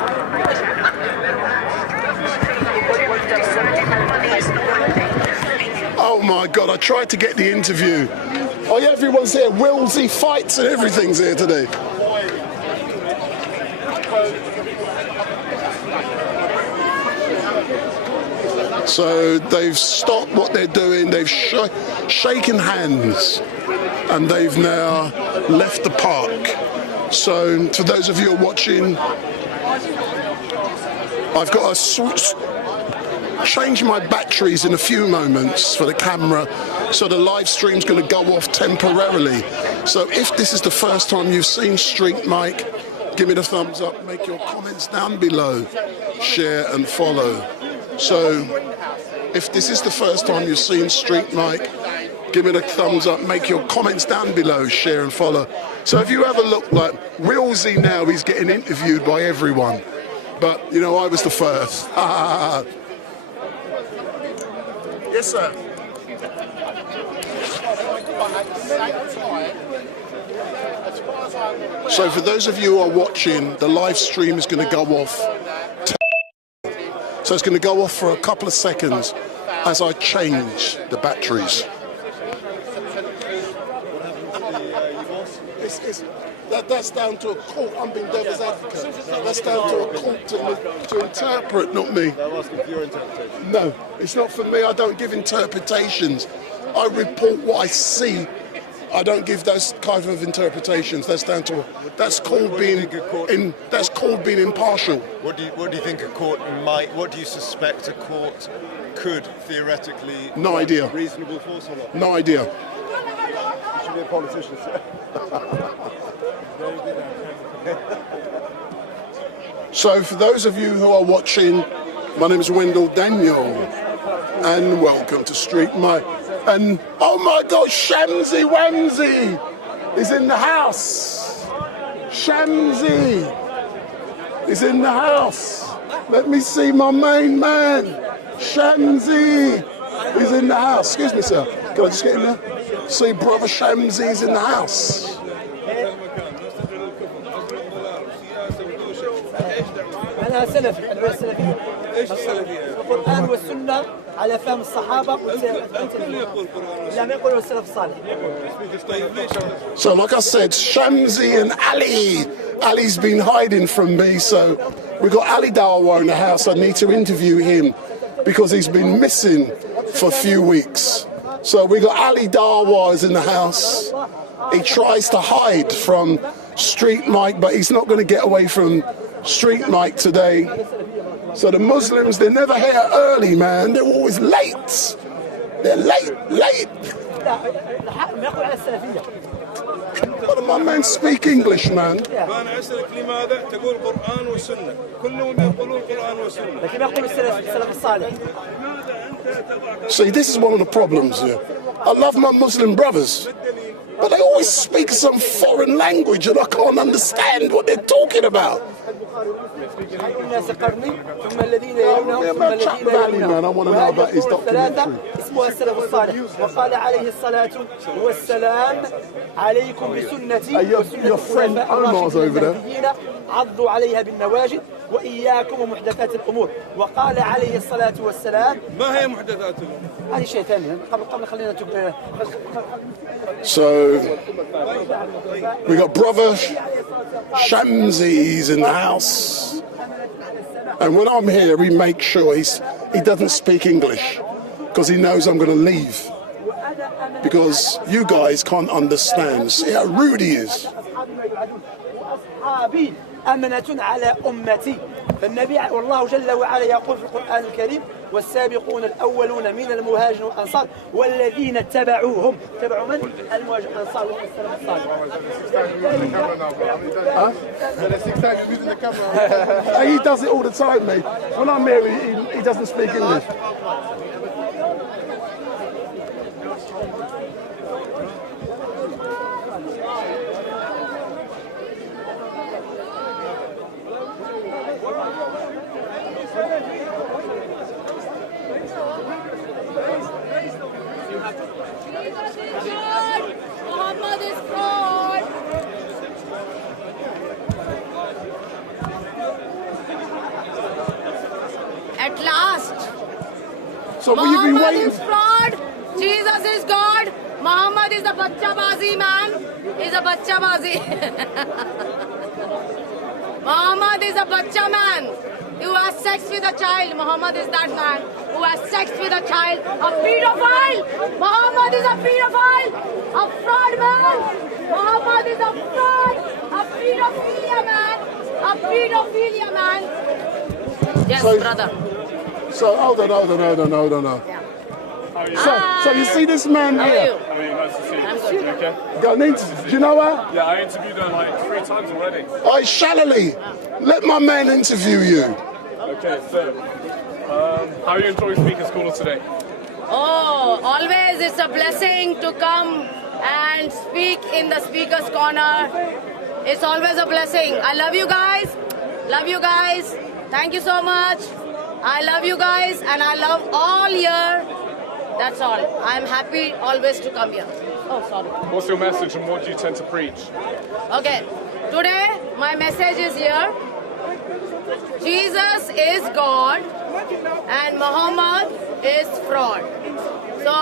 Oh my God, I tried to get the interview. Oh yeah, everyone's here. Wilsy fights and everything's here today. So they've stopped what they're doing, they've shaken hands, and they've now left the park. So for those of you who are watching, I've got to change my batteries in a few moments for the camera, so the live stream's going to go off temporarily. So if this is the first time you've seen StreetMic, give me the thumbs up, make your comments down below, share and follow. So if this is the first time you've seen StreetMic, give me the thumbs up, make your comments down below, share and follow. So if you have a look, like Wilsy now, he's getting interviewed by everyone. But, you know, I was the first. Yes, sir. So for those of you who are watching, the live stream is going to go off. So it's going to go off for a couple of seconds as I change the batteries. That's down to a court. I'm being devil's advocate. That's down to a court to interpret, not me. I'm asking for your interpretation. No, it's not for me. I don't give interpretations. I report what I see. I don't give those kind of interpretations. That's down to that's called being impartial. What do you think a court might? What do you suspect a court could theoretically? No idea. Reasonable force or not? No idea. You should be a politician, sir. So for those of you who are watching, my name is Wendell Daniel. and welcome to StreetMic. And oh my God, Shamsi Wamsi is in the house. Shamsi is in the house. Let me see my main man. Shamsi is in the house. Excuse me, sir. Can I just get in there? See, brother Shamsi is in the house. أنا سلفي، أنا سلفي. إيش السلفية؟ القرآن والسنة على فهم الصحابة لما يقولوا السلف الصالح. So like I said, Shamsi and Ali. Ali's been hiding from me, so we got Ali Dawa in the house. I need to interview him because he's been missing for a few weeks. So we got Ali Dawa is in the house. He tries to hide from StreetMic, but he's not going to get away from StreetMic today. So the Muslims, they're never here early, man. They're always late. They're late. What do my men speak English, man? See, this is one of the problems here. I love my Muslim brothers, but they always speak some foreign language and I can't understand what they're talking about. Man, I want to know about his documentary. Your friend Omar's over there. عضوا عليها بالنواجذ وإياكم ومحدثات الأمور وقال عليه الصلاة والسلام ما هي محدثات الأمور هذه شيء ثاني قبل خلينا نشوف. So we got brother Shamsi's in the house, and when I'm here he makes sure he doesn't speak English because he knows I'm going to leave because you guys can't understand. See how rude he is. أمنة على أمتي فالنبي والله جل وعلا يقول في القرآن الكريم والسابقون الأولون من المهاجرين والأنصار والذين اتبعوهم تبعوا من؟ المهاجرين والأنصار والسلف الصالح. He does it all the time, mate. When I'm here, he doesn't speak English. Muhammad is fraud. At last. So will you be waiting? Muhammad is fraud. Jesus is God. Muhammad is a bachabazi man. He's a bachabazi. Muhammad is a bacha man who has sex with a child. Muhammad is that man who has sex with a child. A pedophile. Muhammad is a pedophile. A fraud man. Muhammad is a fraud. A pedophilia man. A pedophilia man. Yes, so, brother. So hold on. Yeah. So you see this man How here? are you? How are you? Nice to see you. I'm good. Okay. Got an interview. Do you know her? Yeah, I interviewed her like 3 times already. Oi, Shalali, let my man interview you. Okay, so how are you enjoying Speaker School today? Oh, always it's a blessing to come and speak in the speaker's corner. It's always a blessing. I love you guys. Love you guys. Thank you so much. I love you guys and I love all here. That's all. I'm happy always to come here. Oh, sorry. What's your message and what do you tend to preach? Okay. Today, my message is here. Jesus is God and Muhammad is fraud. So,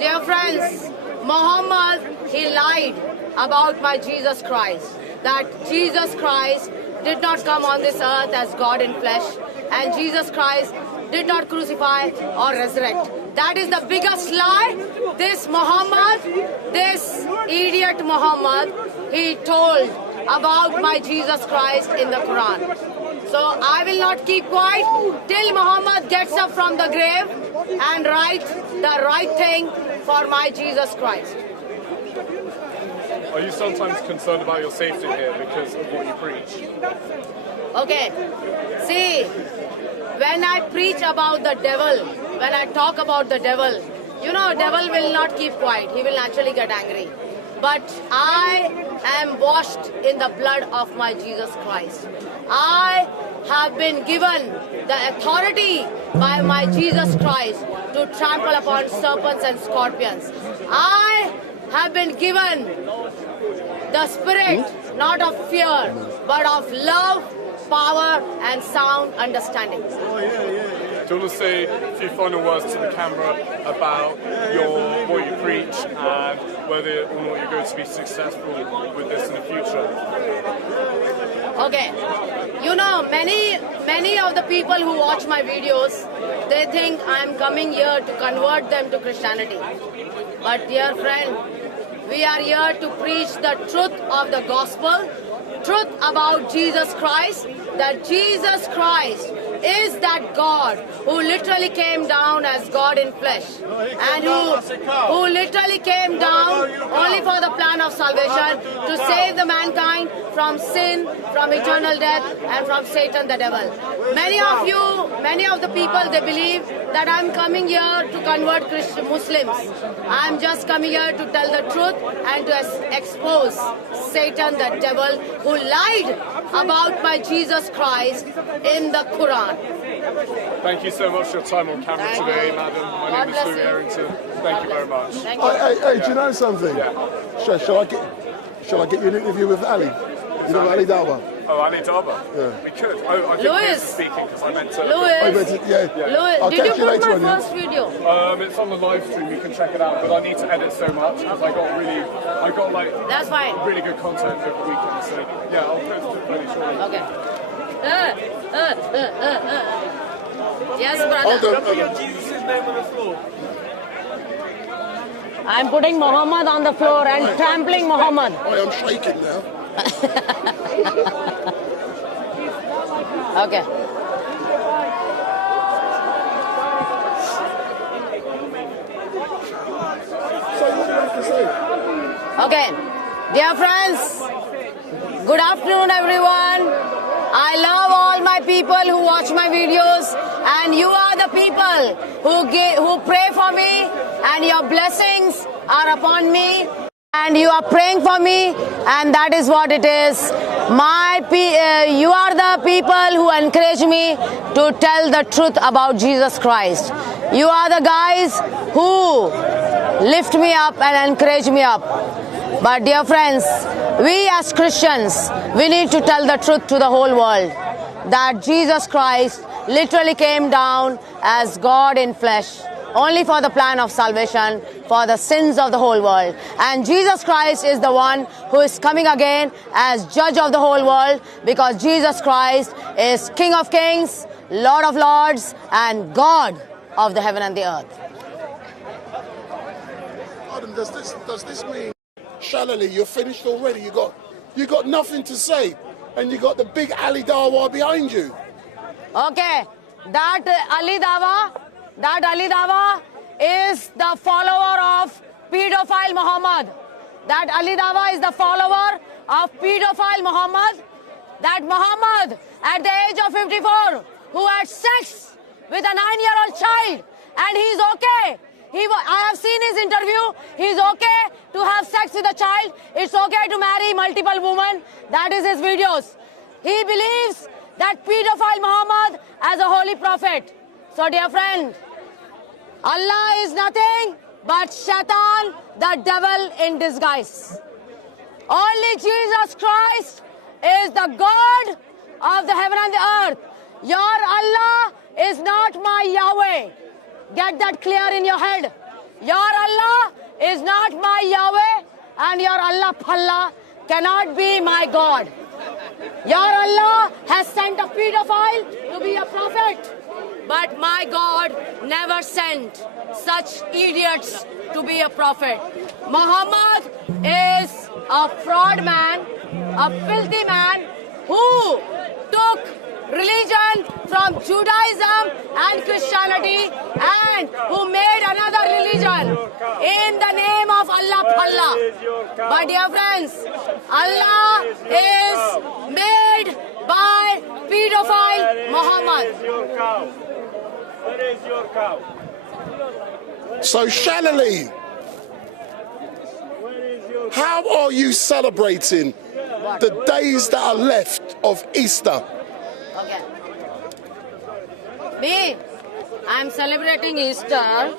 dear friends, Muhammad, he lied about my Jesus Christ. That Jesus Christ did not come on this earth as God in flesh. And Jesus Christ did not crucify or resurrect. That is the biggest lie. This Muhammad, this idiot Muhammad, he told about my Jesus Christ in the Quran. So I will not keep quiet till Muhammad gets up from the grave and write the right thing for my Jesus Christ. Are you sometimes concerned about your safety here because of what you preach? Okay. See, when I preach about the devil, when I talk about the devil, you know, devil will not keep quiet. He will naturally get angry. But I am washed in the blood of my Jesus Christ. I have been given the authority by my Jesus Christ to trample upon serpents and scorpions. I have been given the spirit, not of fear, but of love, power, and sound understanding. Do you want to say a few final words to the camera about what you preach and whether or not you're going to be successful with this in the future? Okay, you know, many of the people who watch my videos, they think I'm coming here to convert them to Christianity. But dear friend, we are here to preach the truth of the gospel, truth about Jesus Christ, that Jesus Christ is that God who literally came down as God in flesh, and who literally came down only for the plan of salvation to save the mankind from sin, from eternal death, and from Satan the devil. Many of the people, they believe that I'm coming here to convert Muslims. I'm just coming here to tell the truth and to expose Satan the devil who lied about my Jesus Christ in the Quran. Thank you so much for your time on camera today, madam. My name is Louis Arrington. Thank you very much. Hey, do you know something? Yeah. Shall I get you an interview with Ali? You know Ali Dawa? Oh, Ali Dawa? Yeah. We could. Oh, I think Louis speaking because I meant to. Louis, yeah. Did you put my first video? It's on the live stream. You can check it out. But I need to edit so much because I got like that's fine. Really good content over the weekend. So yeah, I'll post it really shortly. Okay. Yes, brother. Put your Jesus' name on the floor. I'm putting Muhammad on the floor and trampling Muhammad. I am shaking now. Okay. Okay, dear friends, good afternoon everyone. I love all my people who watch my videos, and you are the people who pray for me, and your blessings are upon me, and you are praying for me, and that is what it is. You are the people who encourage me to tell the truth about Jesus Christ. You are the guys who lift me up and encourage me up. But dear friends, we as Christians, we need to tell the truth to the whole world, that Jesus Christ literally came down as God in flesh, only for the plan of salvation, for the sins of the whole world. And Jesus Christ is the one who is coming again as judge of the whole world, because Jesus Christ is King of Kings, Lord of Lords, and God of the heaven and the earth. Adam, does this mean, shallowly, you're finished already? You got nothing to say, and you got the big Ali Dawa behind you. Okay, that Ali Dawa is the follower of pedophile Muhammad. That Ali Dawa is the follower of pedophile Muhammad. That Muhammad, at the age of 54, who had sex with a 9-year-old child, and he's okay. I have seen his interview. He's okay to have sex with a child. It's okay to marry multiple women. That is his videos. He believes that pedophile Muhammad as a holy prophet. So dear friend, Allah is nothing but Shaitan, the devil in disguise. Only Jesus Christ is the God of the heaven and the earth. Your Allah is not my Yahweh. Get that clear in your head. Your Allah is not my Yahweh, and your Allah Palla cannot be my God. Your Allah has sent a pedophile to be a prophet, but my God never sent such idiots to be a prophet. Muhammad is a fraud man, a filthy man who took religion from Judaism and Christianity and who made another religion in the name of Allah Palla. But dear friends, Allah is made by pedophile Muhammad. Where is your cow? So, Shalali, how are you celebrating the days that are left of Easter? Okay. Me, I'm celebrating Easter.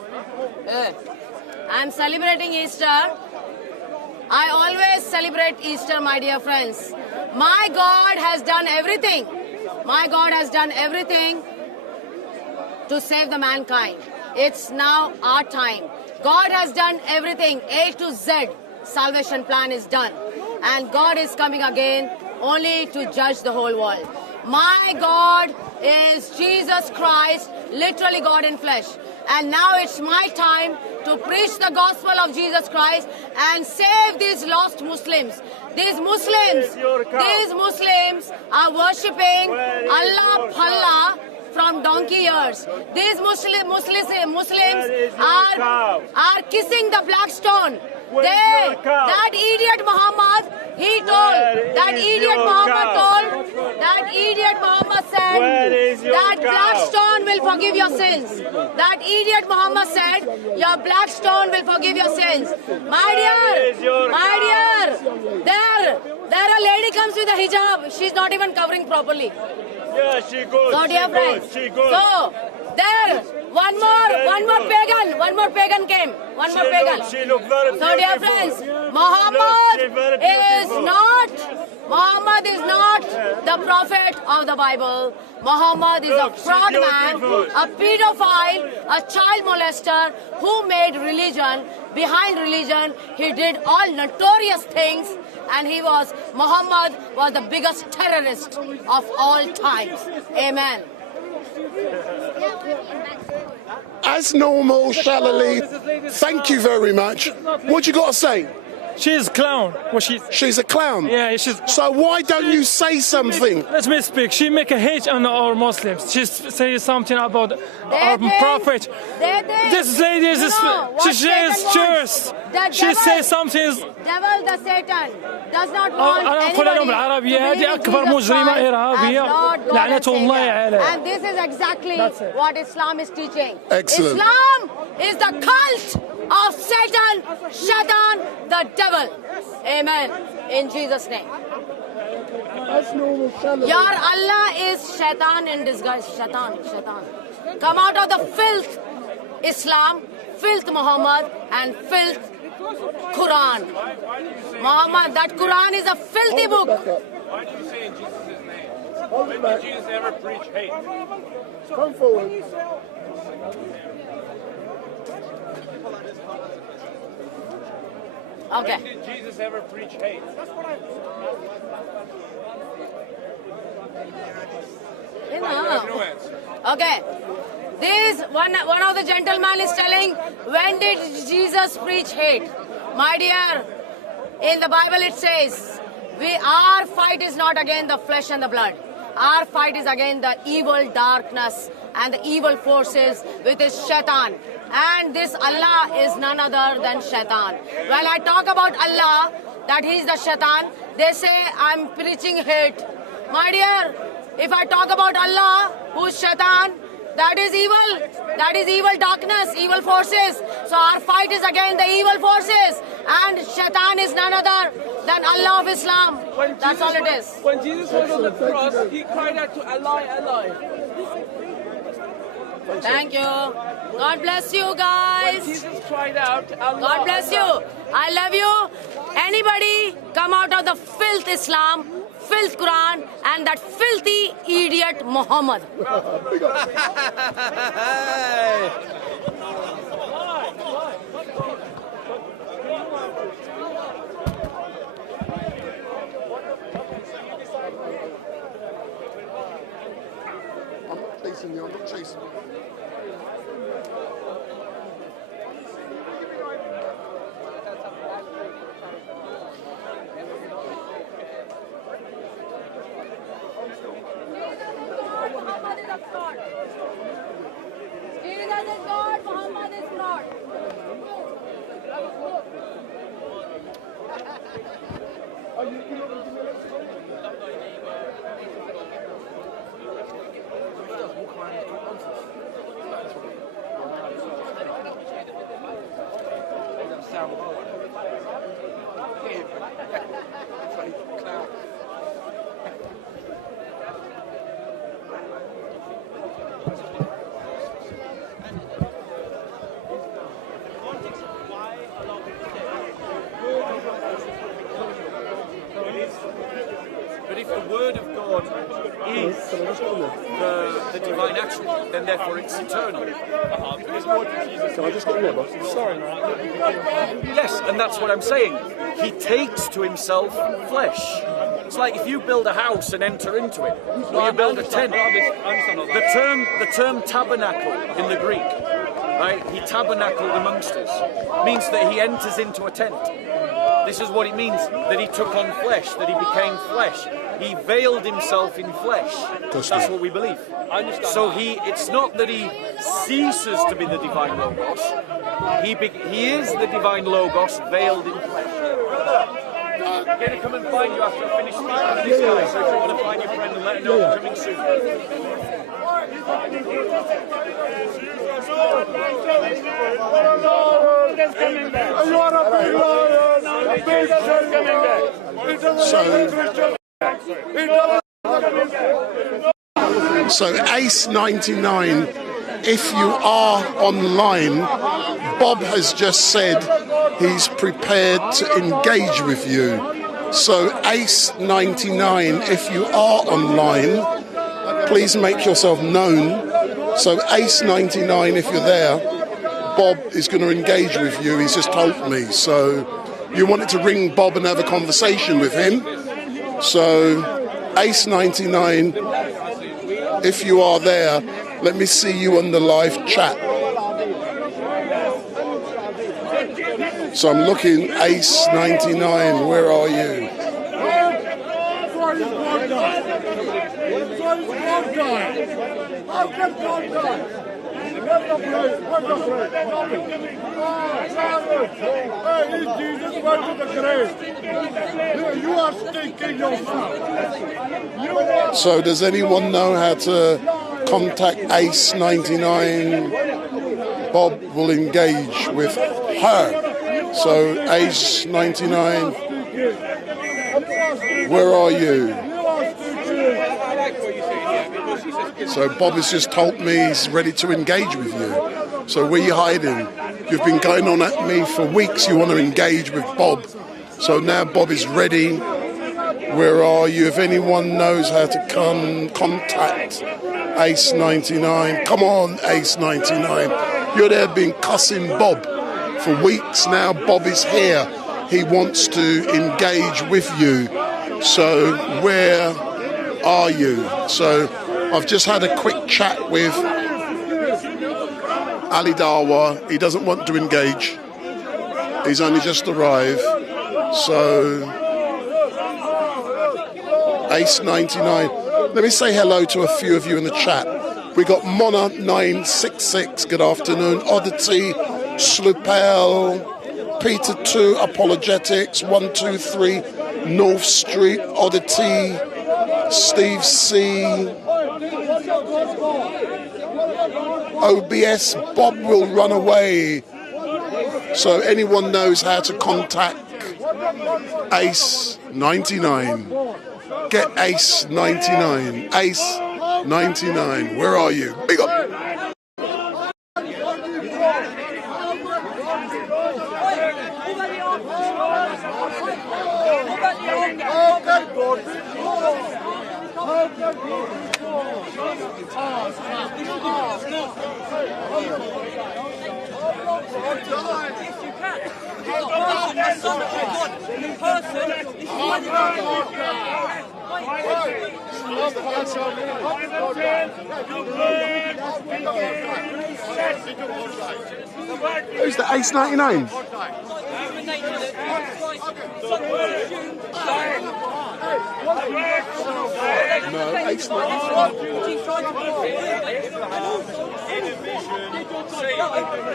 I'm celebrating Easter. I always celebrate Easter, my dear friends. My God has done everything. My God has done everything to save the mankind. It's now our time. God has done everything. A to Z salvation plan is done. And God is coming again only to judge the whole world. My God is Jesus Christ, literally God in flesh. And now it's my time to preach the gospel of Jesus Christ and save these lost Muslims. These Muslims are worshipping Allah Palla from donkey years. These Muslims are kissing the black stone. That idiot Muhammad, that idiot Muhammad said that black stone will forgive your sins. That idiot Muhammad said your black stone will forgive your sins. My dear, there a lady comes with a hijab. She's not even covering properly. Yeah, she goes. So dear friends, so there one more pagan came. One more pagan. She looked very so dear friends, Muhammad is not the prophet of the Bible. Muhammad is a fraud man, a pedophile, a child molester who made religion. Behind religion, he did all notorious things, and Muhammad was the biggest terrorist of all times. Amen. As normal, Shalali, thank you very much. What you got to say? She's a clown. Well, she's a clown? Yeah, she's... So why don't you say something? Let me speak. She make a hate on our Muslims. She says something about our prophet. This lady is... She says church. She says something... Devil, the Satan, does not want anybody and this is exactly what Islam is teaching. Excellent. Islam is the cult of Satan, Shaitan, the devil. Amen. In Jesus' name. Your Allah is Shaitan in disguise. Shaitan. Come out of the filth Islam, filth Muhammad, and filth Quran. Muhammad, that Quran is a filthy book. Why do you say in Jesus' name? When did Jesus ever preach hate? Come forward. Okay. When did Jesus ever preach hate? Okay. One of the gentlemen is telling, when did Jesus preach hate? My dear, in the Bible it says, our fight is not against the flesh and the blood. Our fight is against the evil darkness and the evil forces with his shaitan. And this Allah is none other than shaitan. When I talk about Allah, that he is the shaitan, they say I'm preaching hate. My dear, if I talk about Allah, who's shaitan, that is evil. That is evil darkness, evil forces. So our fight is against the evil forces. And shaitan is none other than Allah of Islam. That's all it is. When Jesus was on the cross, he cried out to Allah, Allah. Thank you. God bless you guys. When Jesus cried out, Allah, God bless you. I love you. Anybody come out of the filth Islam, filth Quran, and that filthy idiot Muhammad. I'm not chasing you, I'm not chasing you. Muhammad is a fraud. Jesus is God, Muhammad is fraud. But if the word of God is the divine action, then therefore it's eternal. Can I just get in there, boss? Sorry, Yes, and that's what I'm saying. He takes to himself flesh. It's like if you build a house and enter into it, or you build a tent. The term tabernacle in the Greek, right? He tabernacled amongst us, means that he enters into a tent. This is what it means, that he took on flesh, that he became flesh. He veiled himself in flesh. That's what we believe. So it's not that he ceases to be the divine Logos. He is the divine Logos veiled in flesh. I'm going to come and find you after I finish speaking to this guy, so if you want to find your friend and let him know I'm coming soon. So Ace 99, if you are online, Bob has just said he's prepared to engage with you. So Ace 99, if you are online, please make yourself known. So Ace 99, if you're there, Bob is going to engage with you. He's just told me. So you wanted to ring Bob and have a conversation with him. So Ace 99, if you are there, let me see you on the live chat. So I'm looking, Ace 99, where are you? So does anyone know how to contact Ace 99? Bob will engage with her. So Ace 99, where are you? So Bob has just told me he's ready to engage with you. So where are you hiding? You've been going on at me for weeks. You want to engage with Bob. So now Bob is ready. Where are you? If anyone knows how to contact Ace 99, come on, Ace 99. You're there been cussing Bob for weeks now. Bob is here. He wants to engage with you. So where are you? So I've just had a quick chat with Ali Dawa. He doesn't want to engage. He's only just arrived. So Ace 99. Let me say hello to a few of you in the chat. We got Mona 966. Good afternoon. Oddity, Slupel, Peter 2, Apologetics, 123, North Street, Oddity, Steve C, OBS, Bob will run away. So anyone knows how to contact Ace 99. Get Ace 99. Ace 99. Where are you? Big up. Who's the Ace 99? No, Ace 99.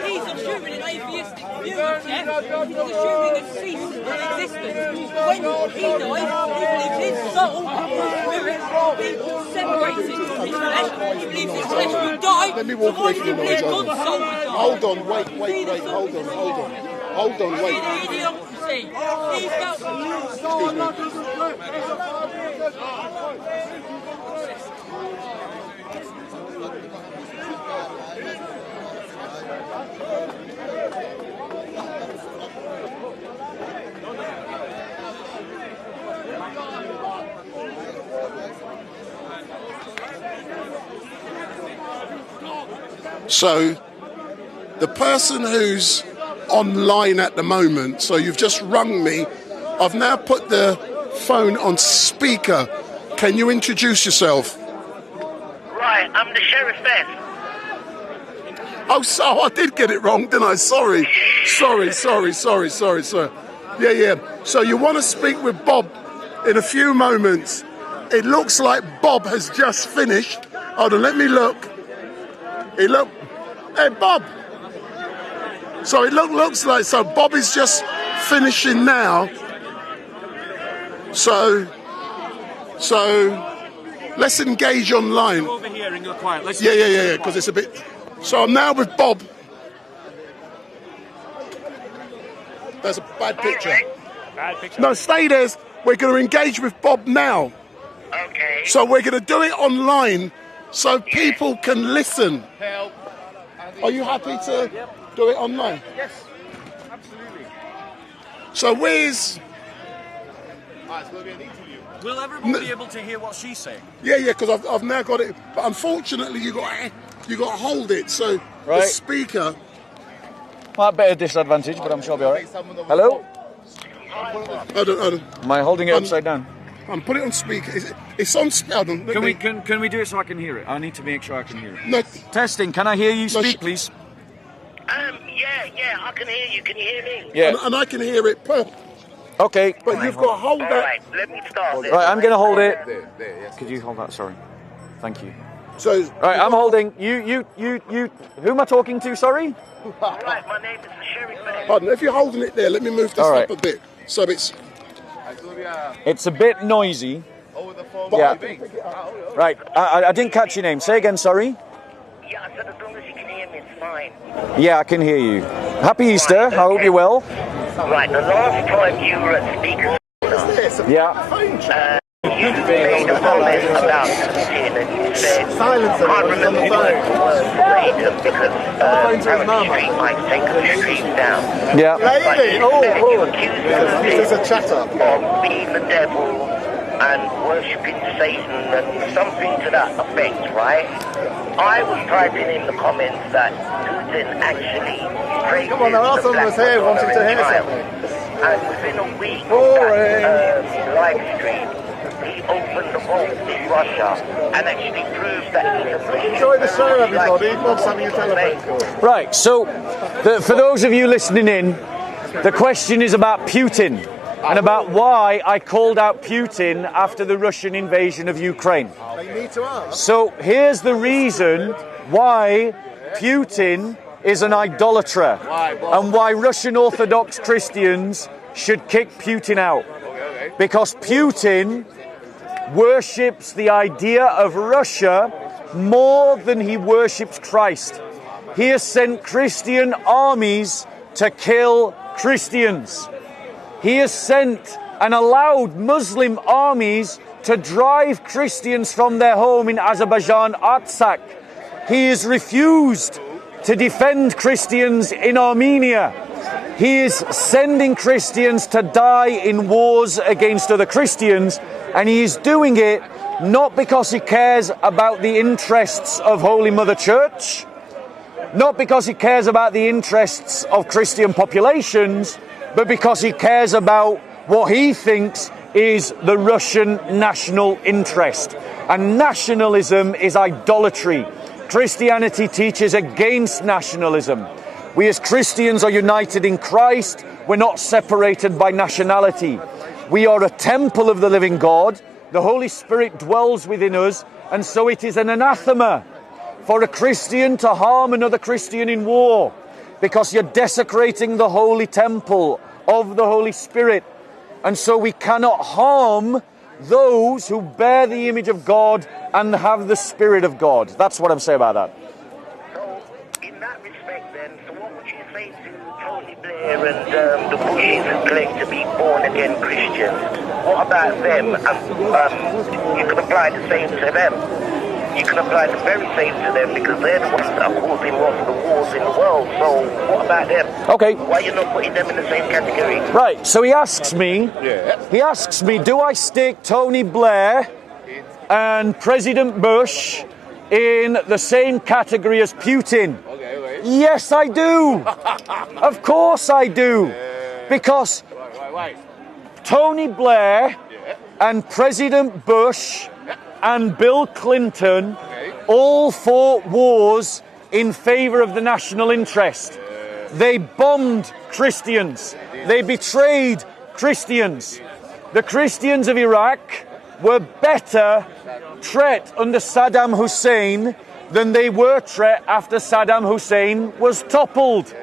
He's assuming an atheistic view, yeah? He's assuming a cease in existence. When he dies, he believes his soul, his spirit, will be separated from his flesh. He believes his flesh will die. Let me walk away from the noise. God's soul will die. Hold on, wait, hold on. Hold on, wait. So, the person who's online at the moment, so you've just rung me, I've now put the phone on speaker. Can you introduce yourself? Right, I'm the sheriff then. Oh, so I did get it wrong, didn't I? Sorry. Yeah. So you want to speak with Bob in a few moments. It looks like Bob has just finished. Hold on, let me look. Hey, Bob. So it looks like, so Bob is just finishing now. So let's engage online. Over here and go quiet. Let's Yeah, because it's a bit. So I'm now with Bob. That's a bad picture. No, stay there. We're going to engage with Bob now. Okay. So we're going to do it online so people can listen. Help. Are you happy to do it online? Yes, absolutely. So where's... Will everyone be able to hear what she's saying? Yeah, because I've now got it. But unfortunately, you got to hold it. So Right. the speaker... Might be a disadvantage, but I'm sure I'll be all right. Hello? Hold on. Am I holding it upside down? I'm putting it on speaker. It's on... Hold on. Can we do it so I can hear it? I need to make sure I can hear it. No. Testing. Can I hear you speak, please? Yeah, I can hear you. Can you hear me? Yeah. And I can hear it perfect. Okay. But you've got to hold that. Alright, let me start. Right, I'm going to hold it. Could you hold that? Sorry. Thank you. So... Right, I'm holding. You. Who am I talking to, sorry? Alright, my name is the sheriff. Pardon, if you're holding it there, let me move this All right. up a bit. So it's... It's a bit noisy. Yeah. Right, I didn't catch your name. Say again, sorry. Yeah, I said as long as you can hear me, it's fine. Yeah, I can hear you. Happy Easter. I hope you're well. Right, the last time you were at Speaker's Yeah. you made a comment about Putin and you said, I can't remember word for word later because StreetMic taken the streets down. Yeah. But you accused This is a chatter. of being the devil and worshipping Satan and something to that effect, right? I was typing in the comments that Putin actually praises Come on, there are some of us here wanting to hear something. And within a week of that live stream, he opened the vault in Russia and actually proved that he's a Christian. Enjoy the show, everybody. Bob's having a telephone call. Right, so for those of you listening in, the question is about Putin and about why I called out Putin after the Russian invasion of Ukraine. They need to ask. So here's the reason why Putin is an idolater and why Russian Orthodox Christians should kick Putin out. Because Putin worships the idea of Russia more than he worships Christ. He has sent Christian armies to kill Christians. He has sent and allowed Muslim armies to drive Christians from their home in Azerbaijan, Artsakh. He has refused to defend Christians in Armenia. He is sending Christians to die in wars against other Christians, and he is doing it not because he cares about the interests of Holy Mother Church, not because he cares about the interests of Christian populations, but because he cares about what he thinks is the Russian national interest. And nationalism is idolatry. Christianity teaches against nationalism. We as Christians are united in Christ. We're not separated by nationality. We are a temple of the living God. The Holy Spirit dwells within us, and so it is an anathema for a Christian to harm another Christian in war, because you're desecrating the holy temple of the Holy Spirit. And so we cannot harm those who bear the image of God and have the Spirit of God. That's what I'm saying about that. So, in that respect then, so what would you say to Tony Blair and the Bushes who claim to be born-again Christians, what about them? You can apply the same to them. You can apply the very same to them because they're the ones that are causing most of the wars in the world. So what about them? Okay. Why are you not putting them in the same category? Right, so he asks me, do I stick Tony Blair and President Bush in the same category as Putin? Yes, I do. Of course I do. Because Tony Blair and President Bush and Bill Clinton all fought wars in favour of the national interest. They bombed Christians. They betrayed Christians. The Christians of Iraq were better treated under Saddam Hussein than they were treated after Saddam Hussein was toppled.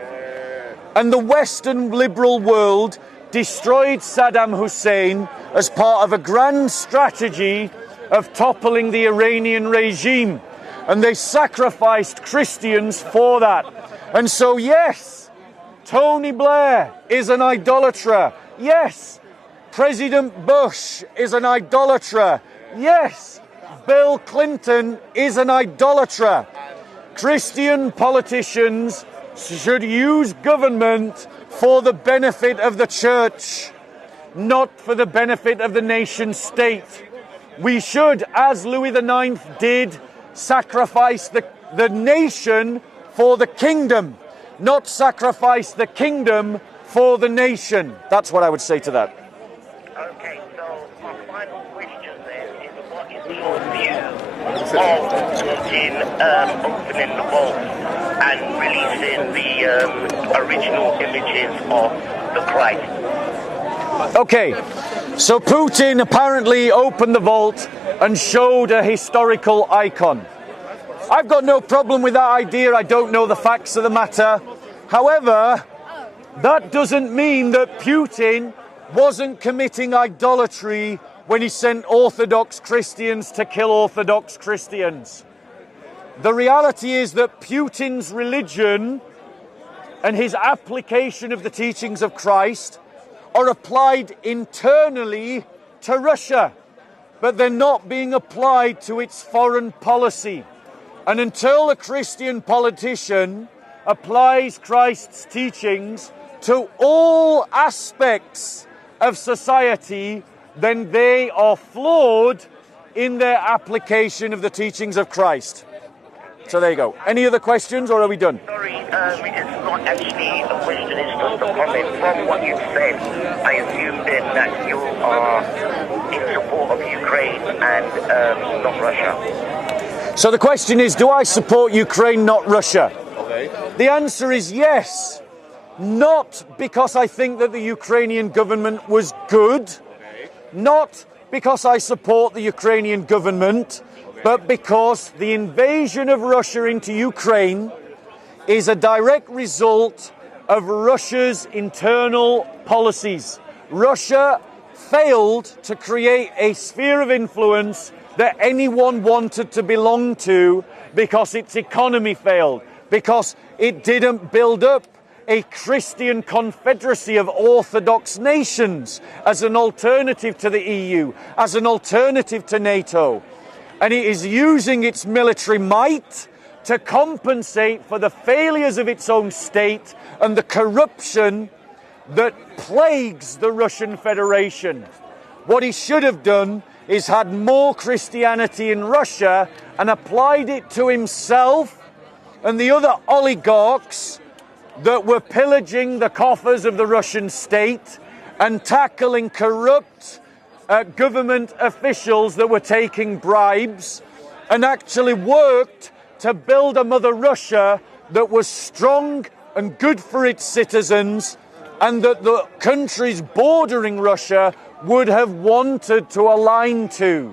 And the Western liberal world destroyed Saddam Hussein as part of a grand strategy of toppling the Iranian regime. And they sacrificed Christians for that. And so, yes, Tony Blair is an idolater. Yes, President Bush is an idolater. Yes, Bill Clinton is an idolater. Christian politicians should use government for the benefit of the church, not for the benefit of the nation state. We should, as Louis IX did, sacrifice the nation for the kingdom, not sacrifice the kingdom for the nation. That's what I would say to that. Okay, so my final question then is what is your view of Putin opening the vault and releasing the original images of the Christ? Okay, so Putin apparently opened the vault and showed a historical icon. I've got no problem with that idea. I don't know the facts of the matter. However, that doesn't mean that Putin wasn't committing idolatry when he sent Orthodox Christians to kill Orthodox Christians. The reality is that Putin's religion and his application of the teachings of Christ are applied internally to Russia, but they're not being applied to its foreign policy. And until a Christian politician applies Christ's teachings to all aspects of society, then they are flawed in their application of the teachings of Christ. So there you go. Any other questions, or are we done? Sorry, it's not actually a question, it's just a comment. From what you've said, I assume then that you are in support of Ukraine and not Russia. So the question is, do I support Ukraine, not Russia? Okay. The answer is yes. Not because I think that the Ukrainian government was good, not because I support the Ukrainian government, but because the invasion of Russia into Ukraine is a direct result of Russia's internal policies. Russia failed to create a sphere of influence that anyone wanted to belong to because its economy failed, because it didn't build up a Christian confederacy of Orthodox nations as an alternative to the EU, as an alternative to NATO. And it is using its military might to compensate for the failures of its own state and the corruption that plagues the Russian Federation. What he should have done is had more Christianity in Russia and applied it to himself and the other oligarchs that were pillaging the coffers of the Russian state and tackling corrupt government officials that were taking bribes, and actually worked to build a Mother Russia that was strong and good for its citizens, and that the countries bordering Russia would have wanted to align to.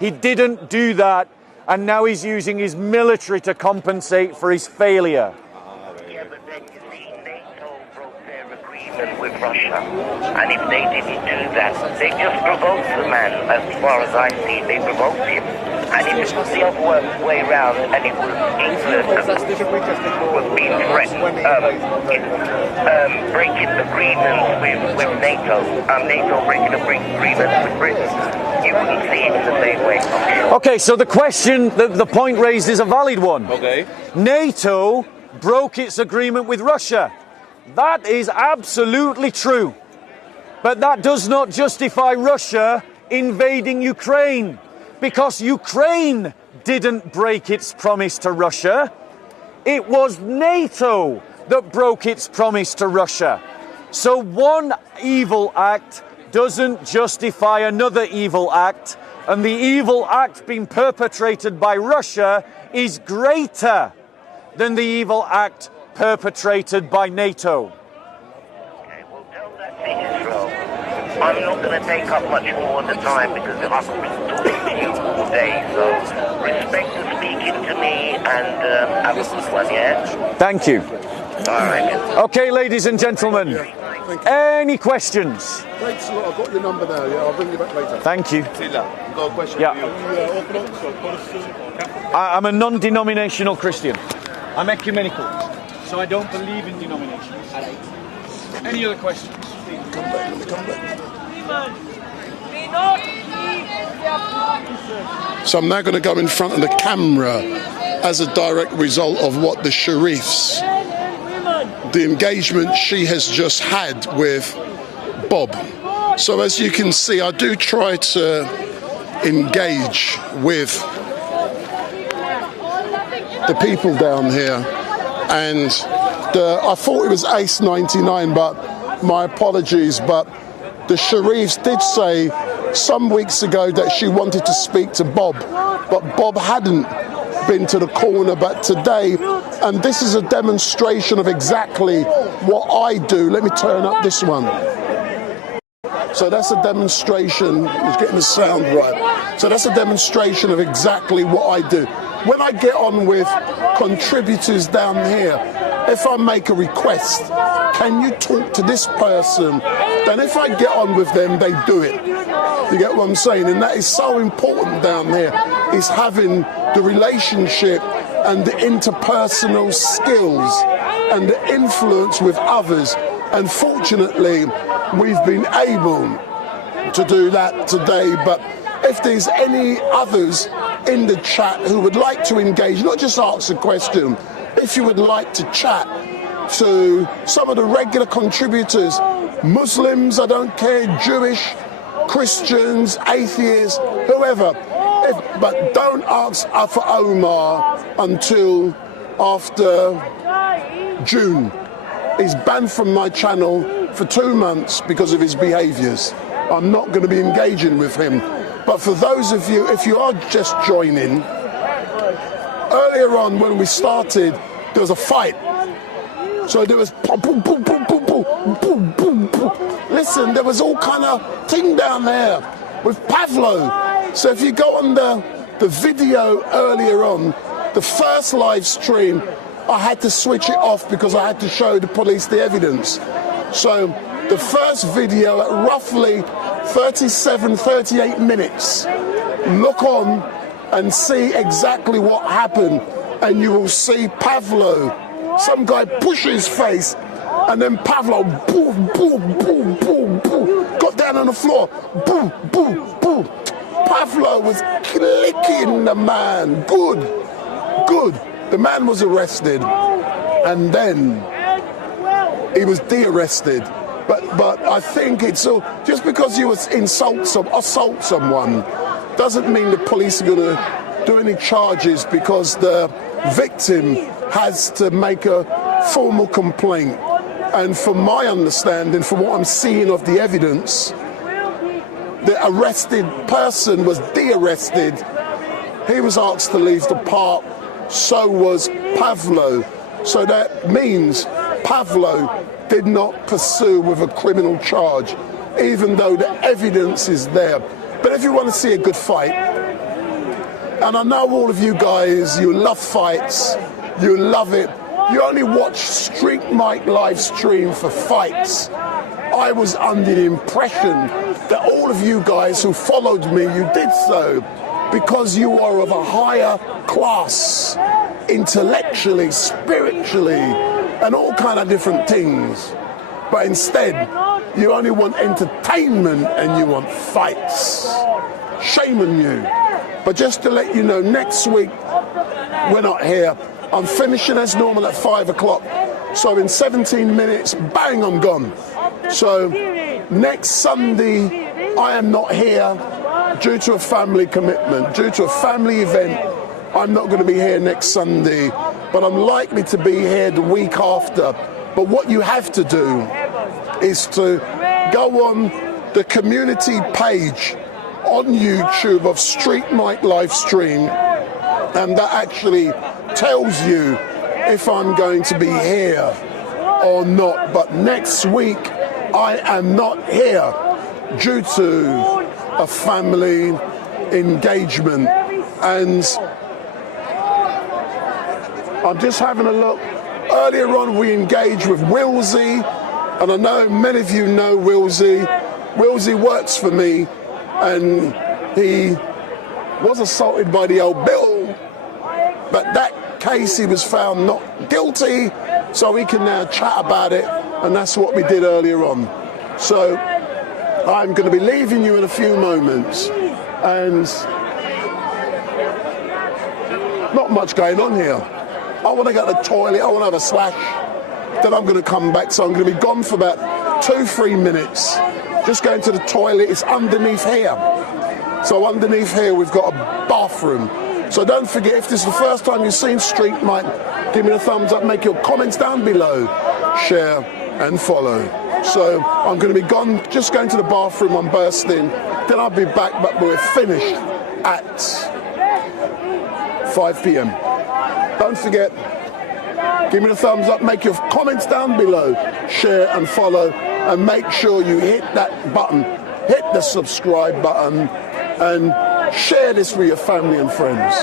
He didn't do that, and now he's using his military to compensate for his failure. With Russia, and if they didn't do that, they just provoked the man. As far as I see, they provoked him, And if it was the other way round, and it was England was being threatened, breaking agreements with NATO, NATO breaking agreements with Britain, you wouldn't see it in the same way, I'm sure. Okay, so the question, the point raised is a valid one. Okay. NATO broke its agreement with Russia. That is absolutely true. But that does not justify Russia invading Ukraine, because Ukraine didn't break its promise to Russia. It was NATO that broke its promise to Russia. So one evil act doesn't justify another evil act, and the evil act being perpetrated by Russia is greater than the evil act perpetrated by NATO. Okay, well, tell that to Israel. I'm not going to take up much more of the time because I could be talking to you all day. So respect for speaking to me and have a good one, yeah? Thank you. All right. Okay, ladies and gentlemen, any questions? Thanks a lot. I've got your number now, yeah? I'll bring you back later. Thank you. Tila, I've got a question Yeah. for you. Orthodox or Protestant or Catholic? I'm a non-denominational Christian. I'm ecumenical, so I don't believe in denominations. Any other questions? Come back, let me come back. So I'm now going to go in front of the camera as a direct result of what the Sharif's, the engagement she has just had with Bob. So as you can see, I do try to engage with the people down here, and I thought it was Ace 99, but my apologies, but the Sharifs did say some weeks ago that she wanted to speak to Bob, but Bob hadn't been to the corner. But today, and this is a demonstration of exactly what I do. Let me turn up this one. So that's a demonstration, it's getting the sound right. So that's a demonstration of exactly what I do. When I get on with contributors down here, if I make a request, can you talk to this person? Then if I get on with them, they do it. You get what I'm saying? And that is so important down here, is having the relationship and the interpersonal skills and the influence with others. And fortunately, we've been able to do that today. But if there's any others in the chat who would like to engage, not just ask a question, if you would like to chat to some of the regular contributors, Muslims, I don't care, Jewish, Christians, atheists, whoever, but don't ask for Omar until after June. He's banned from my channel for 2 months because of his behaviours. I'm not going to be engaging with him. But for those of you, if you are just joining, earlier on when we started, there was a fight. So there was boom, boom, boom, boom, boom, boom, boom, boom, boom. Listen, there was all kind of thing down there with Pavo. So if you go on the video earlier on, the first live stream, I had to switch it off because I had to show the police the evidence. So the first video at roughly 37, 38 minutes, look on and see exactly what happened, and you will see Pavlo, some guy push his face, and then Pavlo, boom, boom, boom, boom, boom, got down on the floor, boom, boom, boom. Pavlo was clicking the man, good. The man was arrested, and then he was de-arrested. But I think it's so, just because you assault someone doesn't mean the police are going to do any charges, because the victim has to make a formal complaint. And from my understanding, from what I'm seeing of the evidence, the arrested person was de-arrested. He was asked to leave the park, so was Pavlo. So that means Pavlo did not pursue with a criminal charge, even though the evidence is there. But if you want to see a good fight, and I know all of you guys, you love fights, you love it, you only watch StreetMic live stream for fights. I was under the impression that all of you guys who followed me, you did so because you are of a higher class, intellectually, spiritually, and all kind of different things. But instead, you only want entertainment and you want fights. Shame on you. But just to let you know, next week, we're not here. I'm finishing as normal at 5 o'clock. So in 17 minutes, bang, I'm gone. So next Sunday, I am not here due to a family commitment, due to a family event. I'm not going to be here next Sunday, but I'm likely to be here the week after. But what you have to do is to go on the community page on YouTube of StreetMic LiveStream, and that actually tells you if I'm going to be here or not. But next week I am not here due to a family engagement, and I'm just having a look. Earlier on we engaged with Wilsy, and I know many of you know Wilsy. Wilsy works for me, and he was assaulted by the old bill, but that case he was found not guilty, so we can now chat about it, and that's what we did earlier on. So I'm going to be leaving you in a few moments, and not much going on here. I want to go to the toilet, I want to have a slash, then I'm going to come back, so I'm going to be gone for about 2-3 minutes. Just going to the toilet, it's underneath here. So underneath here we've got a bathroom. So don't forget, if this is the first time you've seen StreetMic, give me a thumbs up, make your comments down below, share and follow. So I'm going to be gone, just going to the bathroom, I'm bursting, then I'll be back, but we're finished at 5 p.m. Don't forget, give me the thumbs up, make your comments down below, share and follow, and make sure you hit that button, hit the subscribe button, and share this with your family and friends.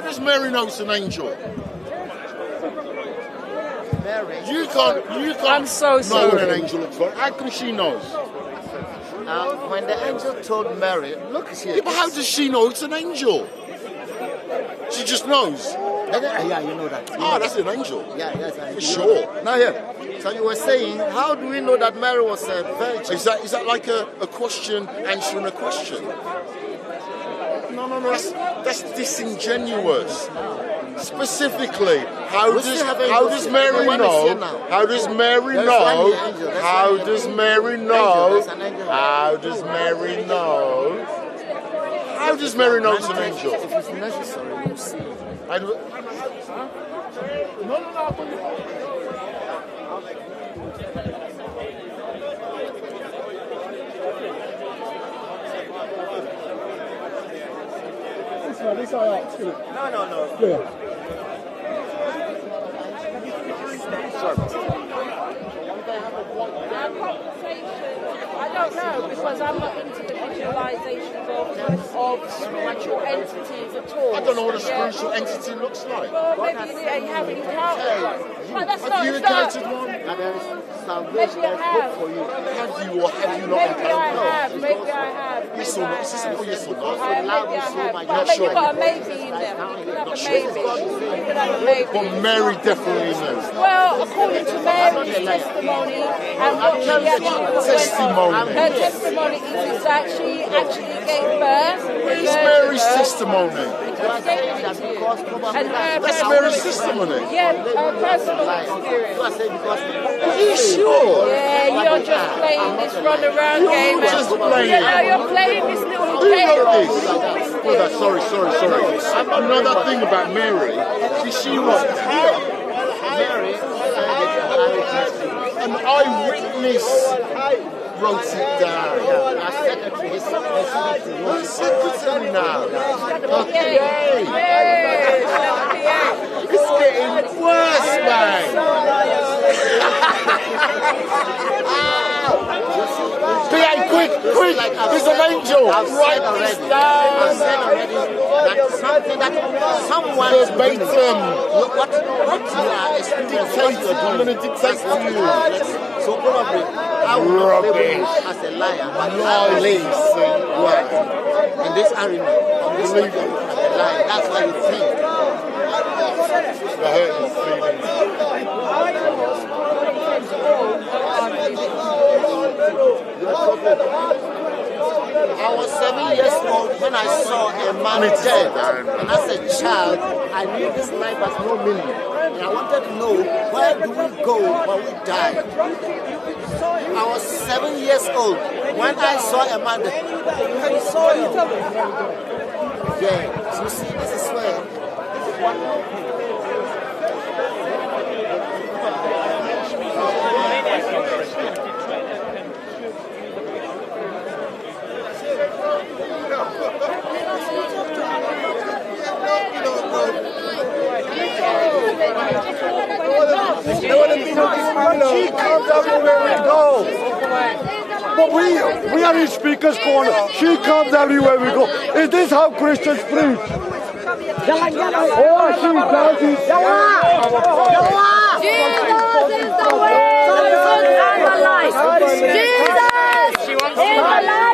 How does Mary know it's an angel? Mary. You can't I'm so know sorry. what an angel looks like. How come she knows? When the angel told Mary, look here. Yeah, but how does she know it's an angel? She just knows. Yeah, you know that. Ah, that's an angel. Yeah, yes, I know. Sure. Now here, so you were saying, how do we know that Mary was a virgin? Is that like a question answering a question? No, that's disingenuous. Specifically, how does Mary know? How does Mary know? How does Mary know? How does Mary know? How does Mary know it's an angel? If it's necessary, we'll see. This I asked, isn't it? No. Yeah. I don't know, because I'm not into the visualizations of spiritual entities at all. I don't know what a spiritual entity looks like. Well, maybe you haven't encountered one. But that's Have not you encountered one? Maybe I have. Have you or have you not Maybe I encountered have. Maybe I have. Yes or no? Is this simple yes or no? Maybe I have. But maybe you've got a maybe in there. You could have a maybe. You could have a maybe. But Mary definitely knows. Well, according to Mary's testimony and what she actually her testimony is that she actually gave birth. Where's Mary's testimony? That's Mary's testimony? Yeah, her personal experience. Are you sure? Yeah, you're just playing this run-around game. You're just playing. Yeah, you're playing this little Do you game. know this? Brother, sorry. Another thing about Mary, she was here. Mary An eyewitness wrote it down. Our secretary, his secretary now. Okay. Yeah. It's getting worse, man. Behave, quick! There's an angel! Write this down! I've said already that something that someone verbatim. What you are experiencing, I'm going to dictate to you. So probably I will label you as a liar, but I believe in this arena, on this level, as a liar. That's why you think. I hurt his feelings. I was 7 years old when I saw a man dead, and as a child, I knew this life has no meaning. And I wanted to know, where do we go when we die? I was 7 years old when I saw a man dead. Yeah, so you see, this is where. She comes everywhere we go. But we are in Speaker's Corner. She comes everywhere we go. Is this how Christians preach? Oh, she does it. Jesus is the way, the truth, and the life. Jesus is the life and the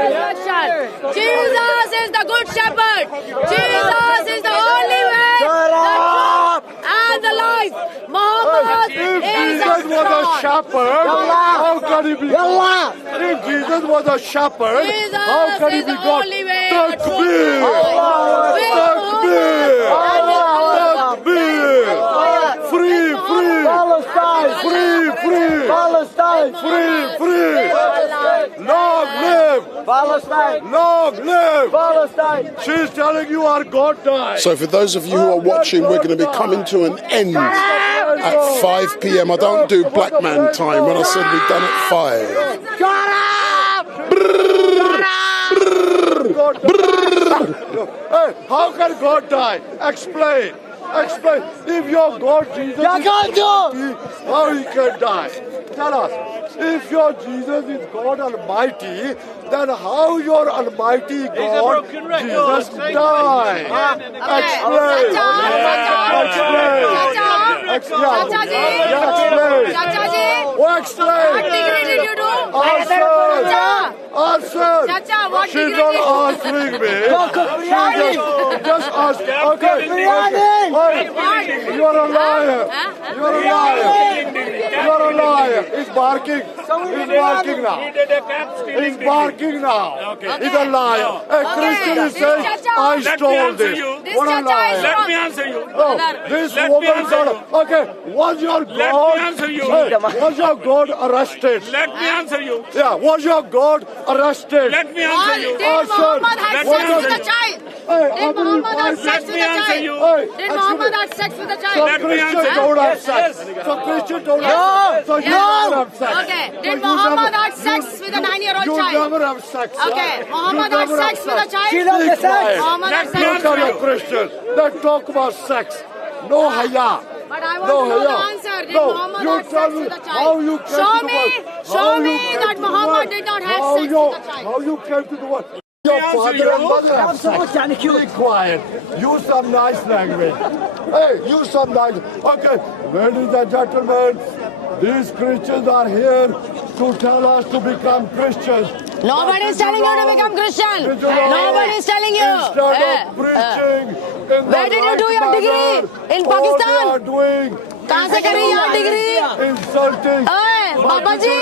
resurrection. Jesus is the good shepherd. Jesus is the only way, the truth, and the life. Muhammad is Jesus was a shepherd, how can he be God? If Jesus was a shepherd, how can he be God? Takbir! Takbir! Free! Palestine! Free! Palestine! Free! Long live! Palestine! Long live! Palestine! She's telling you our God died. So for those of you who are watching, we're going to be coming to an end at 5 p.m. I don't do black man time when I said we've done at 5. Hey, how can God die? Explain. If your God Jesus is how he can die? tell us, if your Jesus is God Almighty, then how your Almighty God Jesus died? Explain. Explain. What degree did you do? Answer. She's not answering me. She just asked. Okay. You are a liar. You are a liar. You are a liar. He's barking. He's barking now. He's barking now. He's a liar. A Christian is saying, I stole this. What a liar. Let me answer you. Oh, this woman said, okay, was your God? Let me answer you. Was your God arrested? Let me answer you. Yeah, was your God arrested? Let me answer you. Did Muhammad have sex with the child? Did Muhammad have sex with the child? Did Muhammad have sex with the child? So Christians don't have sex. So Christians don't have sex. So you don't have sex. Okay. Did Muhammad have sex with a 9-year-old child? You never have sex. Okay. Muhammad had sex with a child? She loves sex. Muhammad had sex with a Look at a child. Christian. They talk about sex. No haya. But I want to know the answer. Did Muhammad have sex with a child? How you came Show to me. the world. Show me that Muhammad did not have sex with a child. How you came to the world? Your father and mother have sex. Be quiet. Use some nice language. Hey, use some nice. Okay, ladies and gentlemen, these Christians are here to tell us to become Christians. Nobody is telling you to become Christian. Nobody is telling you. Instead of preaching Where did you do your degree? In Pakistan? कहाँ से करी यार degree? ओए पापा जी,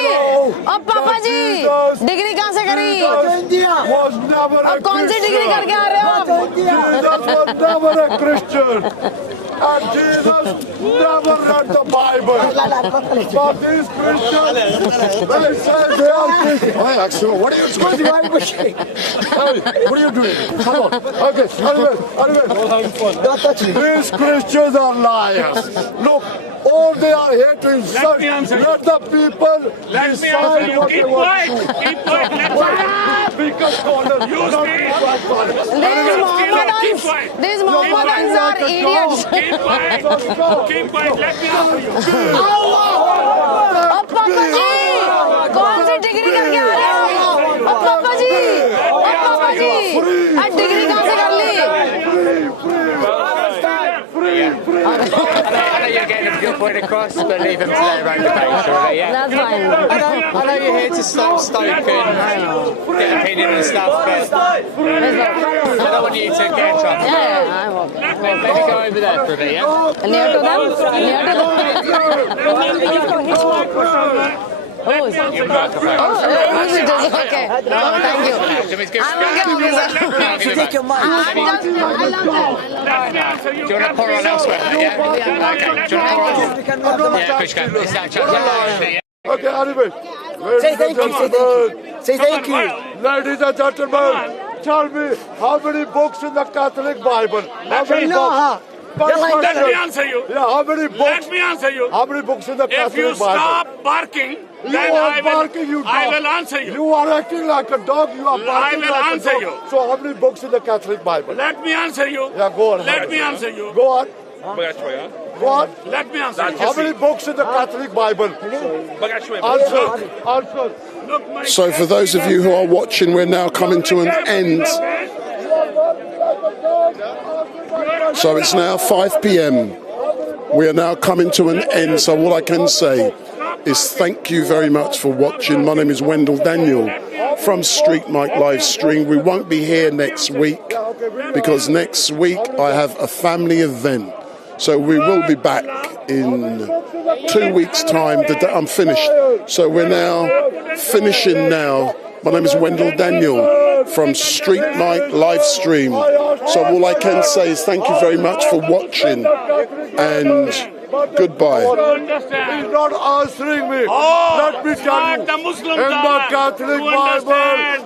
अब पापा जी, degree कहाँ से करी? अब कौन सी डिग्री करके आ रहे हो? Jesus was never a Christian. And Jesus never read the Bible. But these Christians, they say they are Christians. Hey, Axel, what are you doing? Hey, what are you doing? Come on. Okay, anyway. These Christians are liars. Look, all they are here to insult. Let the people decide what they want to do. Keep quiet. These Mohammedans are idiots. Keep quiet. Keep quiet. Let me answer you. अब पापा जी, कौन सी degree करके आ रहे हो? अब पापा जी, अब degree कहाँ से कर ली? I know you're getting a good point across, but leave them to their own debate, alright? Yeah. That's fine. I know you're here to stoke and get opinion and stuff, but I don't want you to get in trouble. Yeah, I'm okay. Maybe go over there for a bit, yeah? Near to them? Near to them? Remember, you've got his microphone. Oh, is it? Okay. Oh, thank you. I'm okay. Take your mic. I love that. Do you want to pour on elsewhere? Yeah? Okay. Do you want to pour on? Yeah, push go. It's that chance. Okay, anyway. Say thank you. Say thank you. Ladies and gentlemen, tell me how many books in the Catholic Bible? How many books? Let me answer you. Yeah, how many books? Let me answer you. How many books in the Catholic Bible? If you stop barking, then I will answer you. You are acting like a dog. You are barking like a dog. I will answer you. So how many books in the Catholic Bible? Let me answer you. Yeah, go on. Let me answer you. Go on. Go on. Let me answer you. How many books in the Catholic Bible? Answer. So for those of you who are watching, we're now coming to an end. So it's now 5 p.m. We are now coming to an end. So what I can say is thank you very much for watching. My name is Wendell Daniel from StreetMic LiveStream. We won't be here next week because next week I have a family event. So we will be back in 2 weeks' time. I'm finished. So we're now finishing now. My name is Wendell Daniel from StreetMic LiveStream. So all I can say is thank you very much for watching and goodbye. He's not answering me. Let me tell you. The Muslims in the Catholic Bible,